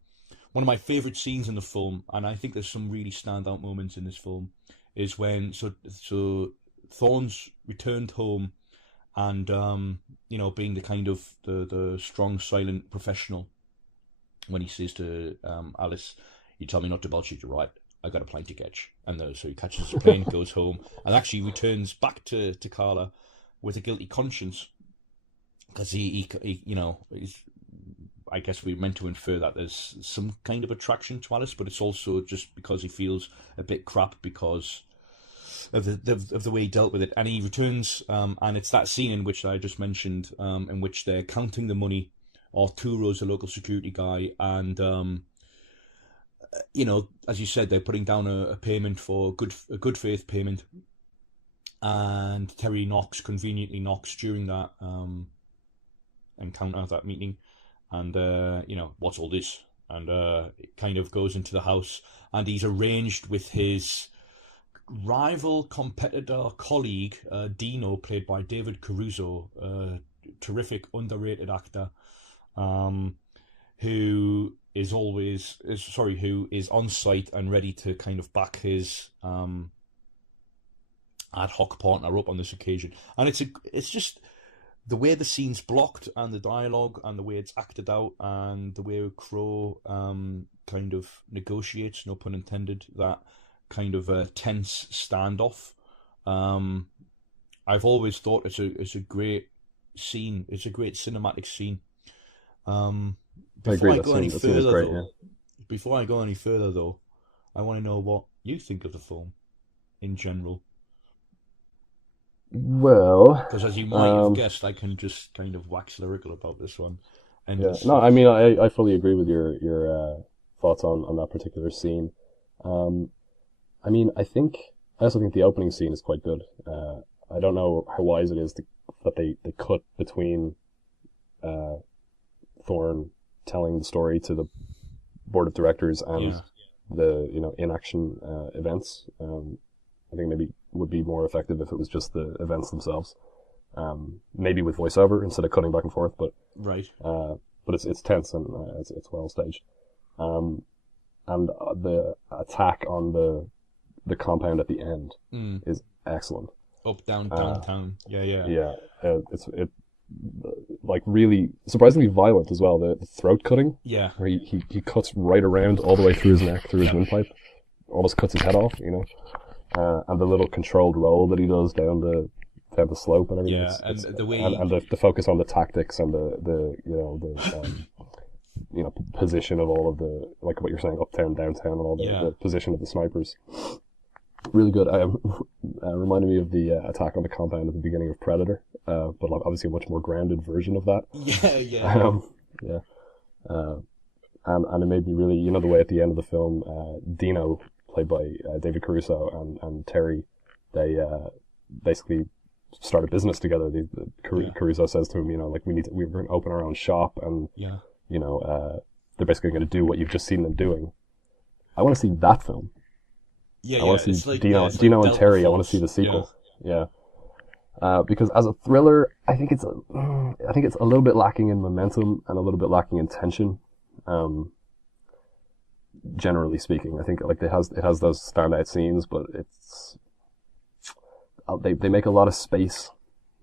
One of my favourite scenes in the film, and I think there's some really standout moments in this film, is when so Thorne's returned home, and being the kind of the strong, silent professional, when he says to Alice, "You tell me not to bullshit, you're right. I got a plane to catch." And so he catches the plane, goes home, and actually returns back to Carla with a guilty conscience, because he I guess we're meant to infer that there's some kind of attraction to Alice, but it's also just because he feels a bit crap because of the way he dealt with it. And he returns, and it's that scene in which I just mentioned, in which they're counting the money. Arturo's a local security guy, and as you said, they're putting down a payment for a good faith payment, and Terry conveniently knocks during that encounter, that meeting, and what's all this? And it kind of goes into the house, and he's arranged with his rival, competitor, colleague, Dino, played by David Caruso, a terrific underrated actor, who is on site and ready to kind of back his ad hoc partner up on this occasion. And it's just the way the scene's blocked, and the dialogue, and the way it's acted out, and the way Crowe kind of negotiates, no pun intended, that kind of a tense standoff. I've always thought it's a great scene. It's a great cinematic scene. Before I go any further, though, I want to know what you think of the film in general. Well, because as you might have guessed, I can just kind of wax lyrical about this one. And yeah, no, I mean, I fully agree with your thoughts on that particular scene. I mean, I also think the opening scene is quite good. I don't know how wise it is that they cut between Thorne telling the story to the board of directors and the in-action events. I think maybe would be more effective if it was just the events themselves. Maybe with voiceover instead of cutting back and forth, but right. But it's tense and it's well staged. And the attack on the compound at the end is excellent. Up, down, downtown. Yeah. It's like really surprisingly violent as well. The throat cutting. Yeah. Where he cuts right around all the way through his neck, through his windpipe. Almost cuts his head off, and the little controlled roll that he does down the slope and everything. Yeah, and the way and the focus on the tactics and the position of all of the, like what you're saying, uptown, downtown, and all the position of the snipers. Really good. Reminded me of the attack on the compound at the beginning of Predator, but obviously a much more grounded version of that. Yeah. And it made me really, the way at the end of the film, Dino, played by David Caruso, and Terry, they basically start a business together. Caruso says to him, we're going to open our own shop, and they're basically going to do what you've just seen them doing. I want to see that film. I want to see Dino and Terry. I want to see the sequel. Yeah. Because as a thriller, I think it's a little bit lacking in momentum and a little bit lacking in tension. Generally speaking, I think it has those standout scenes, but they make a lot of space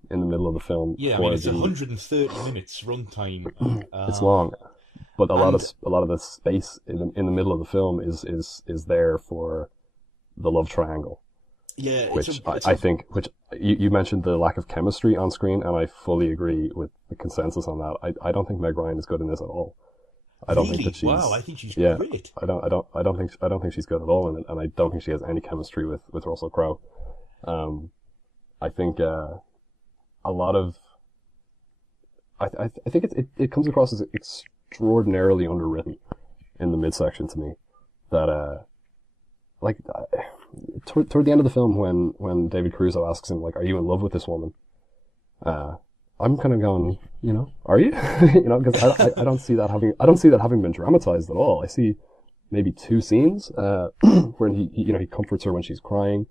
in the middle of the film. Yeah, I mean, it's 130 minutes runtime. It's long, but a lot of the space in the middle of the film is there for the love triangle. Yeah, which you mentioned the lack of chemistry on screen, and I fully agree with the consensus on that. I don't think Meg Ryan is good in this at all. I don't think that she's. Wow, I think she's great. I don't think she's good at all in it, and I don't think she has any chemistry with Russell Crowe. I think a lot of. I think it comes across as extraordinarily underwritten in the midsection to me. That toward the end of the film, when David Caruso asks him, "Are you in love with this woman?" I'm kind of going, are you? Because I don't see that having been dramatized at all. I see maybe two scenes where he comforts her when she's crying,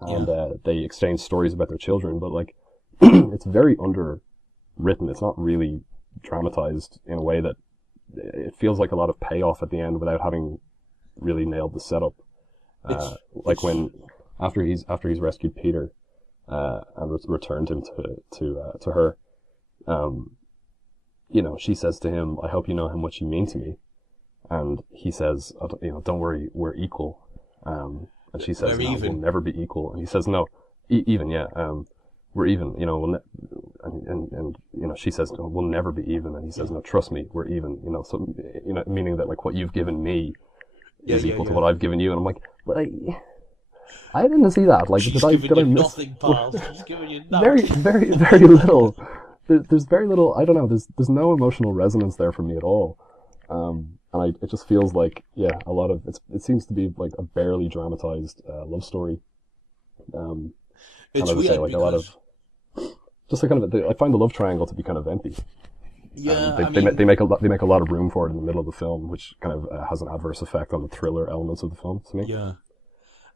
and they exchange stories about their children. But it's very underwritten. It's not really dramatized in a way that it feels like a lot of payoff at the end without having really nailed the setup. When after he's rescued Peter and returned him to her, she says to him, "I hope you know how much you mean to me." and he says, don't worry, we're equal. And she says, no, we'll never be equal. And he says, no, even, yeah, we're even, and she says, no, we'll never be even. And he says, no, trust me, we're even, so, meaning that like what you've given me is equal to what I've given you. And I'm like, but I didn't see that. Like, did I miss nothing, pal. She's giving you nothing. Very, very, very little. There's very little. I don't know. There's no emotional resonance there for me at all. And it just feels like, a lot of it seems to be like a barely dramatized love story. It's and weird like a lot of just like kind of. I find the love triangle to be kind of empty. Yeah, they make a lot of room for it in the middle of the film, which kind of has an adverse effect on the thriller elements of the film to me. Yeah,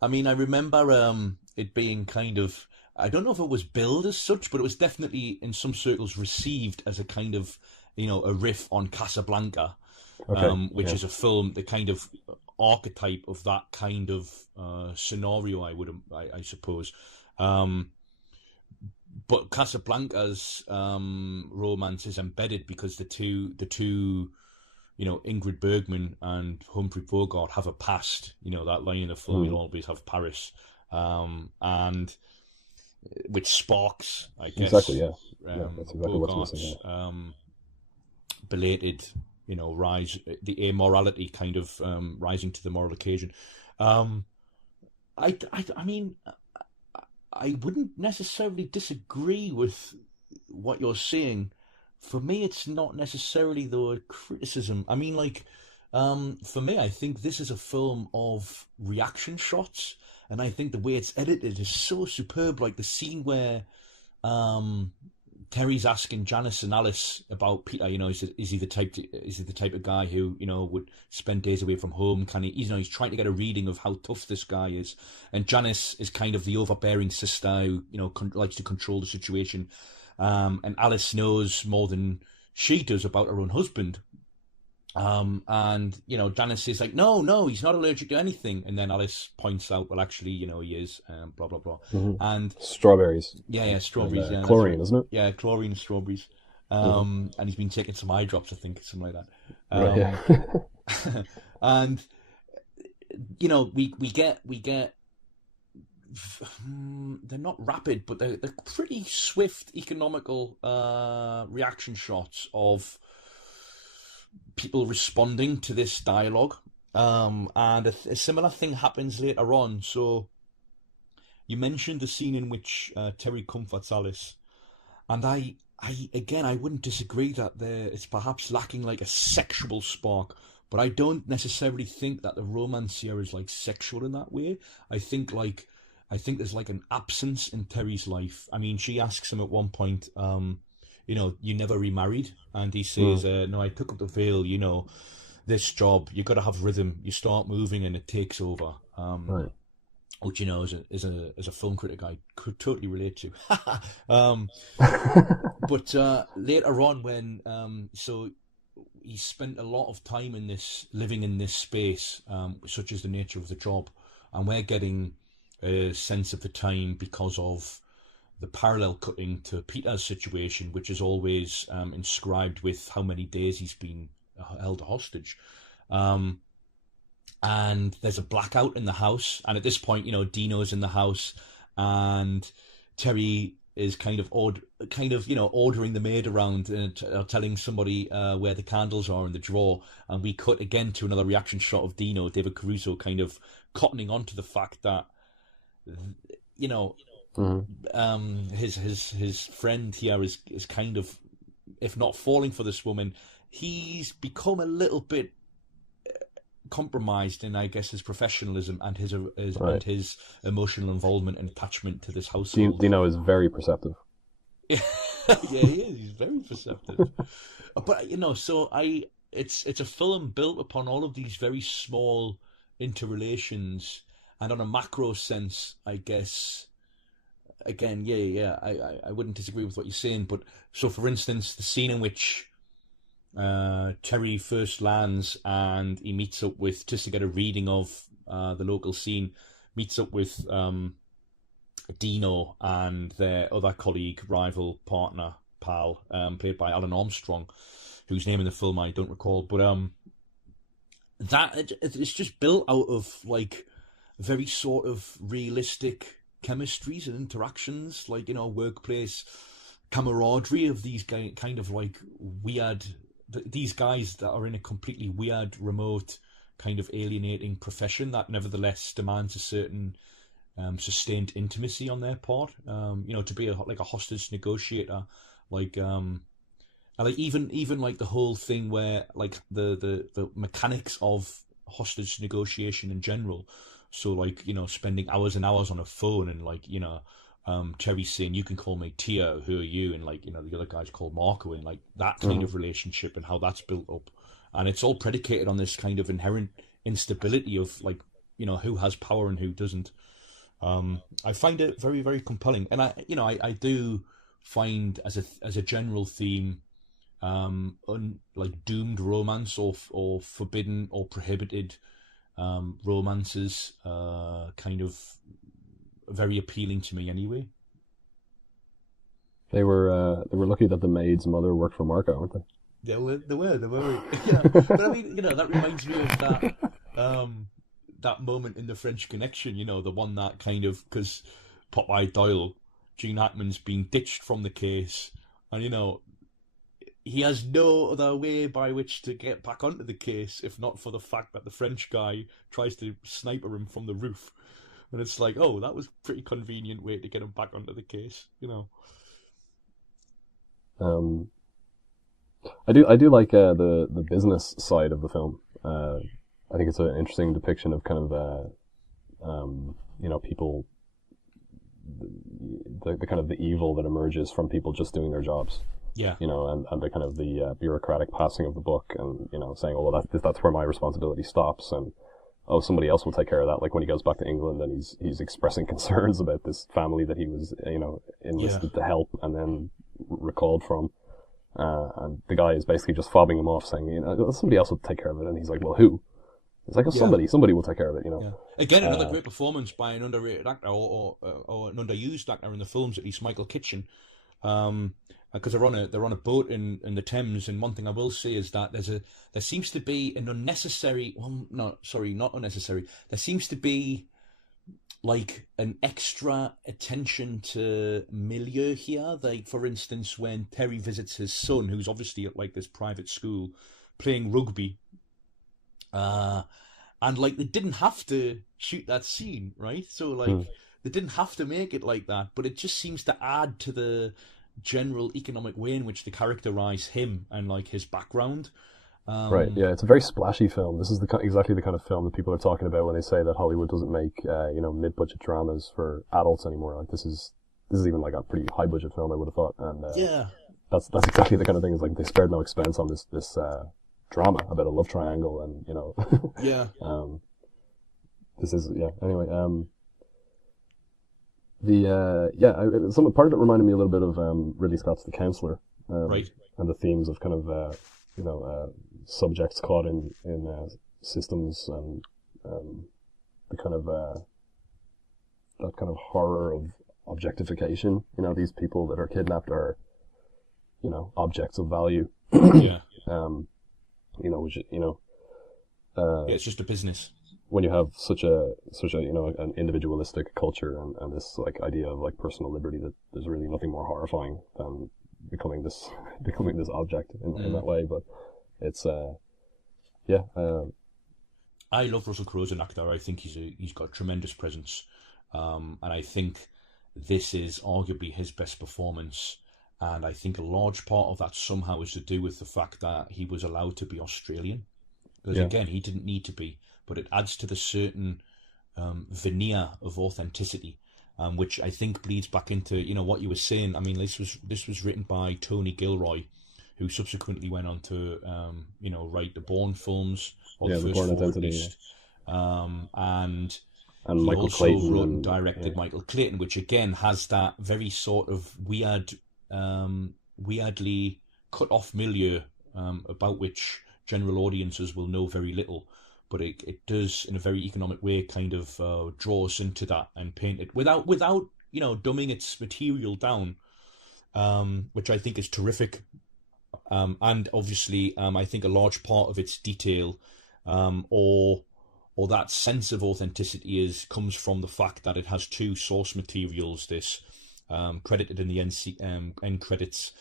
I mean, I remember it being kind of, I don't know if it was billed as such, but it was definitely in some circles received as a kind of, a riff on Casablanca, which is a film, the kind of archetype of that kind of scenario, I suppose. But Casablanca's romance is embedded because the two, Ingrid Bergman and Humphrey Bogart have a past. That line in the film, you'll always have Paris, and which sparks, I guess, exactly, that's exactly what's missing. Belated, rise, the amorality kind of rising to the moral occasion. I mean, I wouldn't necessarily disagree with what you're saying. For me, it's not necessarily the criticism. I mean, like, for me, I think this is a film of reaction shots, and I think the way it's edited is so superb. Like the scene where Terry's asking Janice and Alice about Peter. Is he the type of guy who would spend days away from home? Can he? He's trying to get a reading of how tough this guy is. And Janice is kind of the overbearing sister who likes to control the situation. And Alice knows more than she does about her own husband. And Janice is like, no, he's not allergic to anything. And then Alice points out, well, actually, he is, blah, blah, blah. Mm-hmm. And strawberries. Yeah, strawberries. And, chlorine, isn't it? Yeah, chlorine and strawberries. And he's been taking some eye drops, I think, something like that. Right, yeah. And, we get, they're not rapid, but they're pretty swift, economical reaction shots of people responding to this dialogue, and a similar thing happens later on. So you mentioned the scene in which Terry comforts Alice, and I wouldn't disagree that it's perhaps lacking like a sexual spark, but I don't necessarily think that the romance here is like sexual in that way. I think there's like an absence in Terry's life. I mean, she asks him at one point, you never remarried? And he says, no, I took up the veil, this job, you got to have rhythm. You start moving and it takes over. Right. Which, as a film critic, I could totally relate to. But later on when, so he spent a lot of time living in this space, such as the nature of the job. And we're getting a sense of the time because of the parallel cutting to Peter's situation, which is always inscribed with how many days he's been held hostage. And there's a blackout in the house. And at this point, Dino's in the house and Terry is kind of ordering the maid around and telling somebody where the candles are in the drawer. And we cut again to another reaction shot of Dino, David Caruso, kind of cottoning onto the fact that, his friend here is kind of, if not falling for this woman, he's become a little bit compromised in, I guess, his professionalism and his emotional involvement and attachment to this household. Dino is very perceptive. Yeah, he is. He's very perceptive. But so it's a film built upon all of these very small interrelations, and on a macro sense, I guess. Again, I wouldn't disagree with what you're saying, but so for instance, the scene in which Terry first lands and he meets up with, just to get a reading of the local scene, meets up with Dino and their other colleague, rival, partner, pal, played by Alan Armstrong, whose name in the film I don't recall, but it's just built out of like very sort of realistic chemistries and interactions, like, you know, workplace camaraderie of these kind of like weird, these guys that are in a completely weird, remote, kind of alienating profession that nevertheless demands a certain sustained intimacy on their part. You know, to be like a hostage negotiator, like even like the whole thing where like the mechanics of hostage negotiation in general. So like, you know, spending hours and hours on a phone and like, you know, Terry saying, you can call me Tia, who are you? And like, you know, the other guy's called Marco, and like that kind of relationship and how that's built up. And it's all predicated on this kind of inherent instability of like, you know, who has power and who doesn't. I find it very, very compelling. And I do find as a general theme, like doomed romance or forbidden or prohibited romances kind of very appealing to me anyway. They were lucky that the maid's mother worked for Marco, weren't they? They were. Yeah, but I mean, you know, that reminds me of that moment in The French Connection. You know, the one that kind of, because Popeye Doyle, Gene Hackman's being ditched from the case, and you know, he has no other way by which to get back onto the case if not for the fact that the French guy tries to sniper him from the roof. And it's like, oh, that was a pretty convenient way to get him back onto the case, you know. I do like the business side of the film. I think it's an interesting depiction of kind of you know, people, the kind of the evil that emerges from people just doing their jobs. Yeah. You know, and the kind of the bureaucratic passing of the buck, and you know, saying, oh, well, that's where my responsibility stops, and oh, somebody else will take care of that. Like when he goes back to England and he's expressing concerns about this family that he was, you know, enlisted to help and then recalled from. And the guy is basically just fobbing him off, saying, you know, somebody else will take care of it. And he's like, well, who? It's like, oh, somebody will take care of it, you know. Yeah. Again, another great performance by an underrated actor or an underused actor in the films, at least, Michael Kitchen. Because they're on a boat in the Thames, and one thing I will say is that there seems to be an unnecessary, not unnecessary. There seems to be like an extra attention to milieu here. Like, for instance, when Terry visits his son, who's obviously at like this private school playing rugby, and like they didn't have to shoot that scene, right? So like they didn't have to make it like that, but it just seems to add to the general economic way in which they characterize him and like his background. Right, yeah, it's a very splashy film. This is exactly the kind of film that people are talking about when they say that Hollywood doesn't make you know, mid-budget dramas for adults anymore. Like this is even like a pretty high-budget film, I would have thought. And yeah, that's exactly the kind of thing. Is like they spared no expense on this drama about a love triangle, and you know, yeah. This is Anyway, some part of it reminded me a little bit of Ridley Scott's The Counselor, right, and the themes of kind of you know, subjects caught in systems, and the kind of that kind of horror of objectification. You know, these people that are kidnapped are, you know, objects of value. Yeah. You know, which, you know, it's just a business. When you have such a you know, an individualistic culture and this like idea of like personal liberty, that there's really nothing more horrifying than becoming this object in that way. But it's I love Russell Crowe as an actor. I think he's got a tremendous presence, and I think this is arguably his best performance. And I think a large part of that somehow is to do with the fact that he was allowed to be Australian. Because again, he didn't need to be, but it adds to the certain veneer of authenticity, which I think bleeds back into, you know, what you were saying. I mean, this was written by Tony Gilroy, who subsequently went on to you know, write the Bourne films, or the first Bourne four at Identity, least. And he Michael also Clayton wrote and directed Michael Clayton, which again has that very sort of weirdly cut off milieu about which general audiences will know very little, but it does in a very economic way kind of draw us into that and paint it without you know, dumbing its material down, which I think is terrific. And obviously I think a large part of its detail or that sense of authenticity comes from the fact that it has two source materials. This credited in the end credits.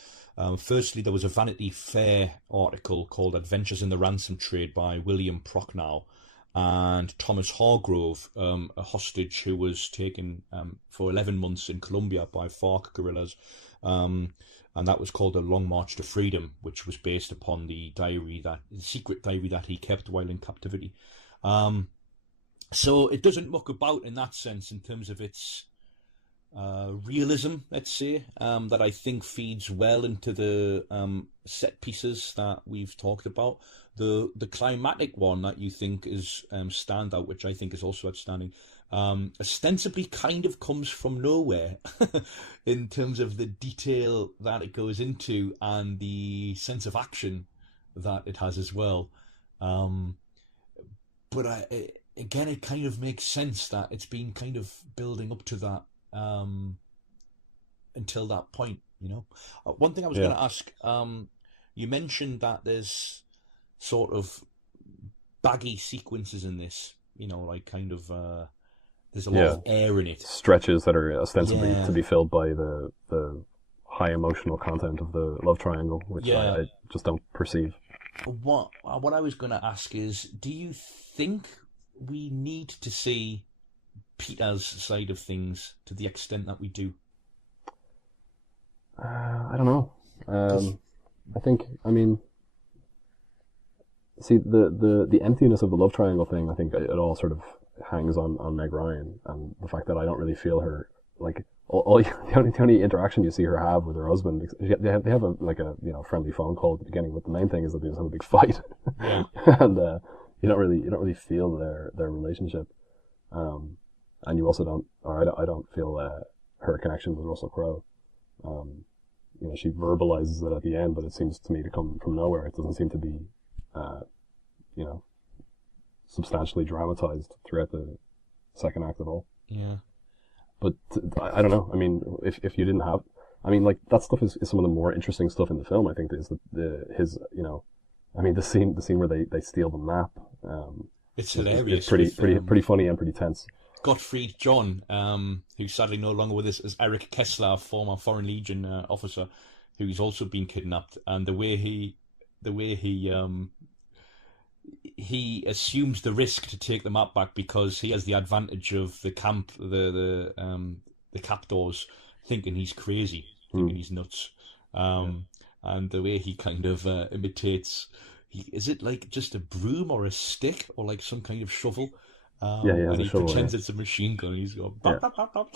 Firstly, there was a Vanity Fair article called "Adventures in the Ransom Trade" by William Prochnow and Thomas Hargrove, a hostage who was taken for 11 months in Colombia by FARC guerrillas. And that was called A Long March to Freedom, which was based upon the secret diary that he kept while in captivity. So it doesn't muck about in that sense in terms of its realism, let's say, that I think feeds well into the set pieces that we've talked about. The climatic one that you think is standout, which I think is also outstanding, ostensibly kind of comes from nowhere in terms of the detail that it goes into and the sense of action that it has as well. But again, it kind of makes sense that it's been kind of building up to that until that point, you know. One thing I was going to ask, you mentioned that there's sort of baggy sequences in this, you know, like kind of there's a lot of air in it. Stretches that are ostensibly to be filled by the high emotional content of the love triangle, which I just don't perceive. What I was going to ask is, do you think we need to see Peter's side of things to the extent that we do? I don't know. I mean, see, the emptiness of the love triangle thing, I think it all sort of hangs on Meg Ryan, and the fact that I don't really feel her, like, the only interaction you see her have with her husband, they have a friendly phone call at the beginning, but the main thing is that they just have a big fight. And you don't really feel their relationship, and you also I don't feel her connection with Russell Crowe. You know, she verbalizes it at the end, but it seems to me to come from nowhere. It doesn't seem to be you know, substantially dramatized throughout the second act at all. Yeah. But I don't know. I mean, if you didn't have, I mean, like, that stuff is some of the more interesting stuff in the film. I think is his, you know, I mean, the scene where they steal the map. It's hilarious. It's pretty funny and pretty tense. Gottfried John, who's sadly no longer with us, is Eric Kessler, a former Foreign Legion officer, who's also been kidnapped, and the way he assumes the risk to take the map back because he has the advantage of the camp, the captors thinking he's crazy, thinking he's nuts, and the way he kind of imitates. Is it like just a broom or a stick or like some kind of shovel? And he pretends it's a machine gun. And he's going. Bop, bop, bop, bop.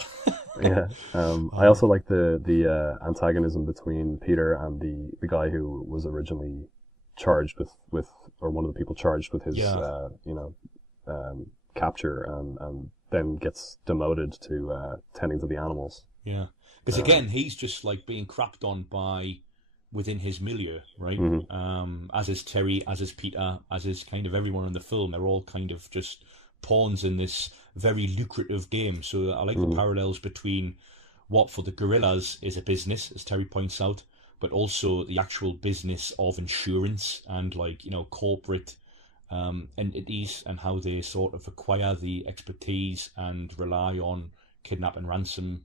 I also like the antagonism between Peter and the guy who was originally charged with or one of the people charged with his capture and then gets demoted to tending to the animals. Yeah, because again, he's just like being crapped on by within his milieu, right? As is Terry, as is Peter, as is kind of everyone in the film. They're all kind of just pawns in this very lucrative game. So I like the parallels between what for the guerrillas is a business, as Terry points out, but also the actual business of insurance and, like, you know, corporate entities and how they sort of acquire the expertise and rely on kidnap and ransom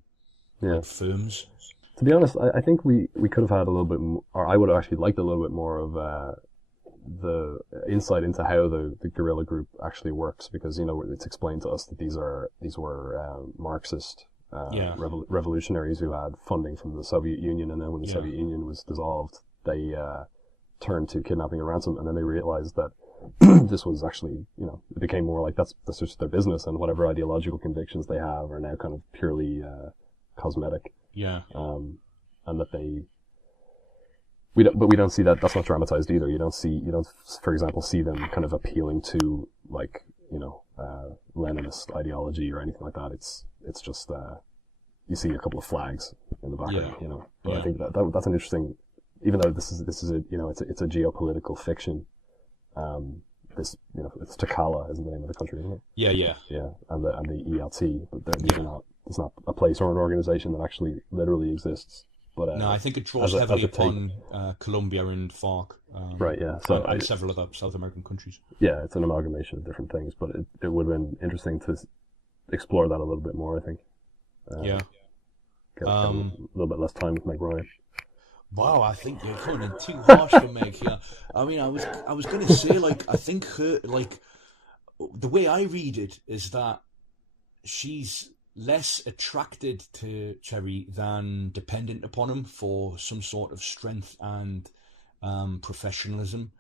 firms. To be honest, I think we could have had a little bit more, or I would have actually liked a little bit more of the insight into how the guerrilla group actually works, because, you know, it's explained to us that these were Marxist revolutionaries who had funding from the Soviet Union, and then when the Soviet Union was dissolved, they turned to kidnapping and ransom, and then they realized that this was actually, you know, it became more like that's just their business, and whatever ideological convictions they have are now kind of purely cosmetic. Yeah. And that we don't see that. That's not dramatized either. You don't, for example, see them kind of appealing to, like, you know, Leninist ideology or anything like that. It's just you see a couple of flags in the background, you know. But I think that's an interesting, even though this is a, you know, it's a geopolitical fiction. This, you know, it's Takala is the name of the country, isn't it? Yeah. And the ELT, but these are not. It's not a place or an organization that actually literally exists. But no, I think it draws as heavily a take- upon Colombia and FARC. Right, yeah. So and several other South American countries. Yeah, it's an amalgamation of different things, but it would have been interesting to explore that a little bit more, I think. Yeah. Get a little bit less time with Meg Ryan. Wow, I think you're coming in too harsh for Meg here. I mean, I was going to say, like, I think her, like, the way I read it is that she's less attracted to Cherry than dependent upon him for some sort of strength and professionalism.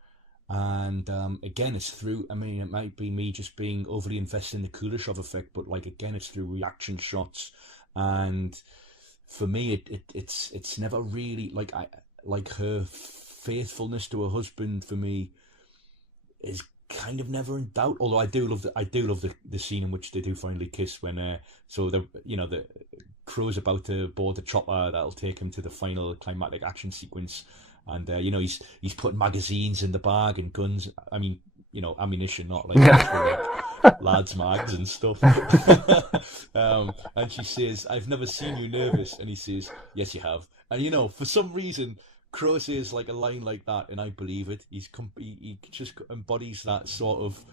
And again, it's through, I mean, it might be me just being overly invested in the Kuleshov effect, but like, again, it's through reaction shots. And for me, it's never really, like her faithfulness to her husband, for me, is kind of never in doubt. Although I do love the scene in which they do finally kiss when the Crow's about to board the chopper that'll take him to the final climactic action sequence, and he's putting magazines in the bag and guns. I mean, ammunition, not like lads mags and stuff. And she says, "I've never seen you nervous," and he says, "Yes, you have." And for some reason, Crow says like a line like that, and I believe it. He just embodies that sort of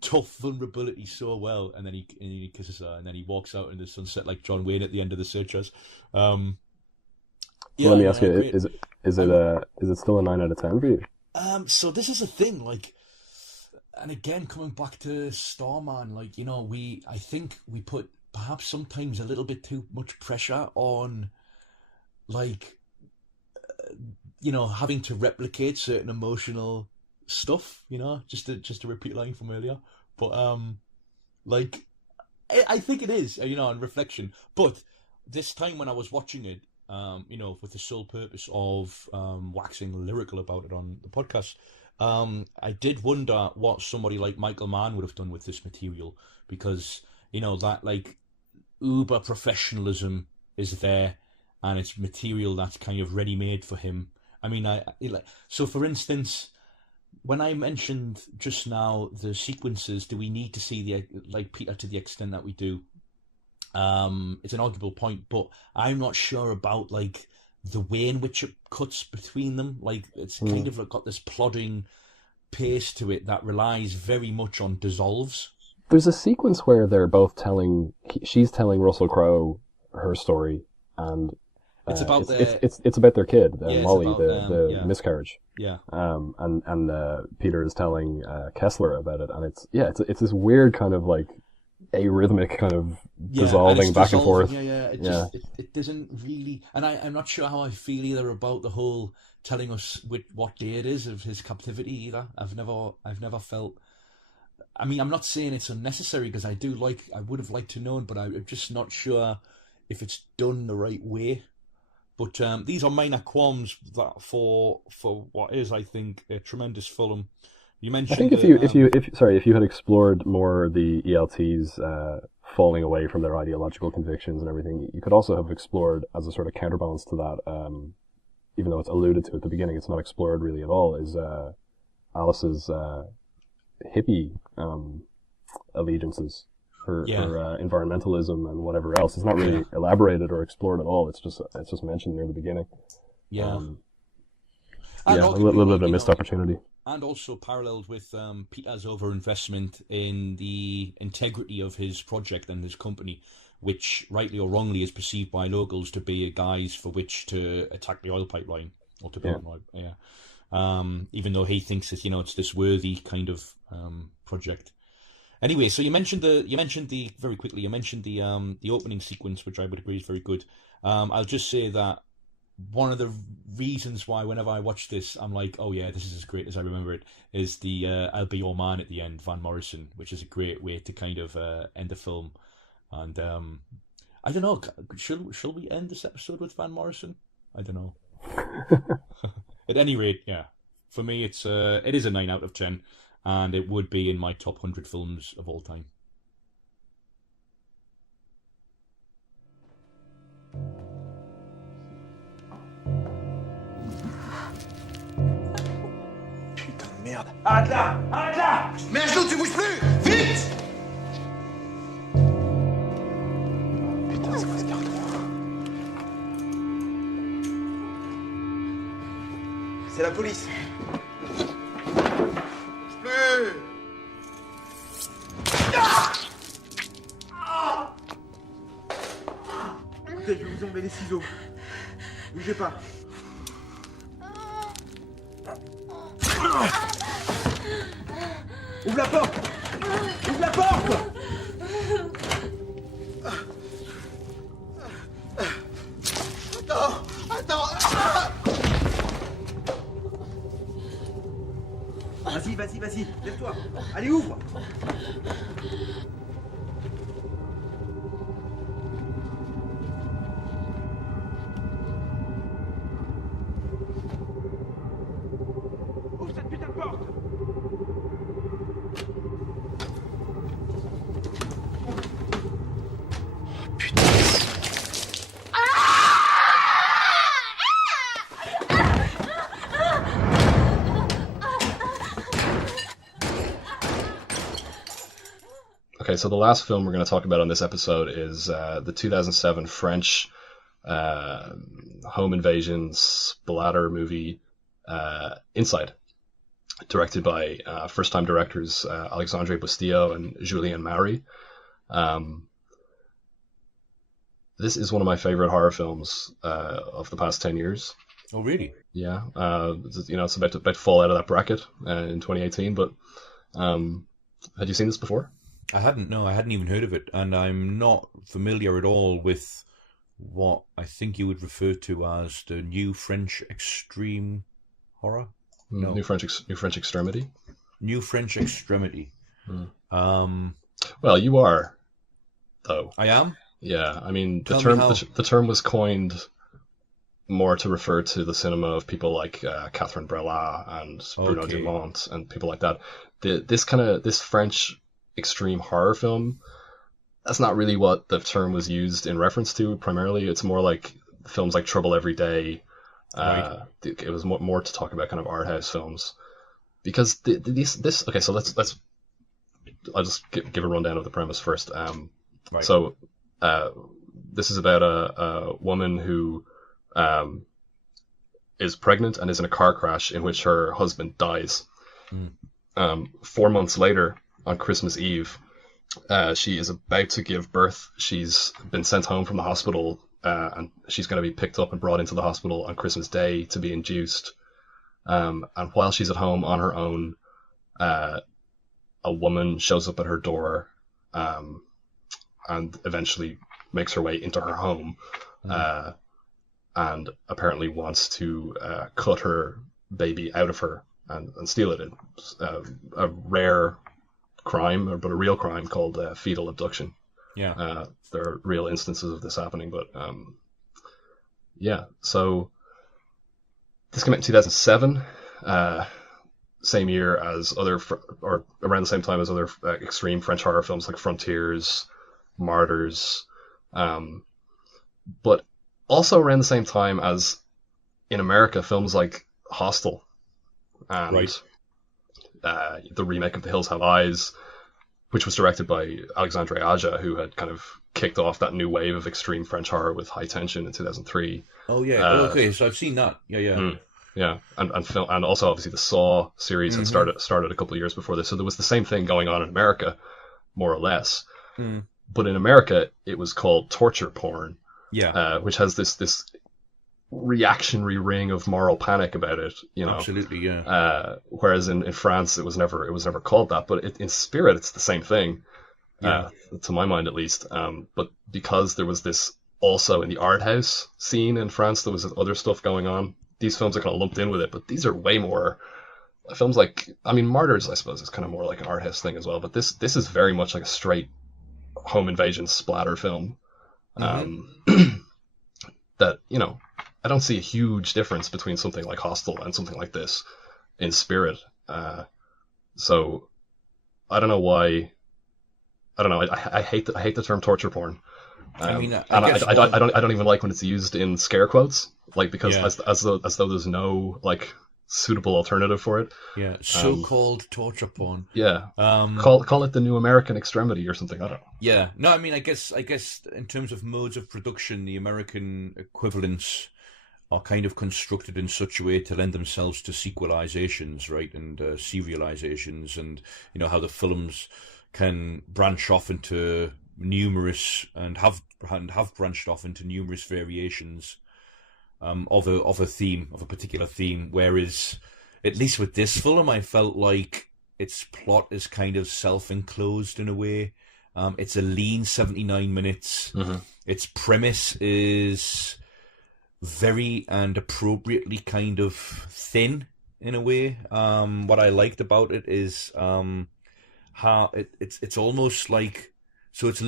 tough vulnerability so well, and then he kisses her, and then he walks out in the sunset like John Wayne at the end of The Searchers. So let me ask you: is it still a 9 out of 10 for you? So this is the thing, like, and again, coming back to Starman, like, I think we put perhaps sometimes a little bit too much pressure on, like, having to replicate certain emotional stuff, just to repeat a line from earlier. But like, I think it is, on reflection. But this time when I was watching it, with the sole purpose of waxing lyrical about it on the podcast, I did wonder what somebody like Michael Mann would have done with this material, because that, like, uber professionalism is there, and it's material that's kind of ready-made for him. I mean, so for instance, when I mentioned just now the sequences, do we need to see Peter to the extent that we do? It's an arguable point, but I'm not sure about, like, the way in which it cuts between them. Like, it's kind of got this plodding pace to it that relies very much on dissolves. There's a sequence where they're both she's telling Russell Crowe her story, and it's about it's about their kid, Molly, about, the miscarriage. Yeah. And Peter is telling Kessler about it, and it's this weird kind of, like, arrhythmic kind of dissolving back and forth. It doesn't really, and I'm not sure how I feel either about the whole telling us what day it is of his captivity either. I've never felt. I mean, I'm not saying it's unnecessary, because I would have liked to know, but I'm just not sure if it's done the right way. But these are minor qualms that for what is, I think, a tremendous film. You mentioned. I think if you had explored more the ELTs falling away from their ideological convictions and everything, you could also have explored, as a sort of counterbalance to that, even though it's alluded to at the beginning, it's not explored really at all, is Alice's hippie allegiances, her environmentalism and whatever else. It's not really elaborated or explored at all. It's just mentioned near the beginning. Yeah. A little bit of a missed opportunity. And also paralleled with Peter's overinvestment in the integrity of his project and his company, which rightly or wrongly is perceived by locals to be a guise for which to attack the oil pipeline or to build an oil. Even though he thinks that it's this worthy kind of project. Anyway, so you mentioned the very quickly. You mentioned the opening sequence, which I would agree is very good. I'll just say that one of the reasons why whenever I watch this, I'm like, oh yeah, this is as great as I remember it, is the I'll Be Your Man at the end, Van Morrison, which is a great way to kind of end the film. And I don't know, shall we end this episode with Van Morrison? I don't know. At any rate, yeah, for me it is a 9 out of 10, and it would be in my top 100 films of all time. Merde. Arrête là! Arrête là! Mais un genou, tu bouges plus! Vite! Putain, c'est quoi ce carton? c'est la police. Écoutez, je vais vous enlever les ciseaux. Bougez pas. Ouvre la porte! Ouvre la porte! Attends! Vas-y, lève-toi. Allez, ouvre! Ouvre cette putain de porte! Okay, so the last film we're going to talk about on this episode is the 2007 French home invasion splatter movie Inside, directed by first-time directors Alexandre Bustillo and Julien Marie. This is one of my favorite horror films of the past 10 years. Oh, really? Yeah. It's about to fall out of that bracket in 2018, but had you seen this before? I hadn't even heard of it, and I'm not familiar at all with what I think you would refer to as the new French extreme horror. No, New French extremity. New French extremity. Well, you are, though. I am. Yeah, I mean Tell me how. the term was coined more to refer to the cinema of people like Catherine Breillat and Bruno Okay. Dumont and people like that. This French extreme horror film, that's not really what the term was used in reference to primarily. It's more like films like Trouble Every Day. Right. It was more to talk about kind of art house films, because okay, so let's I'll just give a rundown of the premise first. Right. So this is about a woman who is pregnant and is in a car crash in which her husband dies. 4 months later, on Christmas Eve, she is about to give birth. She's been sent home from the hospital, and she's going to be picked up and brought into the hospital on Christmas Day to be induced. And while she's at home on her own, a woman shows up at her door, and eventually makes her way into her home, and apparently wants to cut her baby out of her and steal it. It's a rare crime, but a real crime called fetal abduction. Yeah. There are real instances of this happening, but yeah. So this came out in 2007, same year as or around the same time as other extreme French horror films like Frontiers, Martyrs, but also around the same time as in America films like Hostel and the remake of The Hills Have Eyes, which was directed by Alexandre Aja, who had kind of kicked off that new wave of extreme French horror with High Tension in 2003. Oh yeah, okay, so I've seen that. Yeah. Yeah, and also obviously the Saw series had started a couple of years before this, so there was the same thing going on in America, more or less. But in America, it was called torture porn. Yeah. Which has this reactionary ring of moral panic about it, you know. Absolutely, yeah. Whereas in France, it was never called that, but in spirit, it's the same thing. To my mind, at least. But because there was this also in the art house scene in France, there was other stuff going on. These films are kind of lumped in with it, but these are way more films like, I mean, Martyrs, I suppose, is kind of more like an art house thing as well. But this is very much like a straight home invasion splatter film. That, you know, I don't see a huge difference between something like Hostel and something like this in spirit. So I don't know why. I don't know. I hate the term torture porn. I mean, I don't even like when it's used in scare quotes, like, because as though there's no like suitable alternative for it. Yeah, so-called torture porn. Yeah, call it the new American extremity or something. I don't know. Yeah, no, I mean, I guess in terms of modes of production, the American equivalents are kind of constructed in such a way to lend themselves to sequelizations, right, and serializations, and how the films can branch off into numerous and have branched off into numerous variations of a particular theme. Whereas, at least with this film, I felt like its plot is kind of self-enclosed in a way. It's a lean 79 minutes. Mm-hmm. Its premise is very and appropriately kind of thin in a way. What I liked about it is how it's almost like, so it's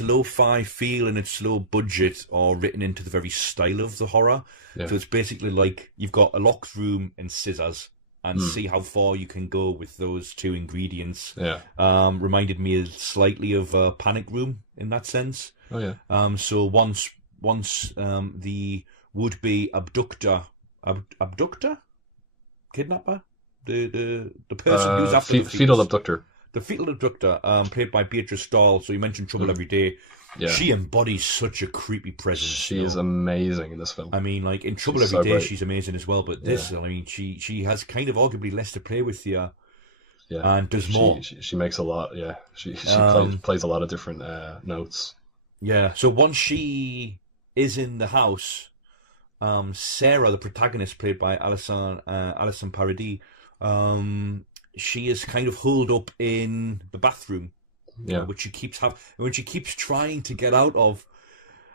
low-fi feel and it's low budget, or written into the very style of the horror. Yeah. So it's basically like you've got a locked room and scissors, and see how far you can go with those two ingredients. Yeah. Reminded me slightly of Panic Room in that sense. Oh yeah. So once the would-be kidnapper, the person who's after the fetal abductor. The fetal abductor, played by Beatrice Stahl. So you mentioned Trouble Every Day. Yeah. She embodies such a creepy presence. She is amazing in this film. I mean, like in Trouble She's Every so Day, great. she's amazing as well. But this, I mean, she has kind of arguably less to play with here. Yeah, and does more. She makes a lot. Yeah, she plays a lot of different notes. Yeah. So once she is in the house, Sarah, the protagonist, played by Alison Paradis, she is kind of holed up in the bathroom. Yeah. Which she keeps when she keeps trying to get out of,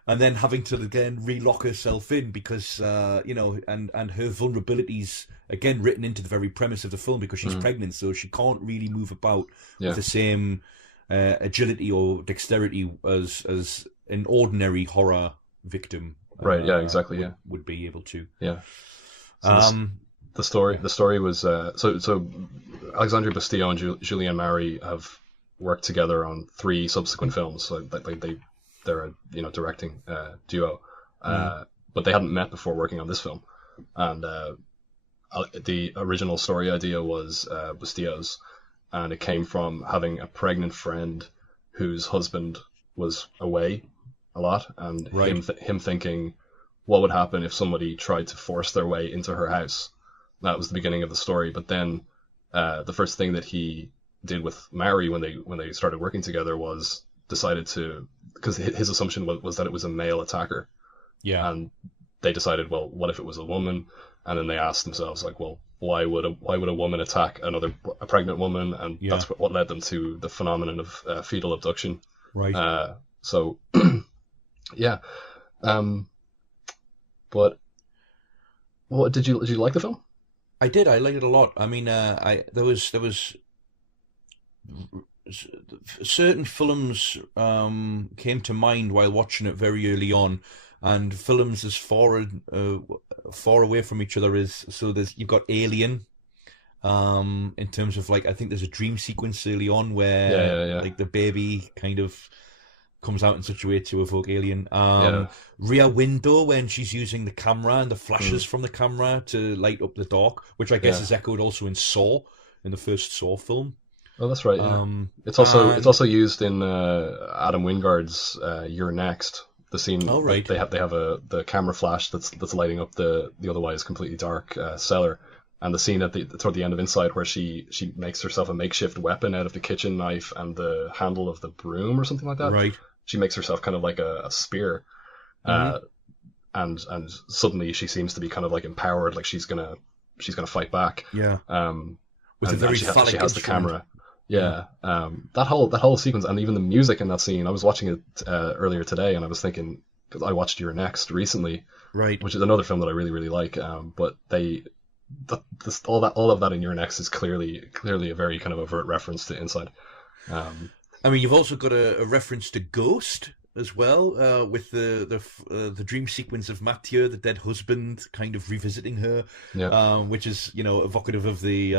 and then having to again relock herself in because and her vulnerabilities again written into the very premise of the film, because she's pregnant, so she can't really move about with the same agility or dexterity as an ordinary horror victim. Right. Yeah. Exactly. Yeah. Would be able to. Yeah. So the story was so Alexandre Bastillo and Julianne Mary have worked together on 3 subsequent films. So they're a directing duo, but they hadn't met before working on this film. And the original story idea was Bastillo's, and it came from having a pregnant friend whose husband was away a lot, and him thinking, what would happen if somebody tried to force their way into her house? That was the beginning of the story. But then the first thing that he did with Mary when they started working together was decided to, because his assumption was that it was a male attacker. Yeah. And they decided, well, what if it was a woman? And then they asked themselves, like, well, why would a woman attack a pregnant woman? And that's what led them to the phenomenon of fetal abduction. Right. So, yeah. But what did you like the film? I did. I liked it a lot. I mean, there was certain films came to mind while watching it very early on, and films as far away from each other as you've got Alien. In terms of like, I think there's a dream sequence early on where like the baby kind of comes out in such a way to evoke Alien. Rear Window, when she's using the camera and the flashes from the camera to light up the dark, which I guess is echoed also in Saw, in the first Saw film. Oh, that's right. Yeah. It's also used in Adam Wingard's You're Next. The scene, oh, right. They have the camera flash that's lighting up the otherwise completely dark cellar, and the scene toward the end of Inside where she makes herself a makeshift weapon out of the kitchen knife and the handle of the broom or something like that. Right. She makes herself kind of like a spear, and suddenly she seems to be kind of like empowered, like she's gonna fight back. Yeah. With a and very she has phallic the instrument. camera. Yeah. That whole sequence, and even the music in that scene. I was watching it earlier today, and I was thinking, because I watched You're Next recently, right, which is another film that I really, really like. But all of that in You're Next is clearly a very kind of overt reference to Inside. I mean, you've also got a reference to Ghost as well, with the dream sequence of Mathieu, the dead husband, kind of revisiting her, which is evocative of the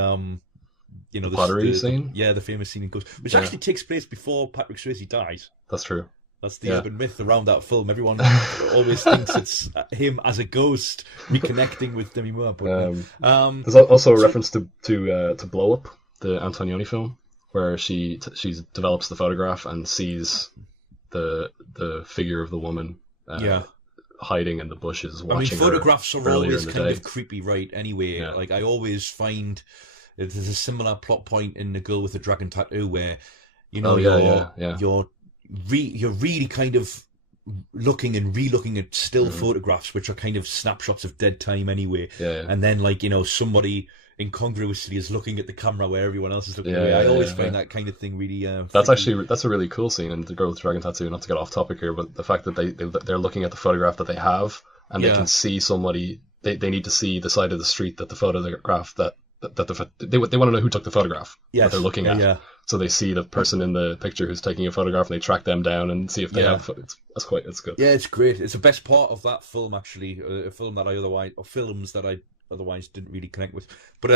the pottery scene. The famous scene in Ghost, which actually takes place before Patrick Swayze dies. That's true. That's the urban myth around that film. Everyone always thinks it's him as a ghost reconnecting with Demi Moore. But, there's also a reference to Blow Up, the Antonioni film, where she develops the photograph and sees the figure of the woman hiding in the bushes I mean, watching photographs her are earlier always in the kind day. of creepy, right? Anyway, Yeah. like I always find there's a similar plot point in The Girl with the Dragon Tattoo where, you know, you're really kind of looking and re-looking at still photographs, which are kind of snapshots of dead time anyway. And then, like, you know, somebody incongruously is looking at the camera where everyone else is looking away. I always find that kind of thing really. That's a really cool scene in The Girl with the Dragon Tattoo. Not to get off topic here, but the fact that they're looking at the photograph that they have, and they can see somebody. They need to see the side of the street that the photograph they want to know who took the photograph that they're looking at. Yeah. So they see the person in the picture who's taking a photograph, and they track them down and see if they have. It's good. Yeah, it's great. It's the best part of that film, actually. A film that films that I otherwise didn't really connect with. But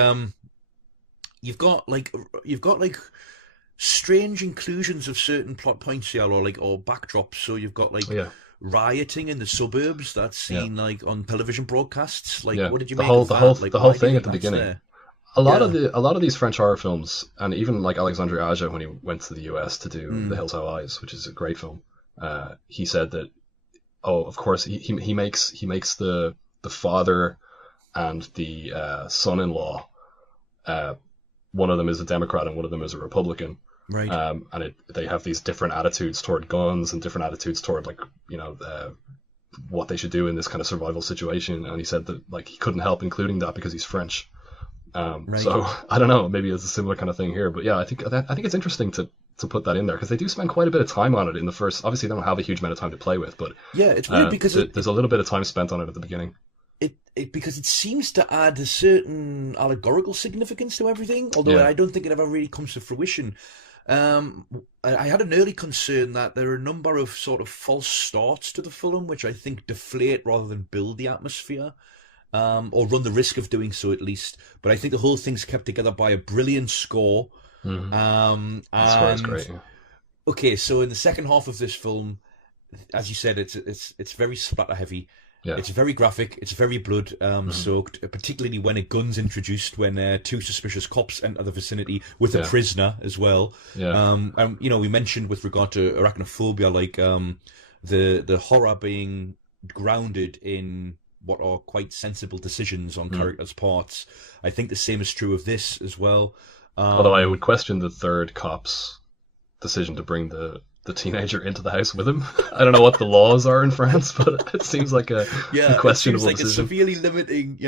you've got like strange inclusions of certain plot points here, or backdrops. So you've got rioting in the suburbs that's seen like on television broadcasts. Like, what did you make of that? The whole thing at the beginning. There? A lot of these French horror films, and even like Alexandre Aja when he went to the US to do The Hills Have Eyes, which is a great film, he said that, of course he makes the father and the son-in-law, one of them is a Democrat and one of them is a Republican, right? And they have these different attitudes toward guns and different attitudes toward what they should do in this kind of survival situation. And he said that like he couldn't help including that because he's French. So I don't know, maybe it's a similar kind of thing here, but yeah, I think it's interesting to put that in there because they do spend quite a bit of time on it in the first. Obviously, they don't have a huge amount of time to play with, but yeah, it's weird because there's a little bit of time spent on it at the beginning. Because it seems to add a certain allegorical significance to everything, although I don't think it ever really comes to fruition. I had an early concern that there are a number of sort of false starts to the film, which I think deflate rather than build the atmosphere. Or run the risk of doing so at least. But I think the whole thing's kept together by a brilliant score. The score is great. Yeah. Okay, so in the second half of this film, as you said, it's very splatter heavy. Yeah. It's very graphic. It's very blood soaked, particularly when a gun's introduced, when two suspicious cops enter the vicinity with a prisoner as well. Yeah. And you know, we mentioned with regard to Arachnophobia, like the horror being grounded in what are quite sensible decisions on characters' parts. I think the same is true of this as well. Although I would question the third cop's decision to bring the teenager into the house with him. I don't know what the laws are in France, but it seems like a questionable it seems like decision. It's severely limiting,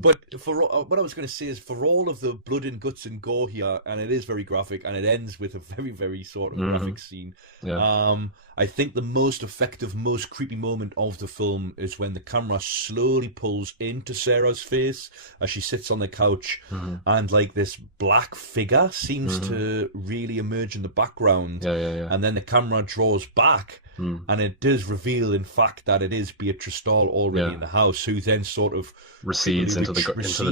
but for what I was going to say is, for all of the blood and guts and gore here, and it is very graphic, and it ends with a very, very sort of graphic scene. Yeah. I think the most effective, most creepy moment of the film is when the camera slowly pulls into Sarah's face as she sits on the couch, and like this black figure seems to really emerge in the background. And then the camera draws back, and it does reveal, in fact, that it is Beatrice Dahl already in the house, who then sort of recedes into the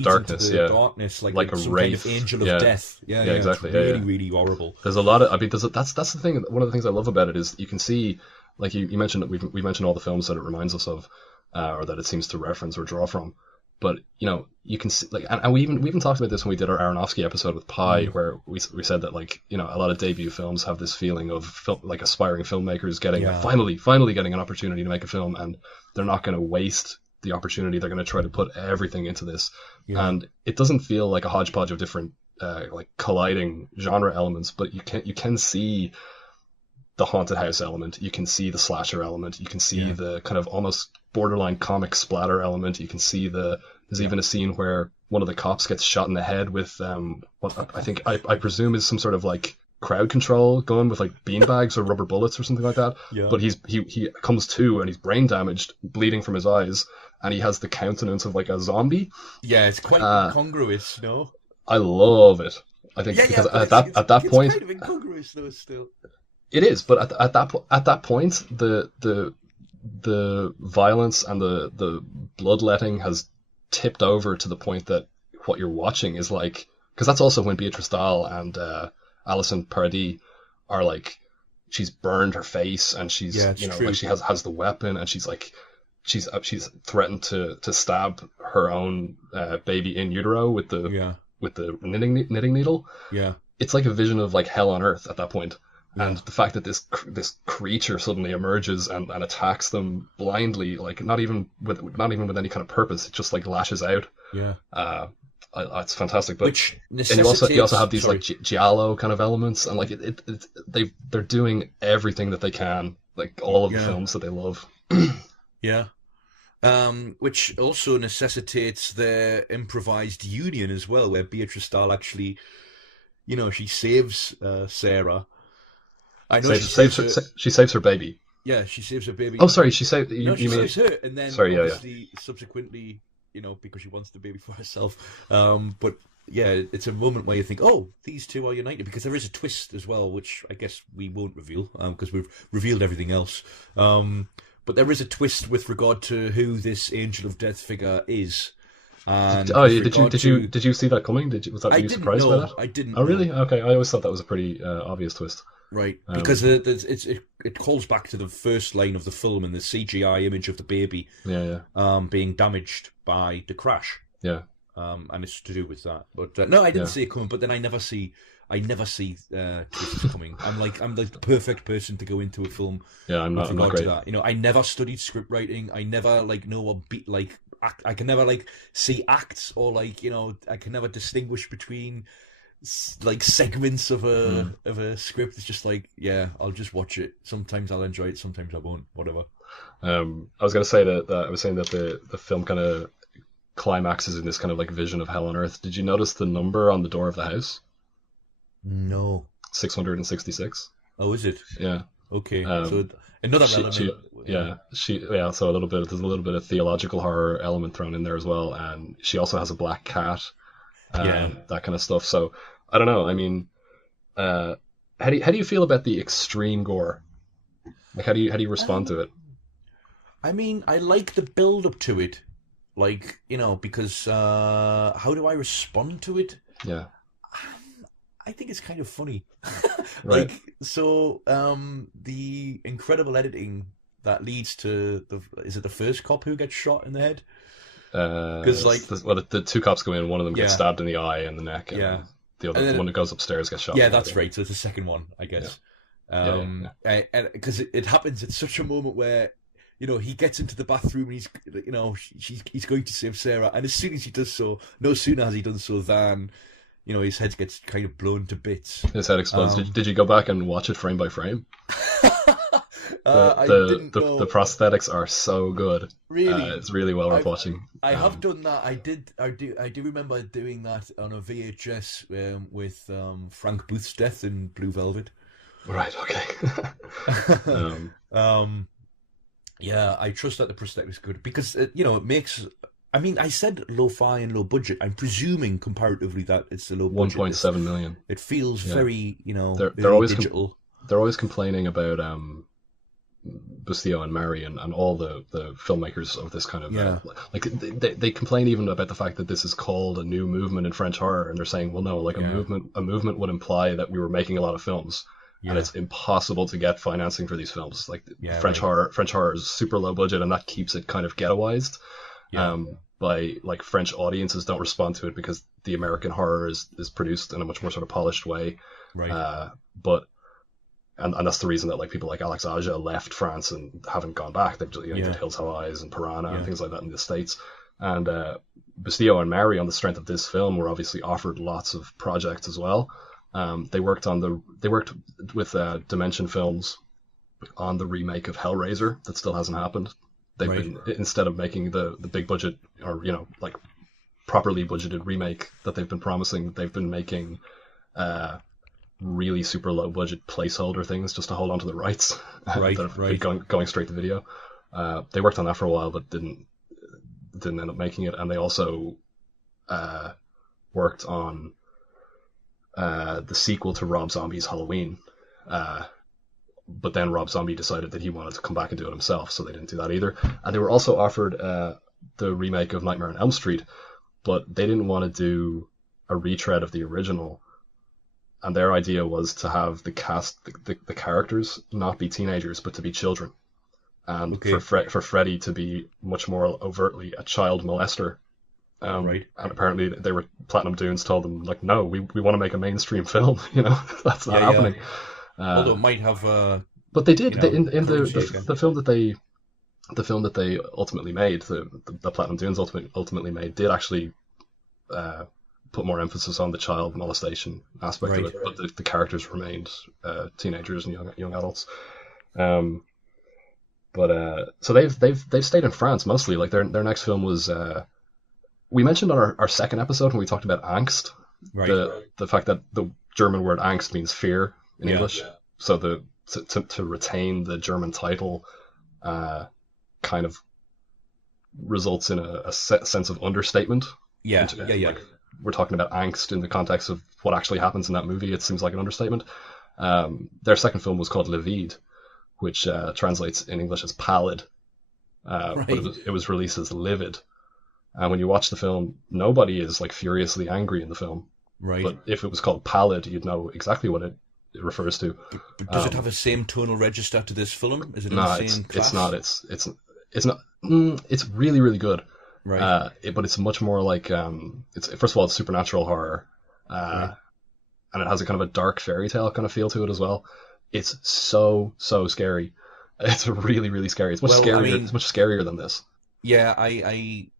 darkness, darkness, like a wraith, kind of angel of death. Yeah, exactly. It's really, really horrible. There's a lot of. I mean, that's the thing. One of the things I love about it is you can see, like you mentioned that we mentioned all the films that it reminds us of, or that it seems to reference or draw from. But you know, you can see, like, and we even talked about this when we did our Aronofsky episode with Pi, where we said that, like, you know, a lot of debut films have this feeling of like aspiring filmmakers getting finally getting an opportunity to make a film, and they're not going to waste the opportunity. They're going to try to put everything into this, and it doesn't feel like a hodgepodge of different like colliding genre elements, but you can see the haunted house element, you can see the slasher element, you can see the kind of almost borderline comic splatter element, you can see there's even a scene where one of the cops gets shot in the head with what I presume is some sort of like crowd control gun with like beanbags or rubber bullets or something like that. But he comes to and he's brain damaged, bleeding from his eyes, and he has the countenance of like a zombie. It's quite incongruous, no? I love it. I think because at that point, it's kind of incongruous though still. It is, but at that point, the violence and the bloodletting has tipped over to the point that what you're watching is like, because that's also when Beatrice Dahl and Alison Paradis are like, she's burned her face and she's like she has the weapon and she's like she's threatened to stab her own baby in utero with the knitting needle. Yeah, it's like a vision of like hell on earth at that point. And the fact that this creature suddenly emerges and attacks them blindly, like not even with any kind of purpose, it just like lashes out. Yeah. It's fantastic. But Which and you also have these like giallo kind of elements, and like they're doing everything that they can, like all of the films that they love. Yeah. Which also necessitates their improvised union as well, where Beatrice Stahl actually, she saves Sarah. I know she saves her baby. Yeah, she saves her baby. Oh, sorry, she saved. She saves her, and then obviously subsequently, because she wants the baby for herself. But yeah, it's a moment where you think, oh, these two are united, because there is a twist as well, which I guess we won't reveal because we've revealed everything else. But there is a twist with regard to who this Angel of Death figure is. And did you see that coming? Were you surprised by that? I didn't. Oh, really? Okay, I always thought that was a pretty obvious twist. Right, because it calls back to the first line of the film and the CGI image of the baby being damaged by the crash. Yeah. And it's to do with that. But no, I didn't see it coming. But then I never see twists coming. I'm the perfect person to go into a film. Yeah, I'm not great. To that. I never studied script writing. I never know what beat I can never see acts or I can never distinguish between segments of a script. It's just I'll just watch it. Sometimes I'll enjoy it, sometimes I won't. Whatever. I was going to say that I was saying that the film kind of climaxes in this kind of like vision of hell on earth. Did you notice the number on the door of the house? No. 666. Oh, is it? Yeah. Okay. So another element. So there's a little bit of theological horror element thrown in there as well, and she also has a black cat. That kind of stuff. So I don't know. I mean, how do you feel about the extreme gore? Like, how do you respond to it? I mean, I like the build up to it, because how do I respond to it? Yeah. I think it's kind of funny. Right. The incredible editing that leads to is it the first cop who gets shot in the head? Because the two cops go in, one of them gets stabbed in the eye and the neck, and the other one that goes upstairs gets shot. Yeah, that's right. So it's the second one, I guess. And because it happens at such a moment where he gets into the bathroom and he's going to save Sarah, and as soon as he does so, no sooner has he done so than his head gets kind of blown to bits. His head explodes. Did you go back and watch it frame by frame? I didn't know. The prosthetics are so good. Really, it's really well worth watching. I have done that. I do remember doing that on a VHS with Frank Booth's death in Blue Velvet. Right. Okay. Yeah, I trust that the prosthetic is good because it makes. I mean, I said lo-fi and low budget. I'm presuming comparatively that it's a low budget. 1.7 million. It feels very, they're always digital. They're always complaining about Bustillo and Mary and all the filmmakers of this kind of they complain even about the fact that this is called a new movement in French horror, and they're saying, well, no, a movement would imply that we were making a lot of films, and it's impossible to get financing for these films. French horror is super low budget, and that keeps it kind of ghettoized. By French audiences don't respond to it because the American horror is produced in a much more sort of polished way, right? And that's the reason that people like Alex Aja left France and haven't gone back. They've did Hills Have Eyes and Piranha and things like that in the States. And Bustillo and Mary, on the strength of this film, were obviously offered lots of projects as well. They worked with Dimension Films on the remake of Hellraiser that still hasn't happened. They've been, instead of making the big budget or properly budgeted remake that they've been promising, they've been making really super low budget placeholder things just to hold on to the rights. Going straight to video. They worked on that for a while but didn't end up making it, and they also worked on the sequel to Rob Zombie's Halloween. But then Rob Zombie decided that he wanted to come back and do it himself, so they didn't do that either. And they were also offered the remake of Nightmare on Elm Street, but they didn't want to do a retread of the original. And their idea was to have the cast, the characters, not be teenagers, but to be children. And for Freddy to be much more overtly a child molester. And apparently Platinum Dunes told them, no, we want to make a mainstream film, that's not happening. Although it might have. But they did you know, in shaken. the film that they ultimately made, the Platinum Dunes ultimately made, did actually put more emphasis on the child molestation aspect of it, but the characters remained teenagers and young adults. So they've stayed in France mostly. Like their next film was we mentioned on our second episode when we talked about angst, the fact that the German word angst means fear in English. Yeah. So to retain the German title kind of results in a sense of understatement. Yeah. Like, we're talking about angst in the context of what actually happens in that movie. It seems like an understatement. Their second film was called Le Vide, which translates in English as pallid, but it was released as livid. And when you watch the film, nobody is like furiously angry in the film. Right. But if it was called pallid, you'd know exactly what it refers to. But does it have a same tonal register to this film? Is it in no, the same class? it's not. It's not. It's really, really good. Right. But it's much more like it's first of all, it's supernatural horror, and it has a kind of a dark fairy tale kind of feel to it as well. It's so scary. It's really, really scary. It's much scarier. I mean, it's much scarier than this. Yeah, I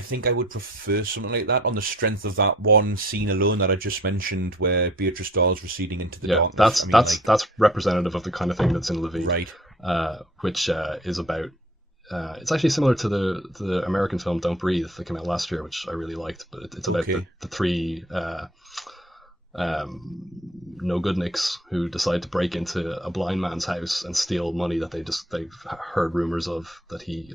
think I would prefer something like that on the strength of that one scene alone that I just mentioned, where Beatrice Dahl's receding into the darkness. That's representative of the kind of thing that's in Le Vide, right? Which is about. It's actually similar to the American film Don't Breathe that came out last year, which I really liked. But it's about the three no-goodniks who decide to break into a blind man's house and steal money that they've heard rumors of, that he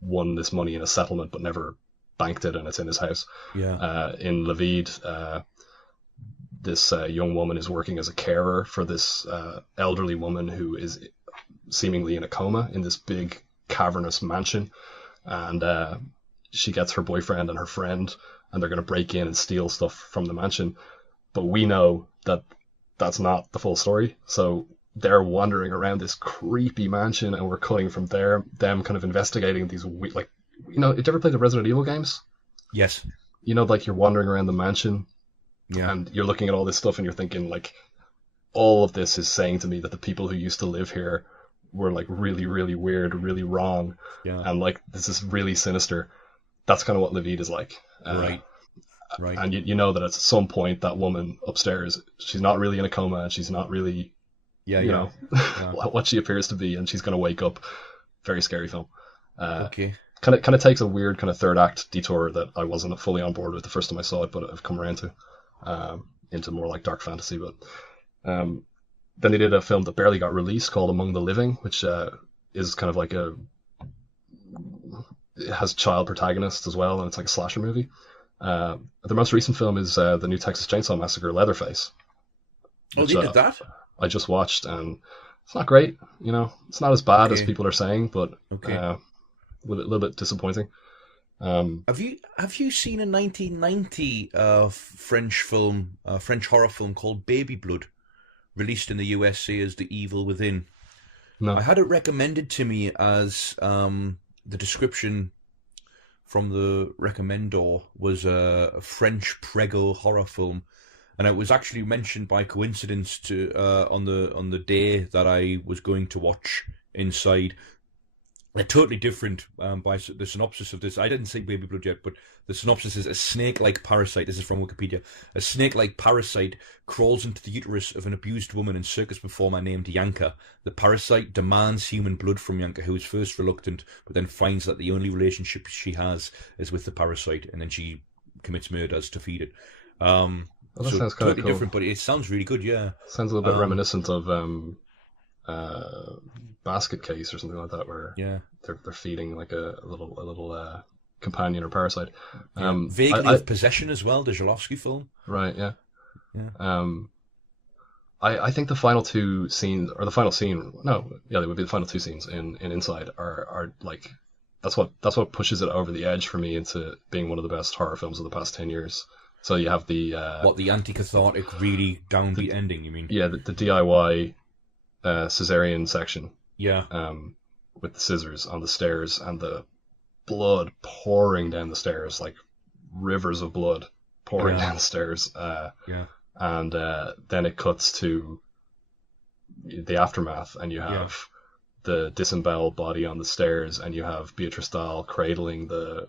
won this money in a settlement but never banked it, and it's in his house. Yeah. In Le Vide, this young woman is working as a carer for this elderly woman who is seemingly in a coma in this big cavernous mansion, and she gets her boyfriend and her friend, and they're going to break in and steal stuff from the mansion, but we know that that's not the full story. So they're wandering around this creepy mansion, and we're cutting from them kind of investigating these did you ever play the Resident Evil games? Yes. Like you're wandering around the mansion, and you're looking at all this stuff, and you're thinking like, all of this is saying to me that the people who used to live here were like really, really weird, really wrong, and like this is really sinister. That's kind of what Le Vide is like. Right. And you know that at some point that woman upstairs, she's not really in a coma, and she's not really, what she appears to be, and she's going to wake up. Very scary film. Okay. Kind of takes a weird kind of third act detour that I wasn't fully on board with the first time I saw it, but I've come around to into more like dark fantasy. But then they did a film that barely got released called Among the Living, which is kind of like it has child protagonists as well, and it's like a slasher movie. The most recent film is the new Texas Chainsaw Massacre, Leatherface. Oh, they did that? I just watched, and it's not great. It's not as bad as people are saying, but a little bit disappointing. Have you seen a 1990 French horror film called Baby Blood, released in the USA as The Evil Within? No. I had it recommended to me as the description from the recommendor was a French prego horror film, and it was actually mentioned by coincidence to on the day that I was going to watch Inside. They're totally different by the synopsis of this. I didn't say Baby Blood yet, but the synopsis is: a snake-like parasite, this is from Wikipedia, a snake-like parasite crawls into the uterus of an abused woman and circus performer named Yanka. The parasite demands human blood from Yanka, who is first reluctant, but then finds that the only relationship she has is with the parasite, and then she commits murders to feed it. That sounds kind totally of cool. different, but it sounds really good, yeah. Sounds a little bit reminiscent of Basket Case or something like that, where they're feeding like a little companion or parasite. Vaguely of Possession as well, the Zalowski film. Right, yeah. I think the final two scenes, or the final scene, they would be the final two scenes in Inside are like, that's what pushes it over the edge for me into being one of the best horror films of the past 10 years. So you have the the anti-cathartic, really downbeat ending, you mean? Yeah, the DIY cesarean section. Yeah. With the scissors on the stairs and the blood pouring down the stairs, like rivers of blood pouring down the stairs. and then it cuts to the aftermath, and you have the disemboweled body on the stairs, and you have Beatrice Dahl cradling the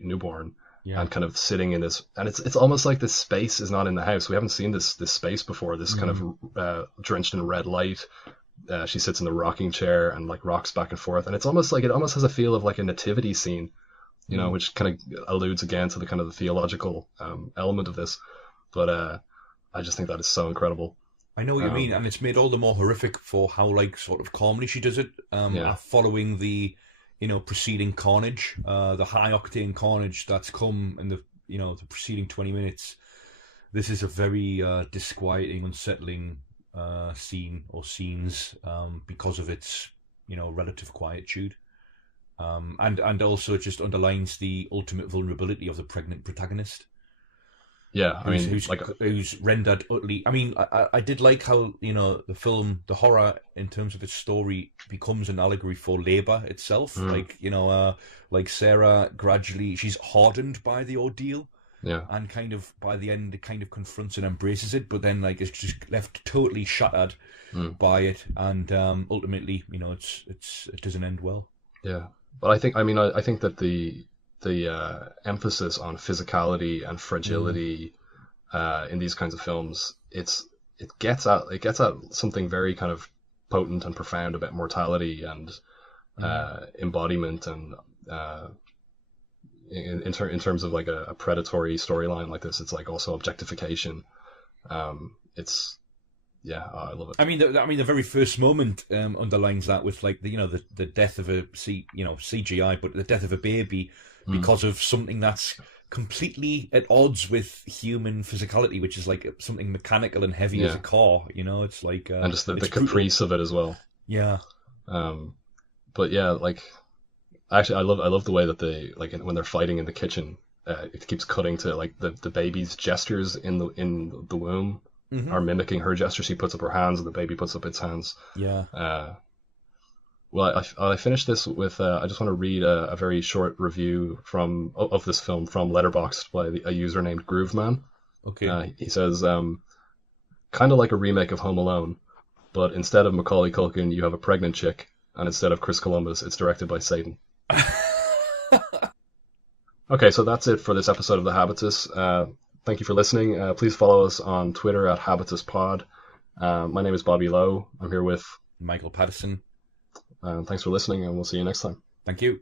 newborn, and kind of sitting in this, and it's almost like this space is not in the house. We haven't seen this space before. This kind of drenched in red light. She sits in the rocking chair and like rocks back and forth, and it's almost like, it almost has a feel of like a nativity scene, you know, which kind of alludes again to the kind of the theological element of this. But I just think that is so incredible. I know what you mean, and it's made all the more horrific for how, like, sort of calmly she does it, following the, preceding carnage, the high octane carnage that's come in the, the preceding 20 minutes. This is a very disquieting, unsettling scene or scenes because of its, relative quietude. And also it just underlines the ultimate vulnerability of the pregnant protagonist. Yeah, I mean, who's rendered utterly. I mean, I did like how the film, the horror in terms of its story, becomes an allegory for labor itself. Like Sarah gradually, she's hardened by the ordeal, and kind of by the end, it kind of confronts and embraces it, but then like it's just left totally shattered by it, and ultimately, it doesn't end well. Yeah, but I think that the emphasis on physicality and fragility in these kinds of films, it gets at something very kind of potent and profound about mortality and embodiment, and in terms of like a predatory storyline like this, it's like also objectification. I love it. I mean, the very first moment underlines that with like the death of a CGI, but the death of a baby because of something that's completely at odds with human physicality, which is like something mechanical and heavy as a car. It's like and just the caprice of it as well. Yeah. But yeah, like actually, I love the way that they, like, when they're fighting in the kitchen, it keeps cutting to like the baby's gestures in the womb. Are mimicking her gesture. She puts up her hands and the baby puts up its hands. Yeah. Well, I finished this with I just want to read a very short review of this film from Letterboxd by a user named Grooveman. Okay. He says, kind of like a remake of Home Alone, but instead of Macaulay Culkin, you have a pregnant chick, and instead of Chris Columbus, it's directed by Satan. Okay, so that's it for this episode of The Habitus. Thank you for listening. Please follow us on Twitter at habituspod. My name is Bobby Lowe. I'm here with Michael Pattison. Thanks for listening, and we'll see you next time. Thank you.